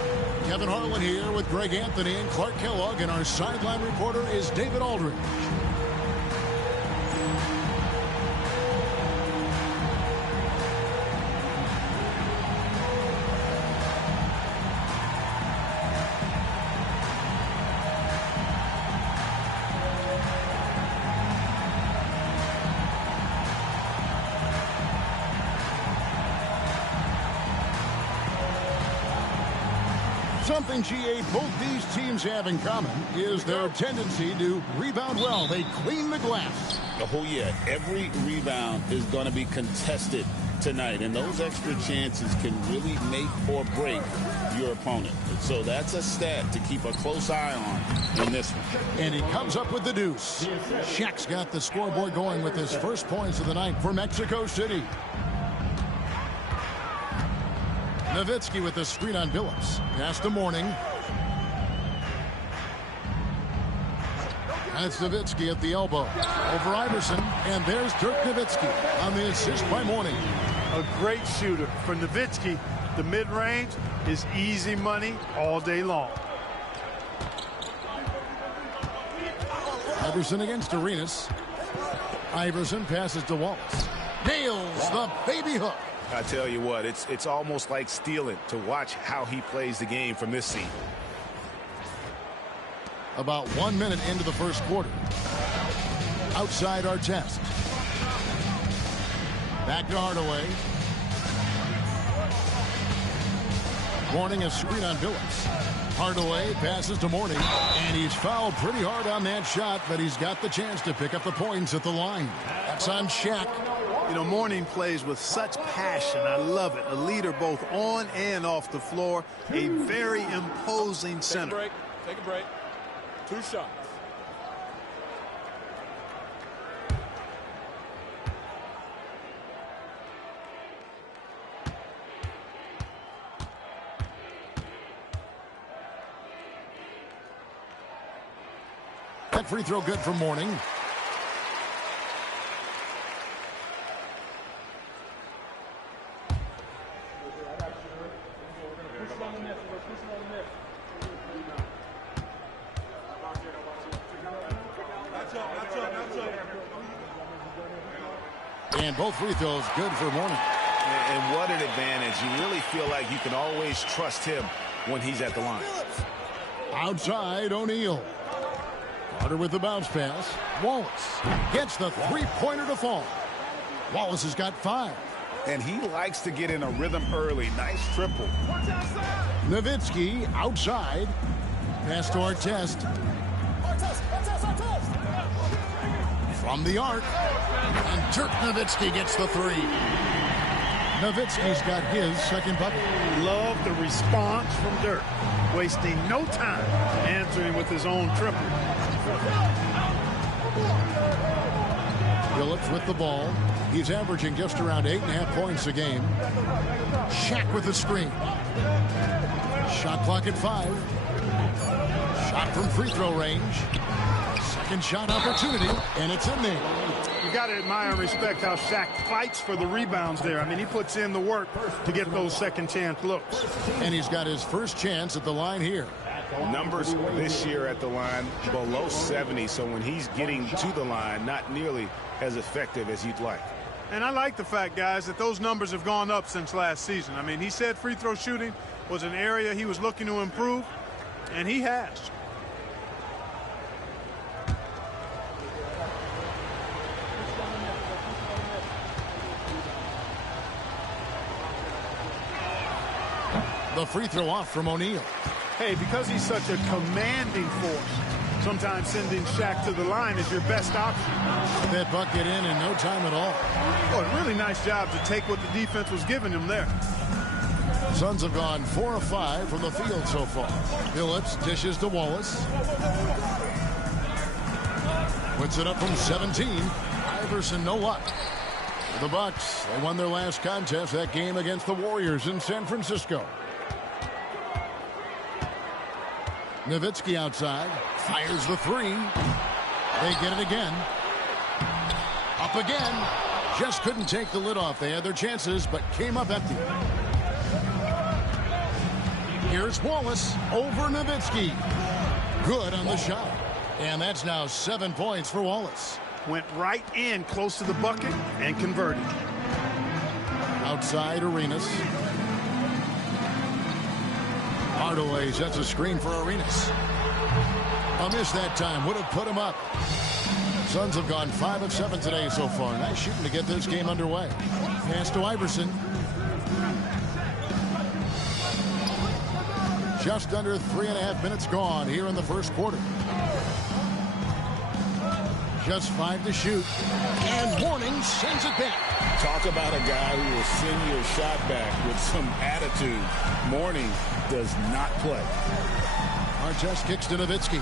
Kevin Harlan here with Greg Anthony and Clark Kellogg, and our sideline reporter is David Aldridge. Something, GA, both these teams have in common is their tendency to rebound well. They clean the glass. Oh, yeah. Every rebound is going to be contested tonight, and those extra chances can really make or break your opponent. So that's a stat to keep a close eye on in this one. And he comes up with the deuce. Shaq's got the scoreboard going with his first points of the night for Mexico City. Nowitzki with the screen on Billups. Pass to Mourning. That's Nowitzki at the elbow. Over Iverson. And there's Dirk Nowitzki on the assist by Mourning. A great shooter. For Nowitzki, the mid-range is easy money all day long. Iverson against Arenas. Iverson passes to Wallace. Nails the baby hook. I tell you what, it's almost like stealing to watch how he plays the game from this seat. About 1 minute into the first quarter. Outside Artest. Back to Hardaway. Mourning a screen on Billups. Hardaway passes to Mourning, and he's fouled pretty hard on that shot, but he's got the chance to pick up the points at the line. That's on Shaq. You know, Mourning plays with such passion. I love it. A leader both on and off the floor. A very imposing center. Take a break. 2 shots. That free throw good for Mourning. And both free throws good for Mourning. And what an advantage. You really feel like you can always trust him when he's at the line. Outside O'Neal. Carter with the bounce pass. Wallace gets the three-pointer to fall. Wallace has got 5. And he likes to get in a rhythm early. Nice triple. Nowitzki outside. Pass to Artest. From the arc. And Dirk Nowitzki gets the 3. Nowitzki's got his second bucket. Love the response from Dirk. Wasting no time answering with his own triple. Billups with the ball. He's averaging just around 8.5 points a game. Shaq with the screen. Shot clock at 5. Shot from free throw range. Second shot opportunity, and it's in there. You got to admire and respect how Shaq fights for the rebounds there. I mean, he puts in the work to get those second chance looks. And he's got his first chance at the line here. Numbers this year at the line below 70, so when he's getting to the line, not nearly as effective as you'd like. And I like the fact, guys, that those numbers have gone up since last season. I mean, he said free throw shooting was an area he was looking to improve, and he has. The free throw off from O'Neal. Hey, because he's such a commanding force, sometimes sending Shaq to the line is your best option. That bucket in no time at all. Oh, a really nice job to take what the defense was giving him there. Suns have gone 4 of 5 from the field so far. Billups dishes to Wallace. Puts it up from 17. Iverson, no luck. The Bucks, they won their last contest, that game against the Warriors in San Francisco. Nowitzki outside, fires the 3. They get it again. Up again. Just couldn't take the lid off. They had their chances, but came up empty. Here's Wallace over Nowitzki. Good on the shot. And that's now 7 points for Wallace. Went right in close to the bucket and converted. Outside Arenas. Hardaway sets a screen for Arenas. A miss that time would have put him up. Suns have gone 5 of 7 today so far. Nice shooting to get this game underway. Pass to Iverson. Just under 3.5 minutes gone here in the first quarter. Just 5 to shoot. And Morning sends it back. Talk about a guy who will send your shot back with some attitude. Morning does not play. Artest kicks to Nowitzki.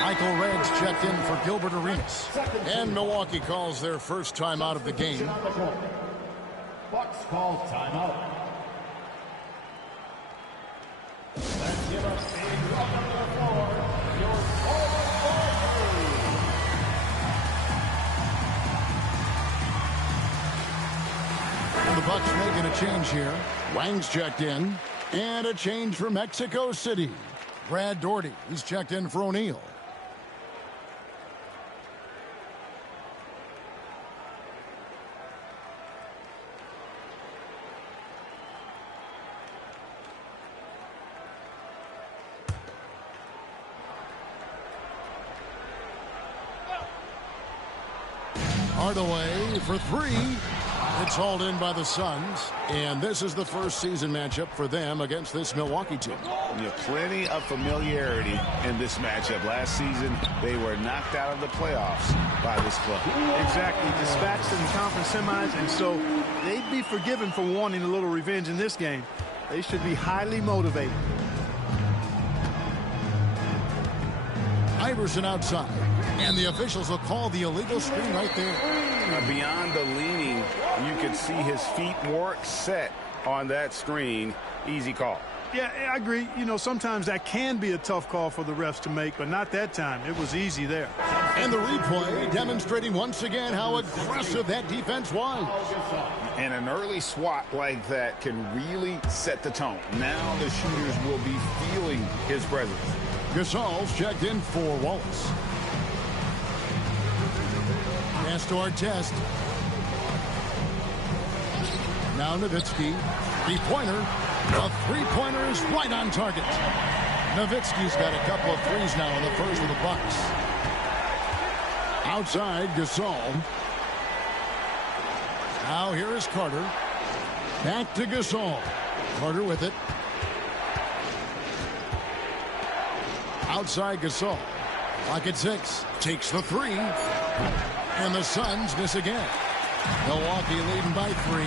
Michael Reds checked in for Gilbert Arenas. And Milwaukee calls their first timeout of the game. Bucks call timeout. Let's give a big welcome to the floor. Your And the Bucks making a change here. Wang's checked in. And a change for Mexico City. Brad Daugherty, he's checked in for O'Neal. Hardaway for 3. It's hauled in by the Suns, and this is the first season matchup for them against this Milwaukee team. Plenty of familiarity in this matchup. Last season, they were knocked out of the playoffs by this club. Exactly. Dispatched in the conference semis, and so they'd be forgiven for wanting a little revenge in this game. They should be highly motivated. Iverson outside, and the officials will call the illegal screen right there. Now, beyond the leaning, you can see his feet weren't set on that screen. Easy call. Yeah, I agree. Sometimes that can be a tough call for the refs to make, but not that time. It was easy there. And the replay demonstrating once again how aggressive that defense was. And an early swat like that can really set the tone. Now the shooters will be feeling his presence. Gasol's checked in for Wallace. Pass to Artest. Now Nowitzki. Three-pointer. The three-pointer is right on target. Nowitzki's got a couple of threes now in the first of the Bucks. Outside, Gasol. Now here is Carter. Back to Gasol. Carter with it. Outside Gasol. Clock at 6. Takes the 3. And the Suns miss again. Milwaukee leading by 3.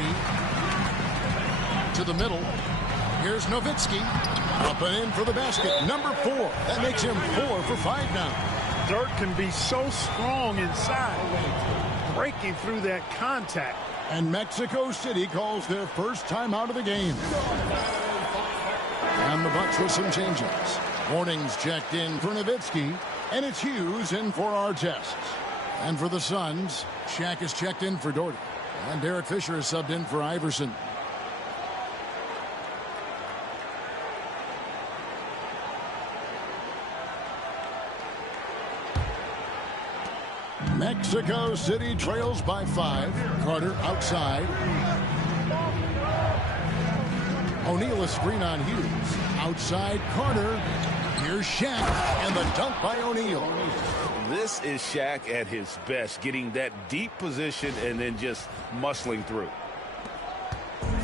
To the middle. Here's Nowitzki. Up and in for the basket. Number 4. That makes him 4 for 5 now. Dirk can be so strong inside. Breaking through that contact. And Mexico City calls their first time out of the game. And the Bucks with some changes. Morning's checked in for Nowitzki. And it's Hughes in for Artest. And for the Suns, Shaq is checked in for Daugherty. And Derek Fisher is subbed in for Iverson. Mexico City trails by 5. Carter outside. O'Neal a screen on Hughes. Outside Carter. Here's Shaq. And the dunk by O'Neal. This is Shaq at his best, getting that deep position and then just muscling through.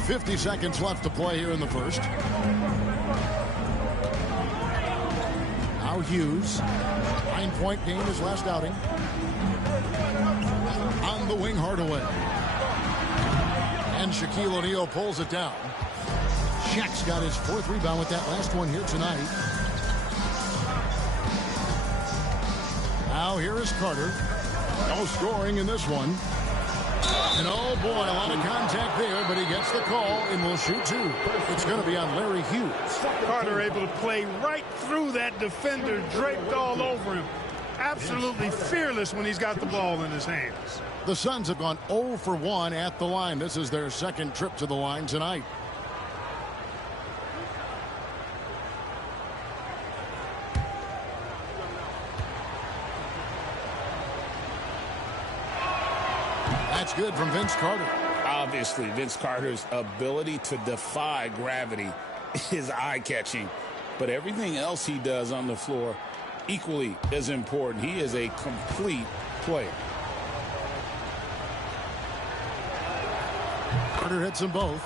50 seconds left to play here in the first. Now Hughes. 9-point game his last outing. On the wing, Hardaway. And Shaquille O'Neal pulls it down. Shaq's got his 4th rebound with that last one here tonight. Now here is Carter. No scoring in this one. And oh boy, a lot of contact there, but he gets the call and will shoot 2. It's going to be on Larry Hughes. Carter able to play right through that defender, draped all over him. Absolutely fearless when he's got the ball in his hands. The Suns have gone 0 for 1 at the line. This is their second trip to the line tonight. That's good from Vince Carter. Obviously, Vince Carter's ability to defy gravity is eye-catching. But everything else he does on the floor equally as important. He is a complete player. Carter hits them both.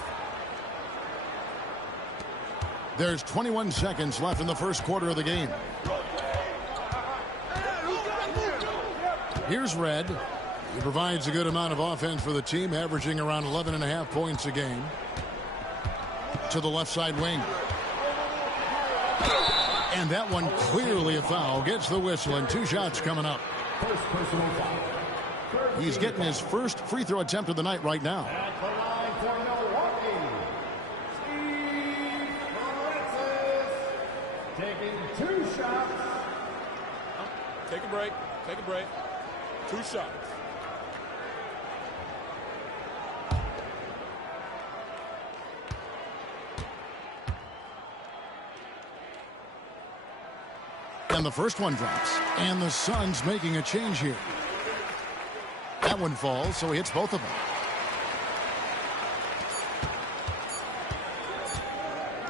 There's 21 seconds left in the first quarter of the game. Here's Red. He provides a good amount of offense for the team, averaging around 11.5 points a game. To the left side wing. And that one clearly a foul. Gets the whistle, and 2 shots coming up. He's getting his first free throw attempt of the night right now. At the line for Milwaukee, Steve Francis, taking 2 shots. Take a break. Take a break. 2 shots. And the first one drops. And the Suns making a change here. That one falls, so he hits both of them.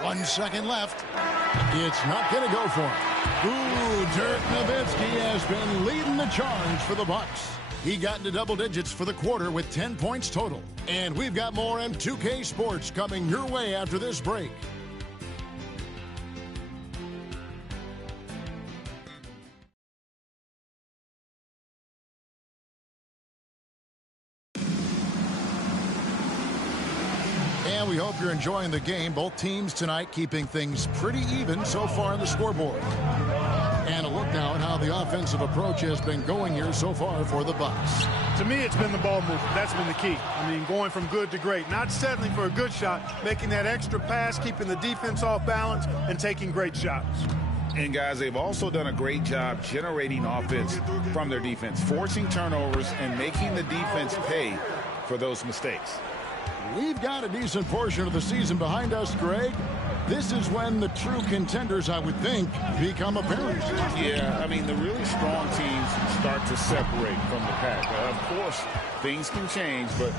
1 second left. It's not going to go for him. Ooh, Dirk Nowitzki has been leading the charge for the Bucks. He got into double digits for the quarter with 10 points total. And we've got more M2K Sports coming your way after this break. And we hope you're enjoying the game. Both teams tonight keeping things pretty even so far on the scoreboard. And a look now at how the offensive approach has been going here so far for the Bucks. To me, it's been the ball movement. That's been the key. I mean, going from good to great. Not settling for a good shot, making that extra pass, keeping the defense off balance, and taking great shots. And, guys, they've also done a great job generating offense from their defense, forcing turnovers and making the defense pay for those mistakes. We've got a decent portion of the season behind us, Greg. This is when the true contenders, I would think, become apparent. Yeah, I mean, the really strong teams start to separate from the pack. Of course, things can change, but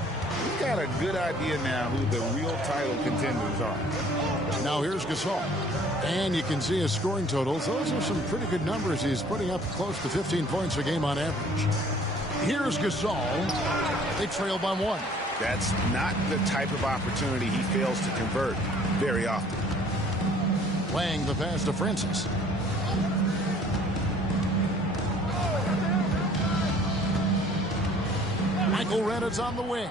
we've got a good idea now who the real title contenders are. Now here's Gasol. And you can see his scoring totals. Those are some pretty good numbers. He's putting up close to 15 points a game on average. Here's Gasol. They trail by 1. That's not the type of opportunity he fails to convert very often. Playing the pass to Francis. Michael Redd is on the wing.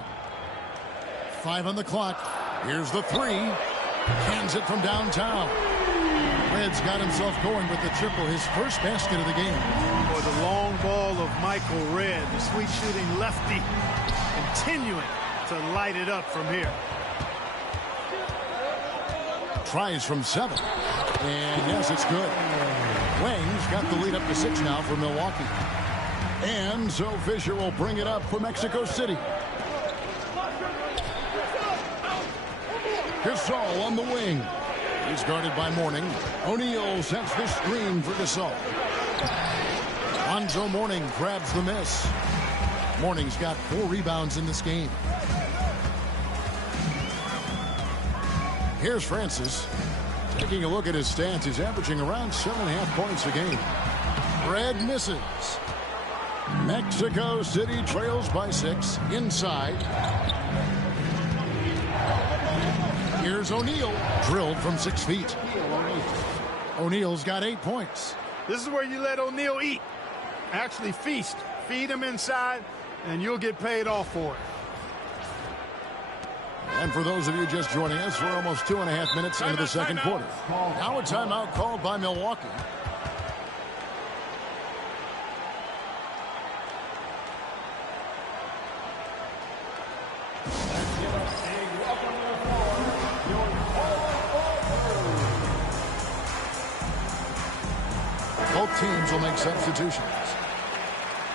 5 on the clock. Here's the 3. Hands it from downtown. Redd's got himself going with the triple, his first basket of the game. Boy, the long ball of Michael Redd, the sweet shooting lefty, continuing to light it up from here. Tries from 7. And yes, it's good. Wang's got the lead up to 6 now for Milwaukee. And so Fisher will bring it up for Mexico City. Gasol on the wing. He's guarded by Mourning. O'Neal sets the screen for Gasol. Lonzo Mourning grabs the miss. Mourning's got 4 rebounds in this game. Here's Francis. Taking a look at his stats, he's averaging around 7.5 points a game. Redd misses. Mexico City trails by 6. Inside. Here's O'Neal. Drilled from 6 feet. O'Neal's got 8 points. This is where you let O'Neal eat. Actually feast. Feed him inside, and you'll get paid off for it. And for those of you just joining us, we're almost 2.5 minutes into the second quarter. Now a timeout called by Milwaukee. Both teams will make substitutions.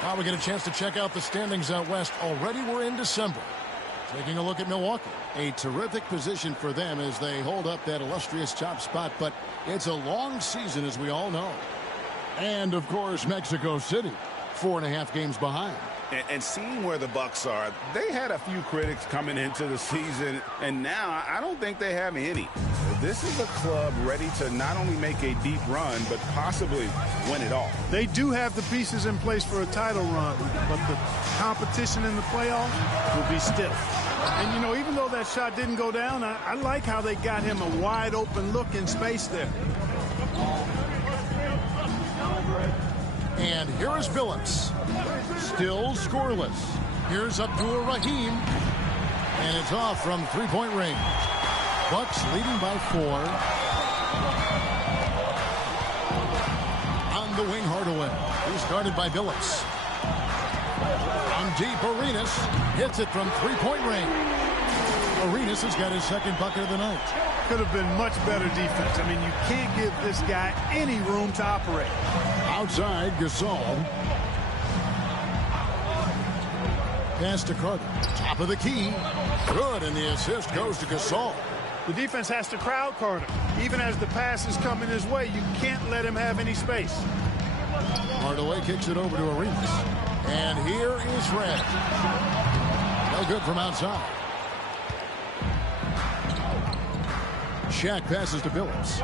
Now we get a chance to check out the standings out west. Already we're in December. Taking a look at Milwaukee. A terrific position for them as they hold up that illustrious top spot, but it's a long season, as we all know. And, of course, Mexico City, 4.5 games behind. And seeing where the Bucks are, they had a few critics coming into the season, and now I don't think they have any. This is a club ready to not only make a deep run, but possibly win it all. They do have the pieces in place for a title run, but the competition in the playoffs will be stiff. And, you know, even though that shot didn't go down, I like how they got him a wide open look in space there. And here is Billups. Still scoreless. Here's Abdul Rahim. And it's off from three-point range. Bucks leading by 4. On the wing, Hardaway. He's guarded by Billups. On deep, Arenas hits it from three-point range. Arenas has got his second bucket of the night. Could have been much better defense. I mean, you can't give this guy any room to operate. Outside, Gasol. Pass to Carter. Top of the key. Good, and the assist goes to Gasol. The defense has to crowd Carter. Even as the pass is coming his way, you can't let him have any space. Hardaway kicks it over to Arenas. And here is Red. No good from outside. Shaq passes to Billups.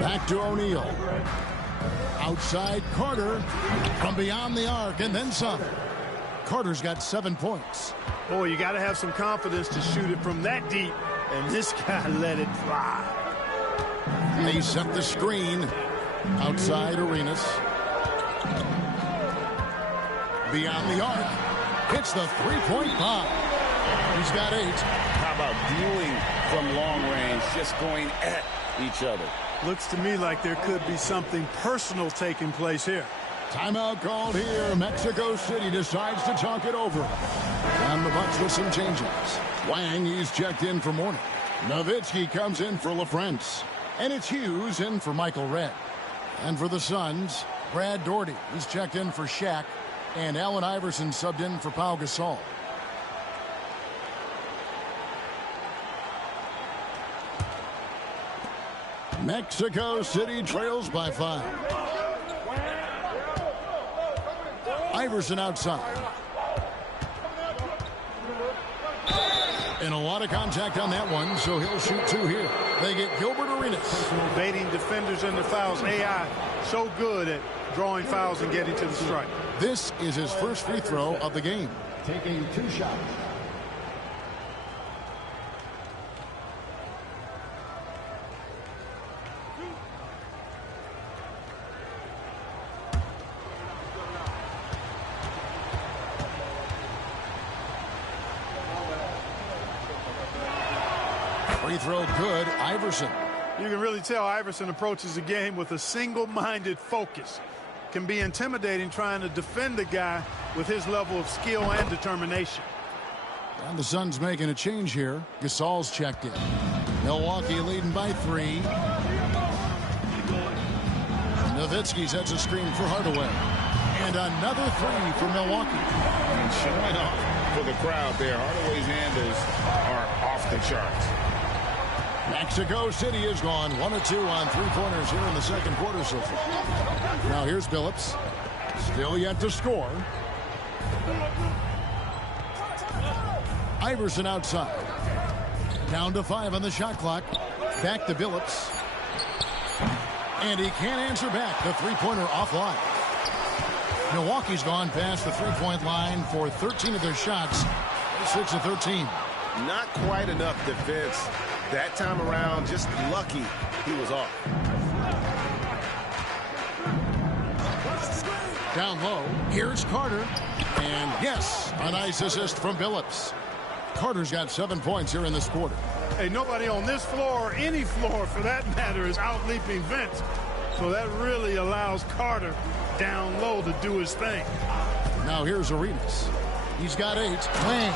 Back to O'Neal. Outside Carter from beyond the arc and then some. Carter's got 7 points. Boy, you got to have some confidence to shoot it from that deep, and this guy let it fly. They set the screen. Outside Arenas. Beyond the arc. Hits the three-point bomb. He's got 8. How about dueling from long range, just going at each other? Looks to me like there could be something personal taking place here. Timeout called here. Mexico City decides to talk it over. And the Bucks with some changes. Wang, he's checked in for Mourning. Nowitzki comes in for LaFrentz. And it's Hughes in for Michael Redd. And for the Suns, Brad Daugherty. He's checked in for Shaq. And Allen Iverson subbed in for Pau Gasol. Mexico City trails by 5. Iverson outside. And a lot of contact on that one, so he'll shoot 2 here. They get Gilbert Arenas. Baiting defenders into fouls. AI so good at drawing fouls and getting to the strike. This is his first free throw of the game. Taking 2 shots. Free throw good. Iverson. You can really tell Iverson approaches the game with a single-minded focus. Can be intimidating trying to defend a guy with his level of skill and determination. And the Suns making a change here. Gasol's checked in. Milwaukee leading by 3. Nowitzki sets a screen for Hardaway. And another 3 for Milwaukee. And showing off for the crowd there. Hardaway's handles are off the charts. Mexico City has gone 1 of 2 on 3-pointers here in the second quarter so far. Now here's Billups. Still yet to score. Iverson outside. Down to 5 on the shot clock. Back to Billups. And he can't answer back. The three-pointer offline. Milwaukee's gone past the three-point line for 13 of their shots. 6 of 13. Not quite enough defense. That time around, just lucky he was off. Down low, here's Carter. And yes, a nice assist from Billups. Carter's got 7 points here in this quarter. Hey, nobody on this floor, or any floor for that matter, is out-leaping Vince. So that really allows Carter down low to do his thing. Now here's Arenas. He's got 8. Wang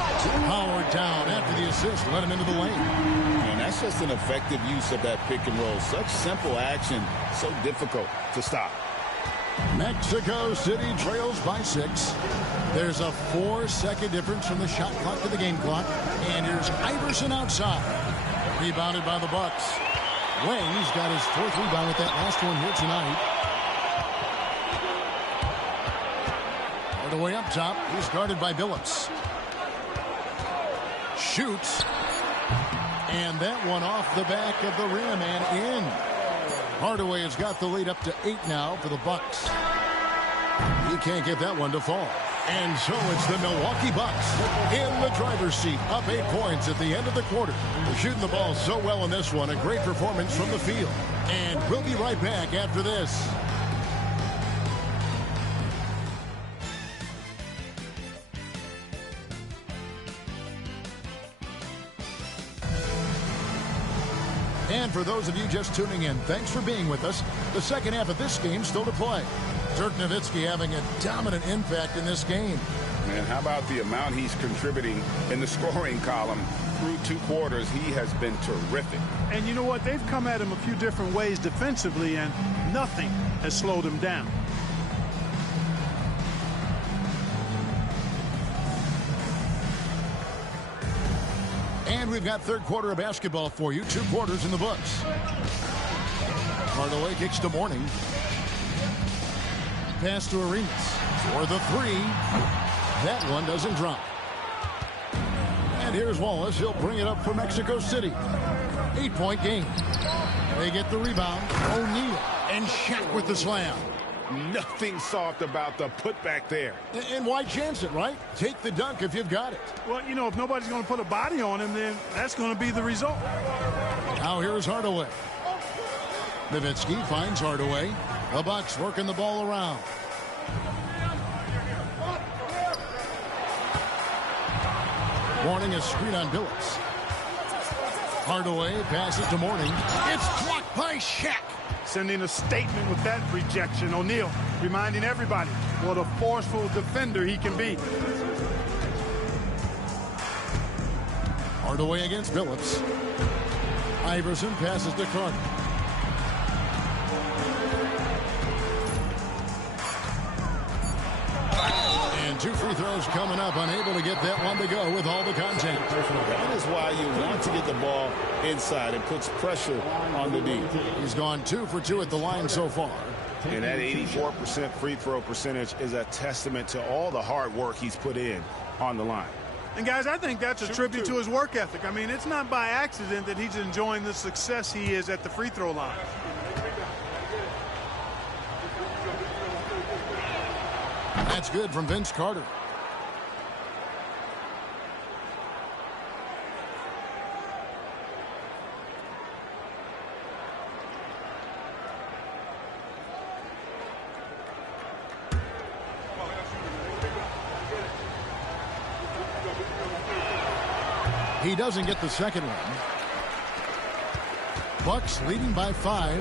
powered down after the assist. Let him into the lane. And that's just an effective use of that pick and roll. Such simple action, so difficult to stop. Mexico City trails by 6. There's a 4-second difference from the shot clock to the game clock. And here's Iverson outside. Rebounded by the Bucks. Wang's got his 4th rebound with that last one here tonight. Hardaway up top. He's guarded by Billups. Shoots. And that one off the back of the rim and in. Hardaway has got the lead up to 8 now for the Bucks. He can't get that one to fall. And so it's the Milwaukee Bucks in the driver's seat, up 8 points at the end of the quarter. They're shooting the ball so well in this one. A great performance from the field. And we'll be right back after this. And for those of you just tuning in, thanks for being with us. The second half of this game still to play. Dirk Nowitzki having a dominant impact in this game. Man, how about the amount he's contributing in the scoring column through 2 quarters? He has been terrific. And you know what? They've come at him a few different ways defensively, and nothing has slowed him down. And we've got third quarter of basketball for you. 2 quarters in the books. Hardaway kicks to Mourning. Pass to Arenas for the 3. That one doesn't drop. And here's Wallace. He'll bring it up for Mexico City. 8-point game. They get the rebound. O'Neal and Shaq with the slam. Nothing soft about the putback there. And why chance it, right? Take the dunk if you've got it. Well, you know, if nobody's going to put a body on him, then that's going to be the result. Now here's Hardaway. Nowitzki finds Hardaway. The Bucks working the ball around. Mourning a screen on Billups. Hardaway passes to Mourning. It's blocked by Shaq. Sending a statement with that rejection. O'Neal reminding everybody what a forceful defender he can be. Hardaway against Billups. Iverson passes to Carter. And 2 free throws coming up. Unable to get that one to go with all the contact. That is why you want to get the ball inside. It puts pressure on the D. He's gone 2 for 2 at the line so far. And that 84% free throw percentage is a testament to all the hard work he's put in on the line. And, guys, I think that's a tribute to his work ethic. I mean, it's not by accident that he's enjoying the success he is at the free throw line. That's good from Vince Carter. He doesn't get the second one. Bucks leading by 5.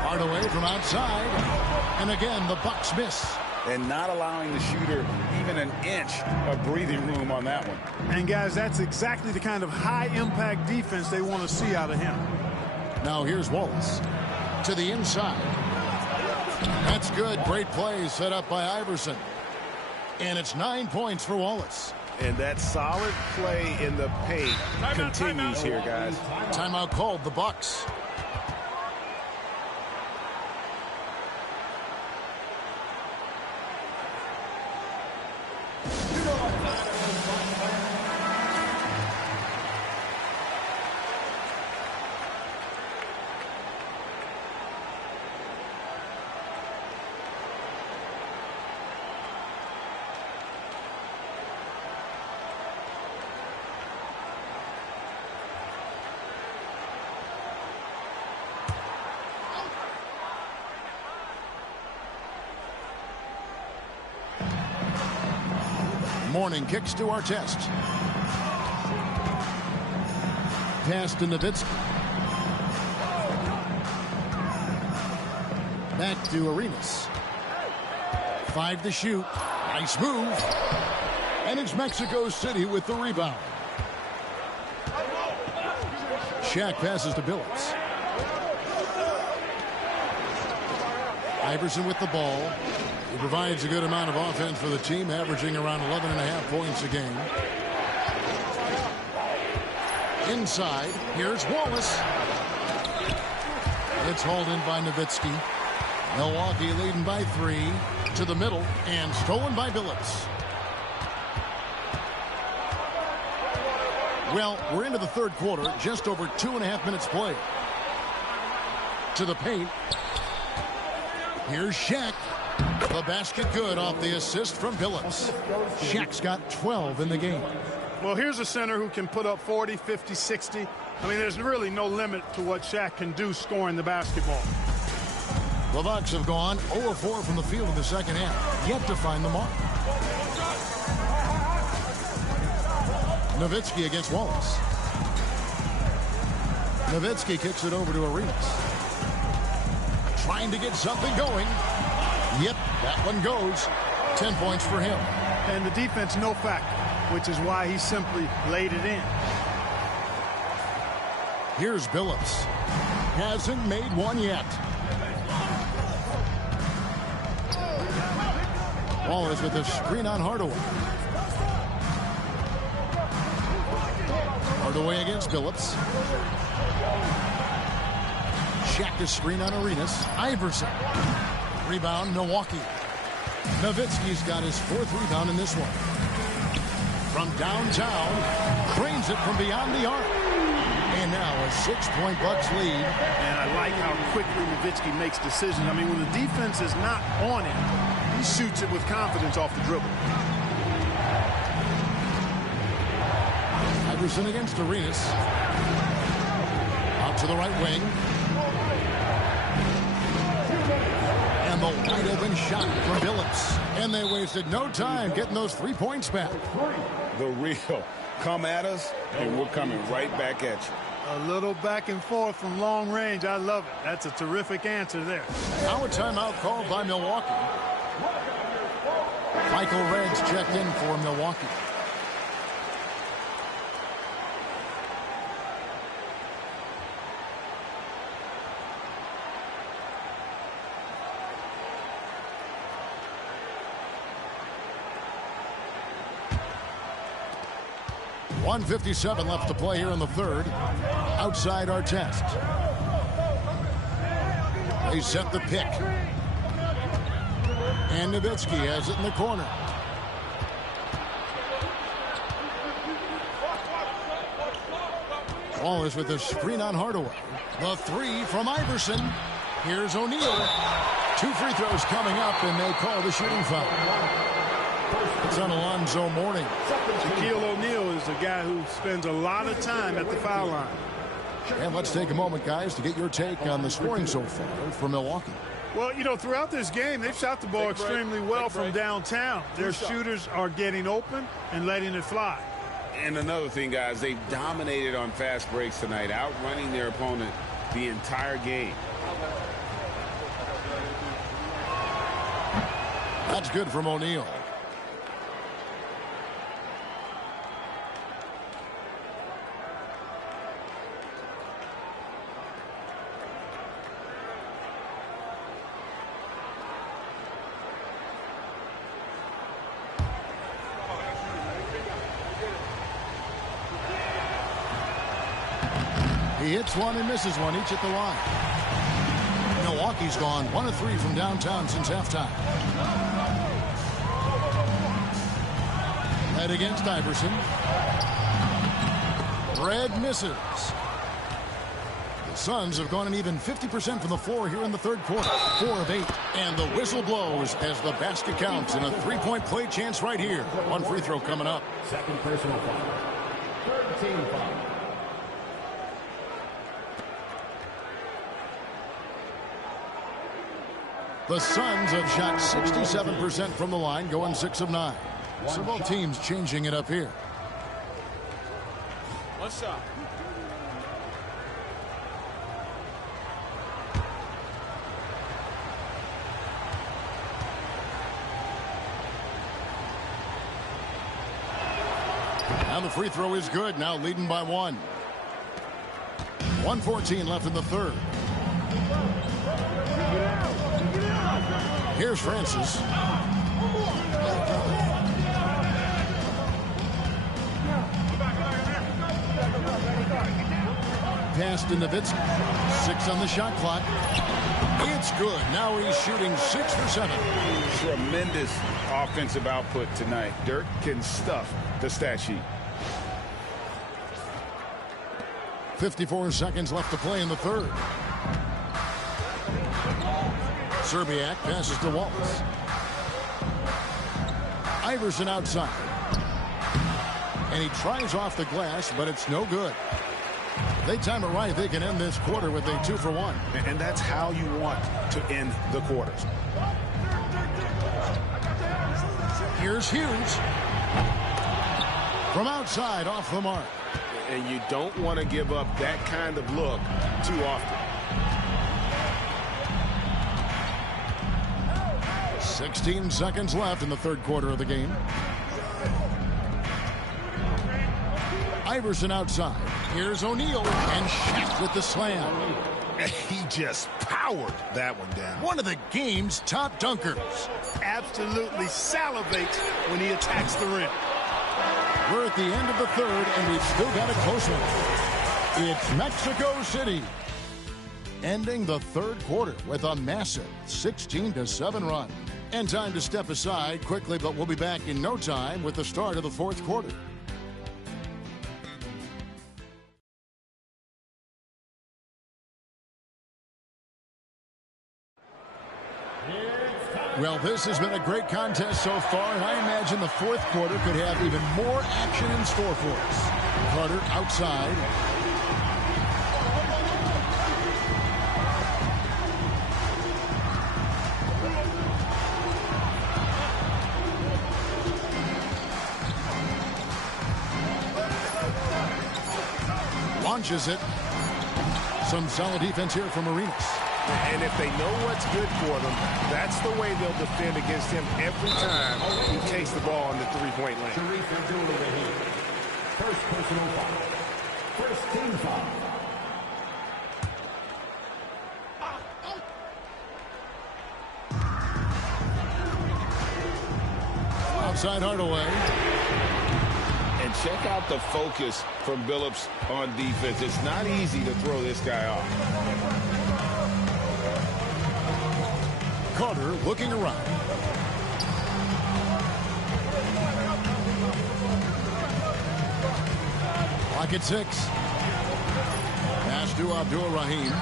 Hardaway from outside. And again, the Bucks miss. And not allowing the shooter even an inch of breathing room on that one. And, guys, that's exactly the kind of high-impact defense they want to see out of him. Now here's Wallace to the inside. That's good. Great play set up by Iverson. And it's 9 points for Wallace. And that solid play in the paint continues here, guys. Timeout called, the Bucks. Mourning kicks to Artest. Pass to Nowitzki. Back to Arenas. 5 to shoot. Nice move. And it's Mexico City with the rebound. Shaq passes to Billups. Iverson with the ball. He provides a good amount of offense for the team, averaging around 11.5 points a game. Inside, here's Wallace. It's hauled in by Nowitzki. Milwaukee leading by 3 to the middle and stolen by Billups. Well, we're into the third quarter, just over 2.5 minutes played. To the paint. Here's Shaq. The basket good off the assist from Billups. Shaq's got 12 in the game. Well, here's a center who can put up 40, 50, 60. I mean, there's really no limit to what Shaq can do scoring the basketball. The Bucks have gone 0 of 4 from the field in the second half, yet to find the mark. Nowitzki against Wallace. Nowitzki kicks it over to Arenas. Trying to get something going. Yep, that one goes. 10 points for him. And the defense no factor, which is why he simply laid it in. Here's Billups. Hasn't made one yet. Wallace with a screen on Hardaway. Hardaway against Billups. Shaq is screen on Arenas. Iverson. Rebound, Milwaukee. Nowitzki's got his 4th rebound in this one. From downtown, cranes it from beyond the arc. And now a 6-point Bucks lead. And I like how quickly Nowitzki makes decisions. I mean, when the defense is not on it, he shoots it with confidence off the dribble. Iverson against Arenas. Out to the right wing. And the wide open shot from Billups. And they wasted no time getting those 3 points back. The real. Come at us, and we're coming right back at you. A little back and forth from long range. I love it. That's a terrific answer there. Now a timeout called by Milwaukee. Michael Reds checked in for Milwaukee. .157 left to play here in the third. Outside our test. They set the pick. And Nowitzki has it in the corner. Wallace with a screen on Hardaway. The 3 from Iverson. Here's O'Neal. 2 free throws coming up, and they call the shooting foul. It's on Alonzo Mourning. Shaquille O'Neal is a guy who spends a lot of time at the foul line. And let's take a moment, guys, to get your take on the scoring so far for Milwaukee. Well, you know, throughout this game, they've shot the ball extremely well from downtown. Their shooters are getting open and letting it fly. And another thing, guys, they've dominated on fast breaks tonight, outrunning their opponent the entire game. That's good from O'Neal. He hits one and misses one, each at the line. Milwaukee's gone 1 of 3 from downtown since halftime. Head against Iverson. Red misses. The Suns have gone an even 50% from the floor here in the third quarter. 4 of 8. And the whistle blows as the basket counts and a 3-point play chance right here. 1 free throw coming up. Second personal foul. Third team foul. The Suns have shot 67% from the line, going 6 of 9. So both teams changing it up here. One shot. Now the free throw is good. Now leading by 1. 1:14 left in the third. Here's Francis. Pass to Nowitzki. 6 on the shot clock. It's good. Now he's shooting 6 for 7. Tremendous offensive output tonight. Dirk can stuff the stat sheet. 54 seconds left to play in the third. Serbiak passes to Wallace. Iverson outside. And he tries off the glass, but it's no good. They time it right. They can end this quarter with a 2-for-1. And that's how you want to end the quarters. Here's Hughes. From outside, off the mark. And you don't want to give up that kind of look too often. 16 seconds left in the third quarter of the game. Iverson outside. Here's O'Neal and Shaq with the slam. He just powered that one down. One of the game's top dunkers. Absolutely salivates when he attacks the rim. We're at the end of the third, and we've still got a close one. It's Mexico City, ending the third quarter with a massive 16-7 run. And time to step aside quickly, but we'll be back in no time with the start of the fourth quarter. Well, this has been a great contest so far, and I imagine the fourth quarter could have even more action in store for us. Carter outside. Launches it. Some solid defense here from Arenas. And if they know what's good for them, that's the way they'll defend against him every time he takes the ball in the three-point lane. First personal foul. First team foul. Outside Hardaway. And check out the focus from Billups on defense. It's not easy to throw this guy off. Carter looking around. Clock at 6. Pass to Abdul-Rahim.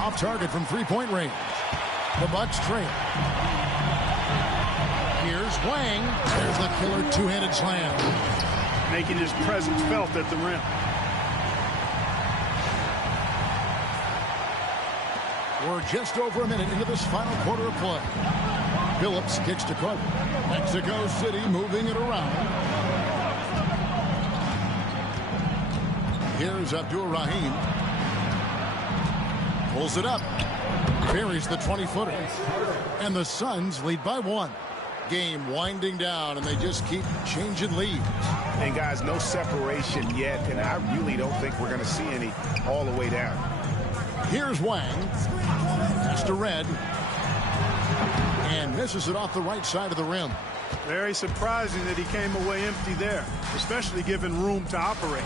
Off target from three-point range. The Bucks trail. Here's Wang. There's the killer two-handed slam. Making his presence felt at the rim. We're just over a minute into this final quarter of play. Billups kicks to Carter. Mexico City moving it around. Here's Abdul-Rahim. Pulls it up. Buries the 20-footer. And the Suns lead by 1. Game winding down, and they just keep changing leads. And guys, no separation yet, and I really don't think we're going to see any all the way down. Here's Wang. Pass to Red. And misses it off the right side of the rim. Very surprising that he came away empty there, especially given room to operate.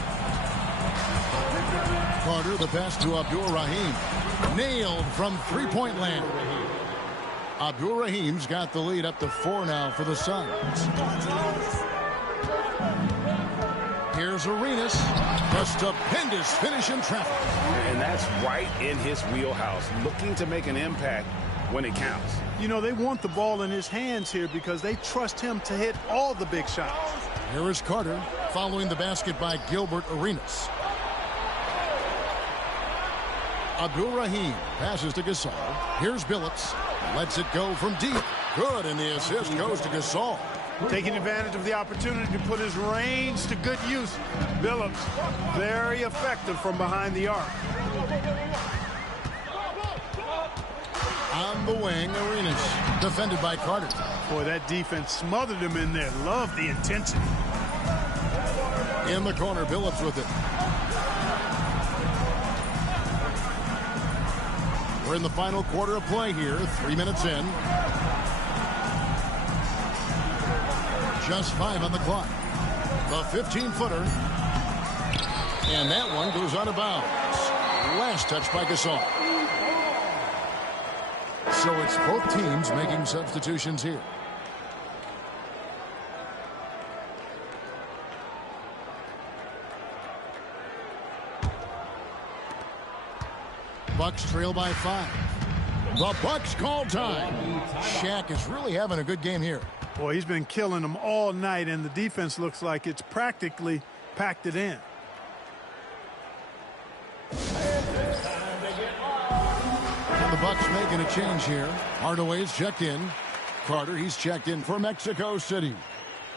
Carter, the pass to Abdul-Rahim. Nailed from three-point land. Abdul-Rahim's got the lead up to 4 now for the Suns. Here's Arenas. A stupendous finish in traffic. And that's right in his wheelhouse, looking to make an impact when it counts. You know, they want the ball in his hands here because they trust him to hit all the big shots. Here is Carter following the basket by Gilbert Arenas. Abdul-Rahim passes to Gasol. Here's Billups. Lets it go from deep. Good, and the assist goes to Gasol. Taking advantage of the opportunity to put his range to good use. Billups, very effective from behind the arc. On the wing, Arenas. Defended by Carter. Boy, that defense smothered him in there. Love the intensity. In the corner, Billups with it. We're in the final quarter of play here. 3 minutes in. Just 5 on the clock. The 15-footer. And that one goes out of bounds. Last touch by Gasol. So it's both teams making substitutions here. Bucks trail by 5. The Bucks call time. Shaq is really having a good game here. Boy, he's been killing them all night, and the defense looks like it's practically packed it in. And the Bucks making a change here. Hardaway's checked in. Carter, he's checked in for Mexico City.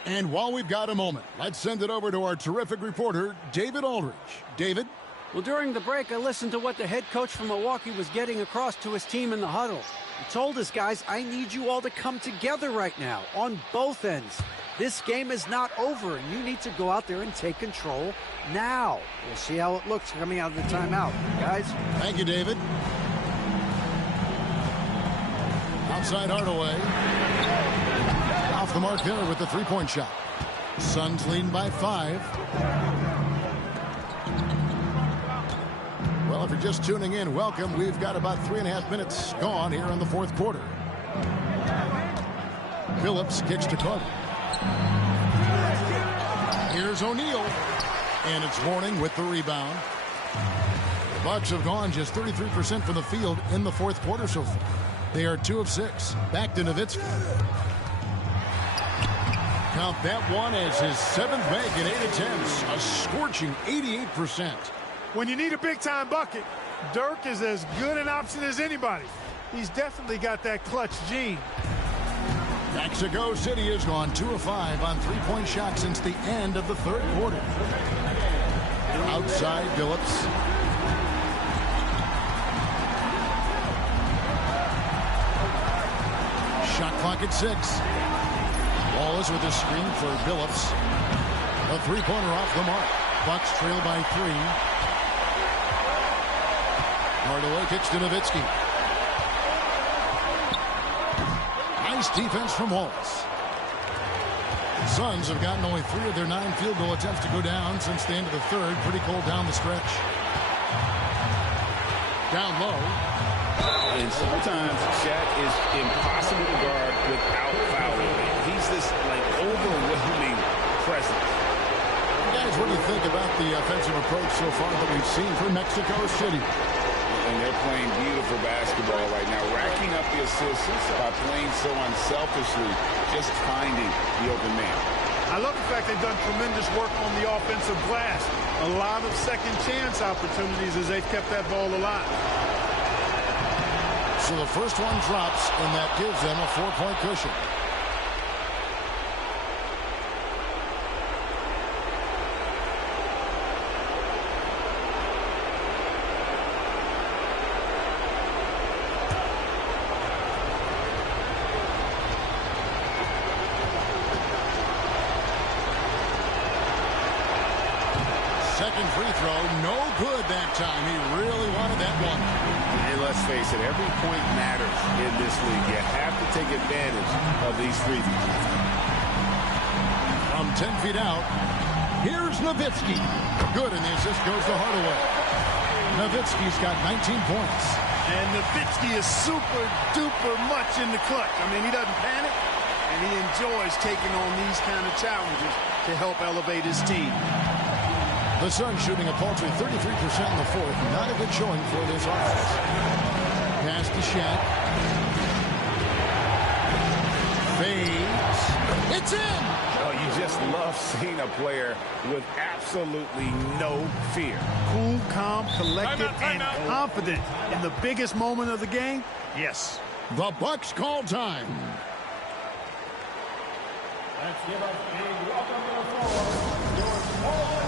And while we've got a moment, let's send it over to our terrific reporter, David Aldridge. David? Well, during the break, I listened to what the head coach from Milwaukee was getting across to his team in the huddle. He told his guys, I need you all to come together right now on both ends. This game is not over, and you need to go out there and take control now. We'll see how it looks coming out of the timeout. Guys? Thank you, David. Outside Hardaway. Off the mark there with the three-point shot. Suns leading by 5. Well, if you're just tuning in, welcome. We've got about 3.5 minutes gone here in the fourth quarter. Phillips kicks to Carter. Here's O'Neal. And it's Mourning with the rebound. The Bucks have gone just 33% from the field in the fourth quarter so far. They are 2 of 6. Back to Nowitzki. Count that one as his 7th make in 8 attempts. A scorching 88%. When you need a big-time bucket, Dirk is as good an option as anybody. He's definitely got that clutch gene. Mexico City has gone 2 of 5 on three-point shots since the end of the third quarter. Outside Phillips. Shot clock at 6. Wallace with a screen for Phillips. A three-pointer off the mark. Bucks trail by 3. Hardaway kicks to Nowitzki. Nice defense from Wallace. Suns have gotten only 3 of their 9 field goal attempts to go down since the end of the third. Pretty cold down the stretch. Down low. And sometimes Shaq is impossible to guard without fouling. He's this like overwhelming presence. Guys, what do you think about the offensive approach so far that we've seen from Mexico City? And they're playing beautiful basketball right now, racking up the assists by playing so unselfishly, just finding the open man. I love the fact they've done tremendous work on the offensive glass. A lot of second chance opportunities as they've kept that ball alive. So the first one drops, and that gives them a 4-point cushion. Second free throw, no good that time. He really wanted that one. And let's face it, every point matters in this league. You have to take advantage of these free throws. From 10 feet out, here's Nowitzki. Good, and the assist goes to Hardaway. Nowitzki's got 19 points. And Nowitzki is super duper much in the clutch. I mean, he doesn't panic, and he enjoys taking on these kind of challenges to help elevate his team. The Suns shooting a paltry 33% in the fourth. Not a good showing for this offense. Pass to Shaq. Fades. It's in! Oh, you just love seeing a player with absolutely no fear. Cool, calm, collected, and confident in the biggest moment of the game? Yes. The Bucks call time. Let's give us a welcome to the floor, your small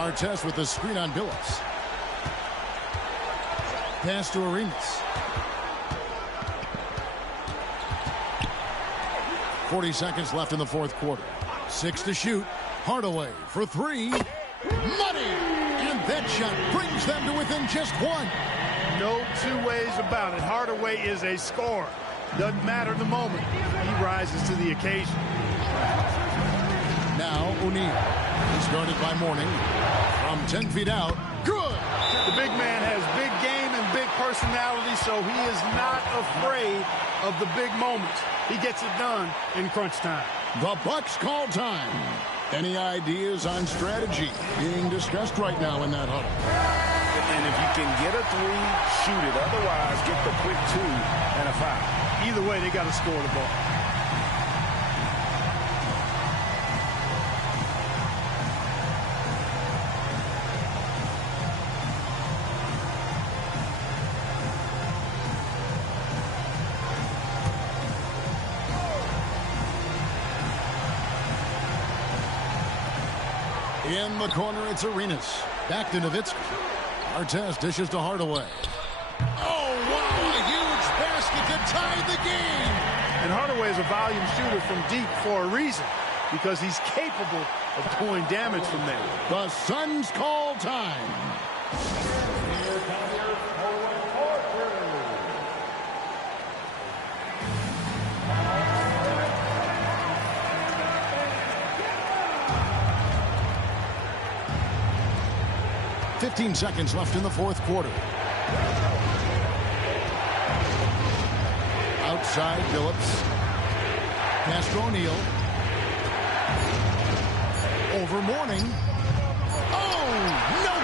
Artest with the screen on Billups. Pass to Arenas. 40 seconds left in the fourth quarter. 6 to shoot. Hardaway for 3. Money! And that shot brings them to within just 1. No 2 ways about it. Hardaway is a scorer. Doesn't matter the moment. He rises to the occasion. Now O'Neal. He's guarded by Mourning. From 10 feet out. Good! The big man has big game and big personality, so he is not afraid of the big moments. He gets it done in crunch time. The Bucks call time. Any ideas on strategy being discussed right now in that huddle? And if you can get a three, shoot it. Otherwise, get the quick 2 and a foul. Either way, they got to score the ball. In the corner, it's Arenas. Back to Nowitzki. Artest dishes to Hardaway. Oh, wow, a huge basket to tie the game. And Hardaway is a volume shooter from deep for a reason, because he's capable of doing damage from there. The Suns call time. 15 seconds left in the fourth quarter. Outside, Phillips. Pass to O'Neal. Over Mourning. Oh, no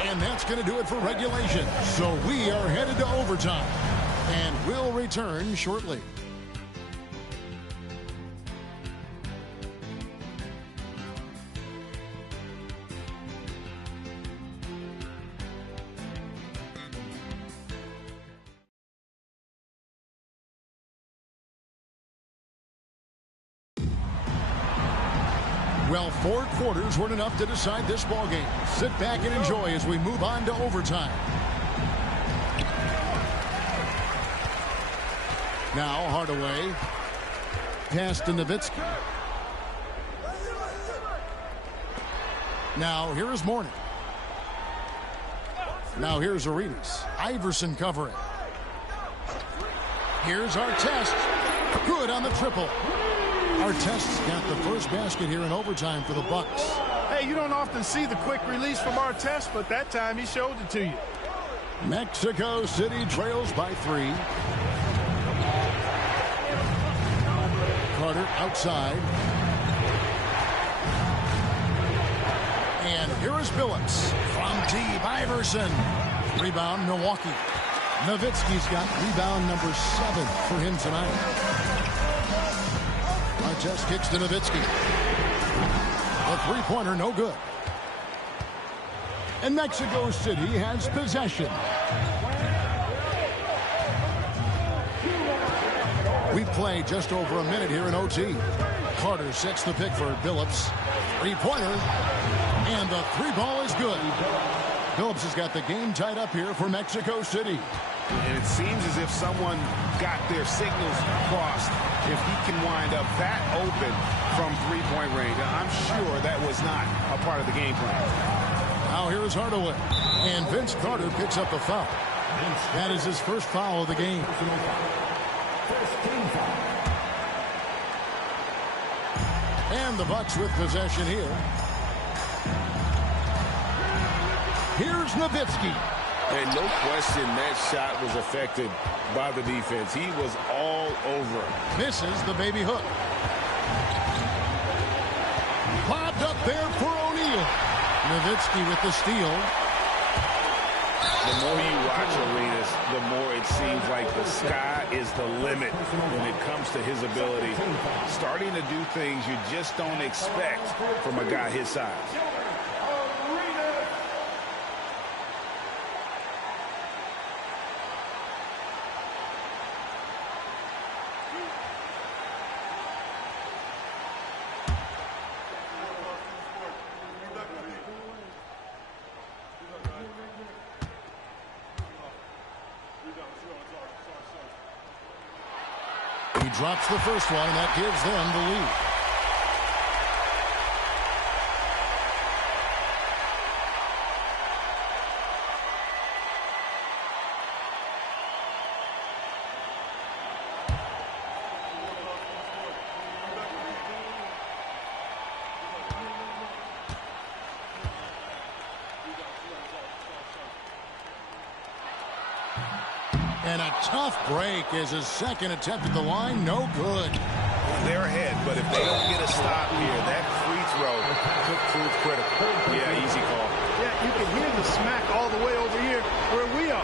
good. And that's going to do it for regulation. So we are headed to overtime. And we'll return shortly. Well, 4 quarters weren't enough to decide this ballgame. Sit back and enjoy as we move on to overtime. Now Hardaway. Pass to Nowitzki. Now here is Mourning. Now here's Arenas. Iverson covering. Here's Artest. Good on the triple. Artest's got the first basket here in overtime for the Bucks. Hey, you don't often see the quick release from Artest, but that time he showed it to you. Mexico City trails by 3. Carter outside. And here is Phillips from deep. Iverson. Rebound, Milwaukee. Nowitzki's got rebound number 7 for him tonight. Artest kicks to Nowitzki. A three-pointer, no good. And Mexico City has possession. We play just over a minute here in OT. Carter sets the pick for Phillips. Three-pointer. And the 3-ball is good. Phillips has got the game tied up here for Mexico City. And it seems as if someone got their signals crossed. If he can wind up that open from three-point range, I'm sure that was not a part of the game plan. Now here is Hardaway. And Vince Carter picks up a foul. That is his first foul of the game. And the Bucks with possession here. Here's Nowitzki. And no question that shot was affected by the defense. He was all over. Misses the baby hook. Popped up there for O'Neal. Nowitzki with the steal. The more you watch Arenas, the more it seems like the sky is the limit when it comes to his ability. Starting to do things you just don't expect from a guy his size. He drops the first one, and that gives them the lead. And a tough break is his second attempt at the line. No good. They're ahead, but if they don't get a stop here, that free throw could prove critical. Yeah, easy call. Yeah, you can hear the smack all the way over here where we are.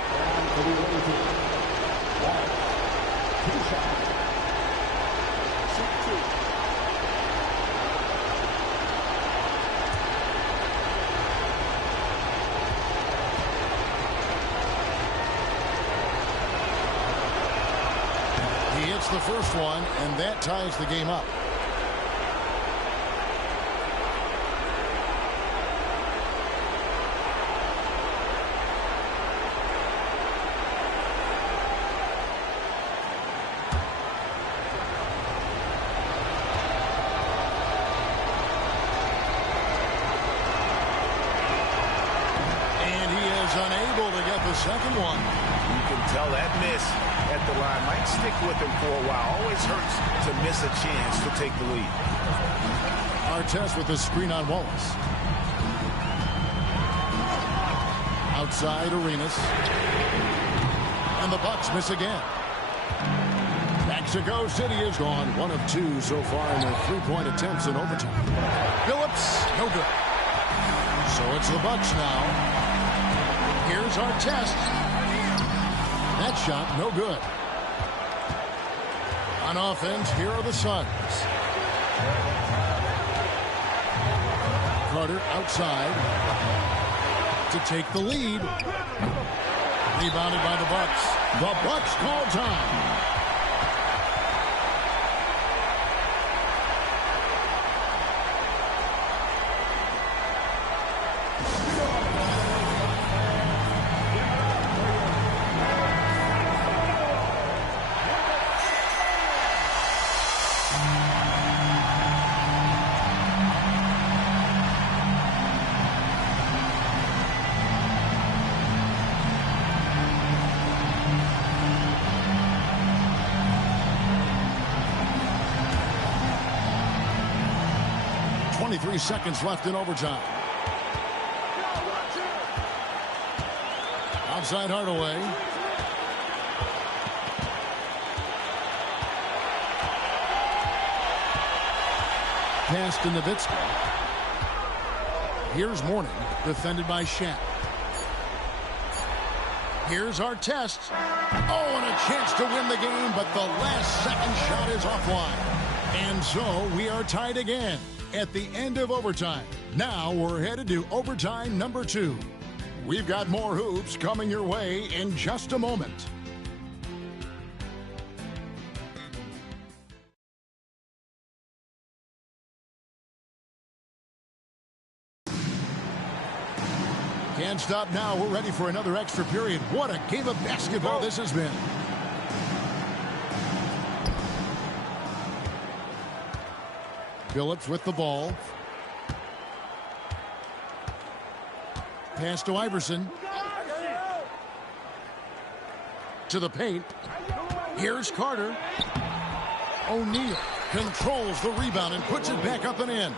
He hits the first one, and that ties the game up. Unable to get the second one. You can tell that miss at the line might stick with him for a while. Always hurts to miss a chance to take the lead. Artest with the screen on Wallace. Outside Arenas. And the Bucks miss again. Mexico City is gone 1 of 2 so far in their three-point attempts in overtime. Phillips, no good. So it's the Bucks now. Here's our test. That shot, no good. On offense, here are the Suns. Carter outside to take the lead. Rebounded by the Bucks. The Bucks call time. Seconds left in overtime. Outside Hardaway. Pass to Nowitzki. Here's Mourning, defended by Shaq. Here's our test. Oh, and a chance to win the game, but the last second shot is offline. And so we are tied again at the end of overtime. Now we're headed to overtime number 2. We've got more hoops coming your way in just a moment. Can't stop now. We're ready for another extra period. What a game of basketball this has been. Phillips with the ball. Pass to Iverson. To the paint. Here's Carter. O'Neal controls the rebound and puts it back up and in.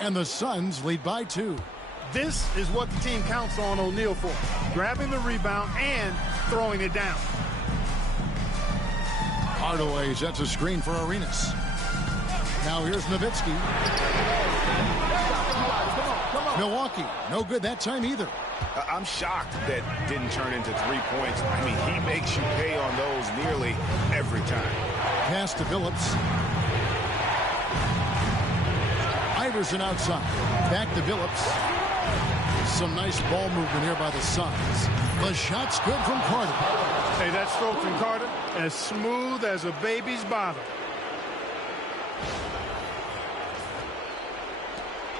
And the Suns lead by 2. This is what the team counts on O'Neal for. Grabbing the rebound and throwing it down. Hardaway sets a screen for Arenas. Now here's Nowitzki. Milwaukee, no good that time either. I'm shocked that didn't turn into 3 points. I mean, he makes you pay on those nearly every time. Pass to Phillips. Iverson outside. Back to Phillips. Some nice ball movement here by the Suns. The shot's good from Carter. Hey, that stroke from Carter, as smooth as a baby's bottom.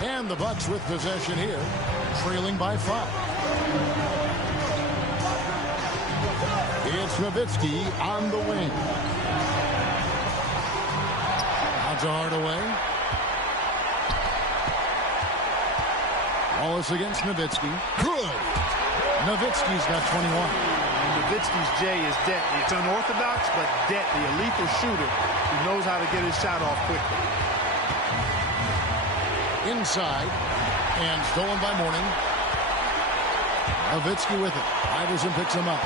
And the Bucks with possession here, trailing by 5. It's Nowitzki on the wing. Out to Hardaway. Wallace against Nowitzki. Good. Nowitzki's got 21. Nowitzki's J is deadly. It's unorthodox, but deadly. A lethal shooter who knows how to get his shot off quickly. Inside, and stolen by Mourning. Nowitzki with it. Iverson picks him up.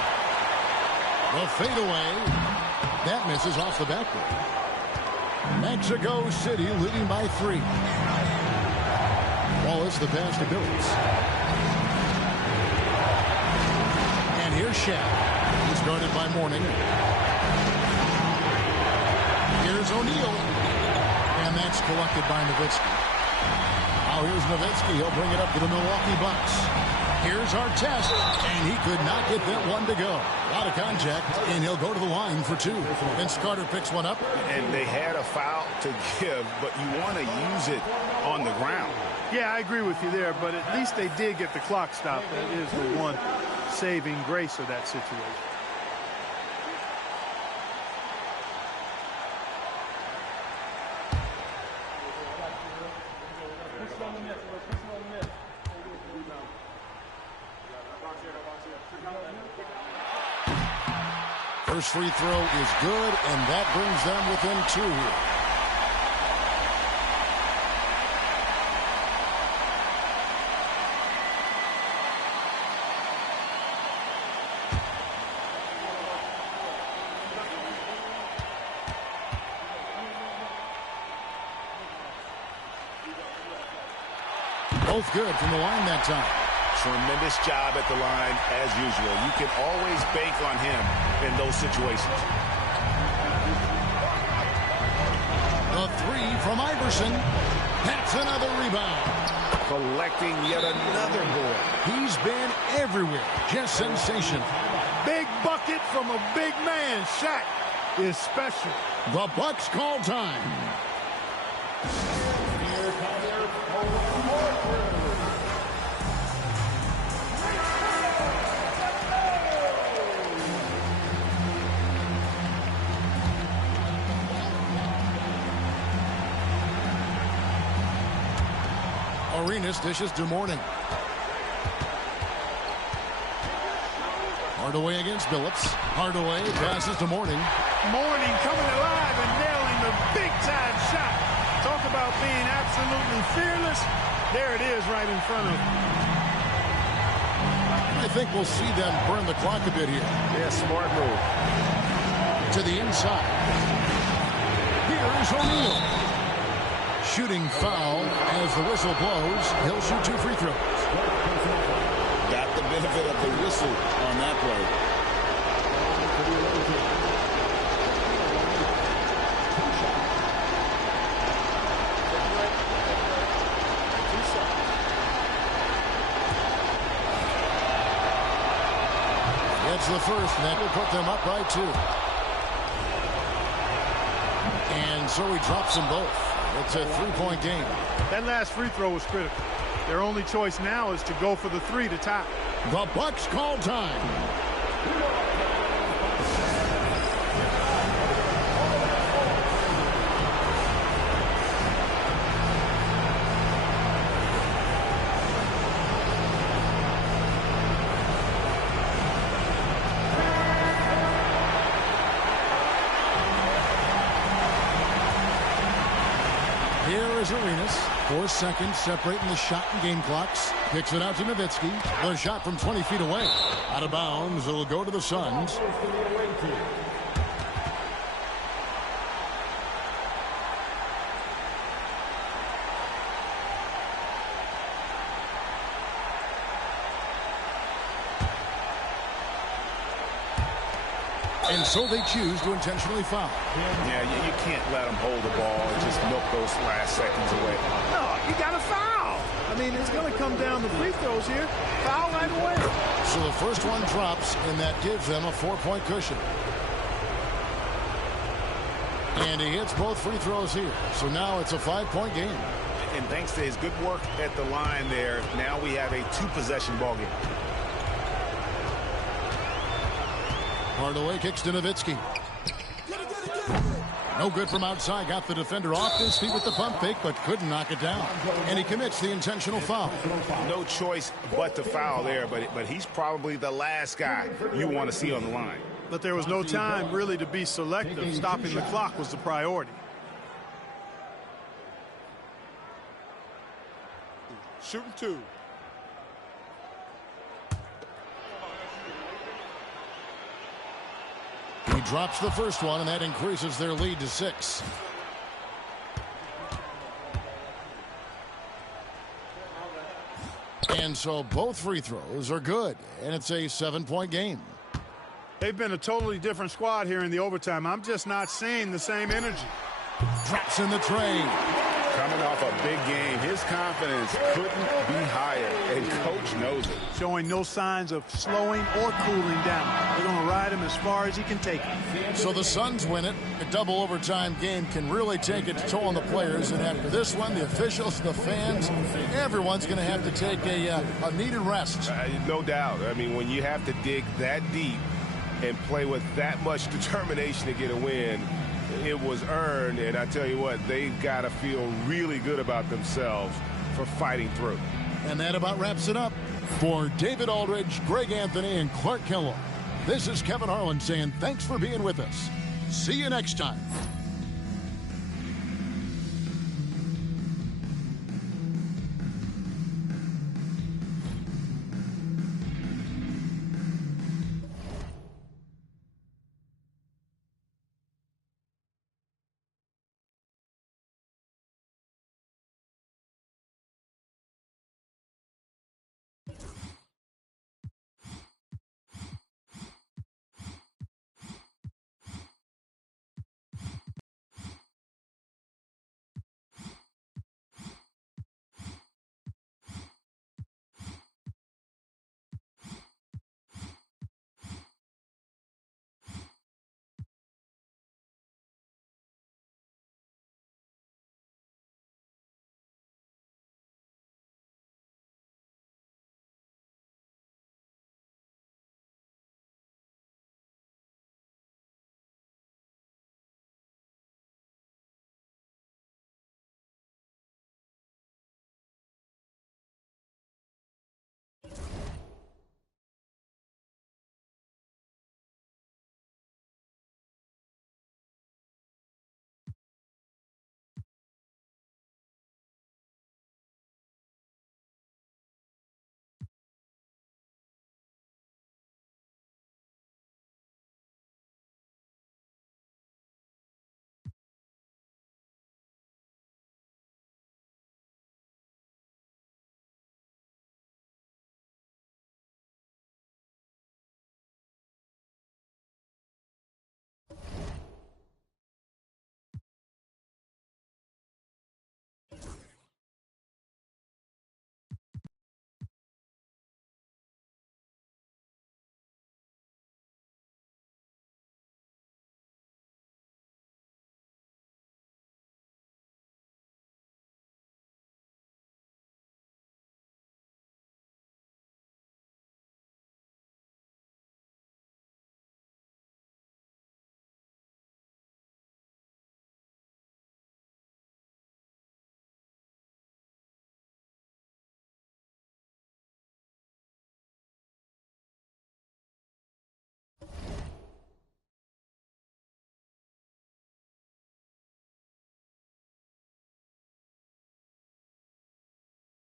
The fadeaway. That misses off the backboard. Mexico City leading by 3. Wallace the pass to Billups. And here's Shaq. He's guarded by Mourning. Here's O'Neal. And that's collected by Nowitzki. Now here's Nowitzki. He'll bring it up to the Milwaukee Bucks. Here's Artest, and he could not get that one to go. A lot of contact, and he'll go to the line for 2. Vince Carter picks one up. And they had a foul to give, but you want to use it on the ground. Yeah, I agree with you there, but at least they did get the clock stopped. That is the one saving grace of that situation. First free throw is good, and that brings them within 2 here. Both good from the line that time. Tremendous job at the line as usual. You can always bank on him in those situations. The 3 from Iverson. That's another rebound. Collecting yet another board. He's been everywhere. Just sensational. Big bucket from a big man. Shaq is special. The Bucks call time. Arenas dishes to Mourning. Hardaway against Billups. Hardaway passes to Mourning. Mourning coming alive and nailing the big-time shot. Talk about being absolutely fearless. There it is right in front of him. I think we'll see them burn the clock a bit here. Yeah, smart move. To the inside. Here's O'Neal. Shooting foul as the whistle blows. He'll shoot 2 free throws. Got the benefit of the whistle on that play. Gets the first, and that will put them up by 2. And so he drops them both. It's a 3-point game. That last free throw was critical. Their only choice now is to go for the 3 to tie. The Bucks call time. Arenas, 4 seconds separating the shot and game clocks. Kicks it out to Nowitzki. The shot from 20 feet away. Out of bounds. It'll go to the Suns. And so they choose to intentionally foul. Yeah, you can't let them hold the ball and just milk those last seconds away. No, you got to foul. I mean, it's going to come down to free throws here. Foul right away. So the first one drops, and that gives them a 4-point cushion. And he hits both free throws here. So now it's a 5-point game. And thanks to his good work at the line there, now we have a 2-possession ball game. Hardaway kicks to Nowitzki. No good from outside. Got the defender off his feet with the pump fake, but couldn't knock it down. And he commits the intentional foul. No choice but to foul there, but he's probably the last guy you want to see on the line. But there was no time really to be selective. Stopping the clock was the priority. Shooting 2. drops the first one, and that increases their lead to 6. And so both free throws are good, and it's a 7-point game. They've been a totally different squad here in the overtime. I'm just not seeing the same energy. Drops in the train. Coming off a big game, his confidence couldn't be higher, and coach knows it. Showing no signs of slowing or cooling down. They're going to ride him as far as he can take him. So the Suns win it. A double overtime game can really take its toll on the players, and after this one, the officials, the fans, everyone's going to have to take a needed rest. No doubt. I mean, when you have to dig that deep and play with that much determination to get a win, it was earned, and I tell you what, they've got to feel really good about themselves for fighting through. And that about wraps it up. For David Aldridge, Greg Anthony, and Clark Kellogg, this is Kevin Harlan saying thanks for being with us. See you next time.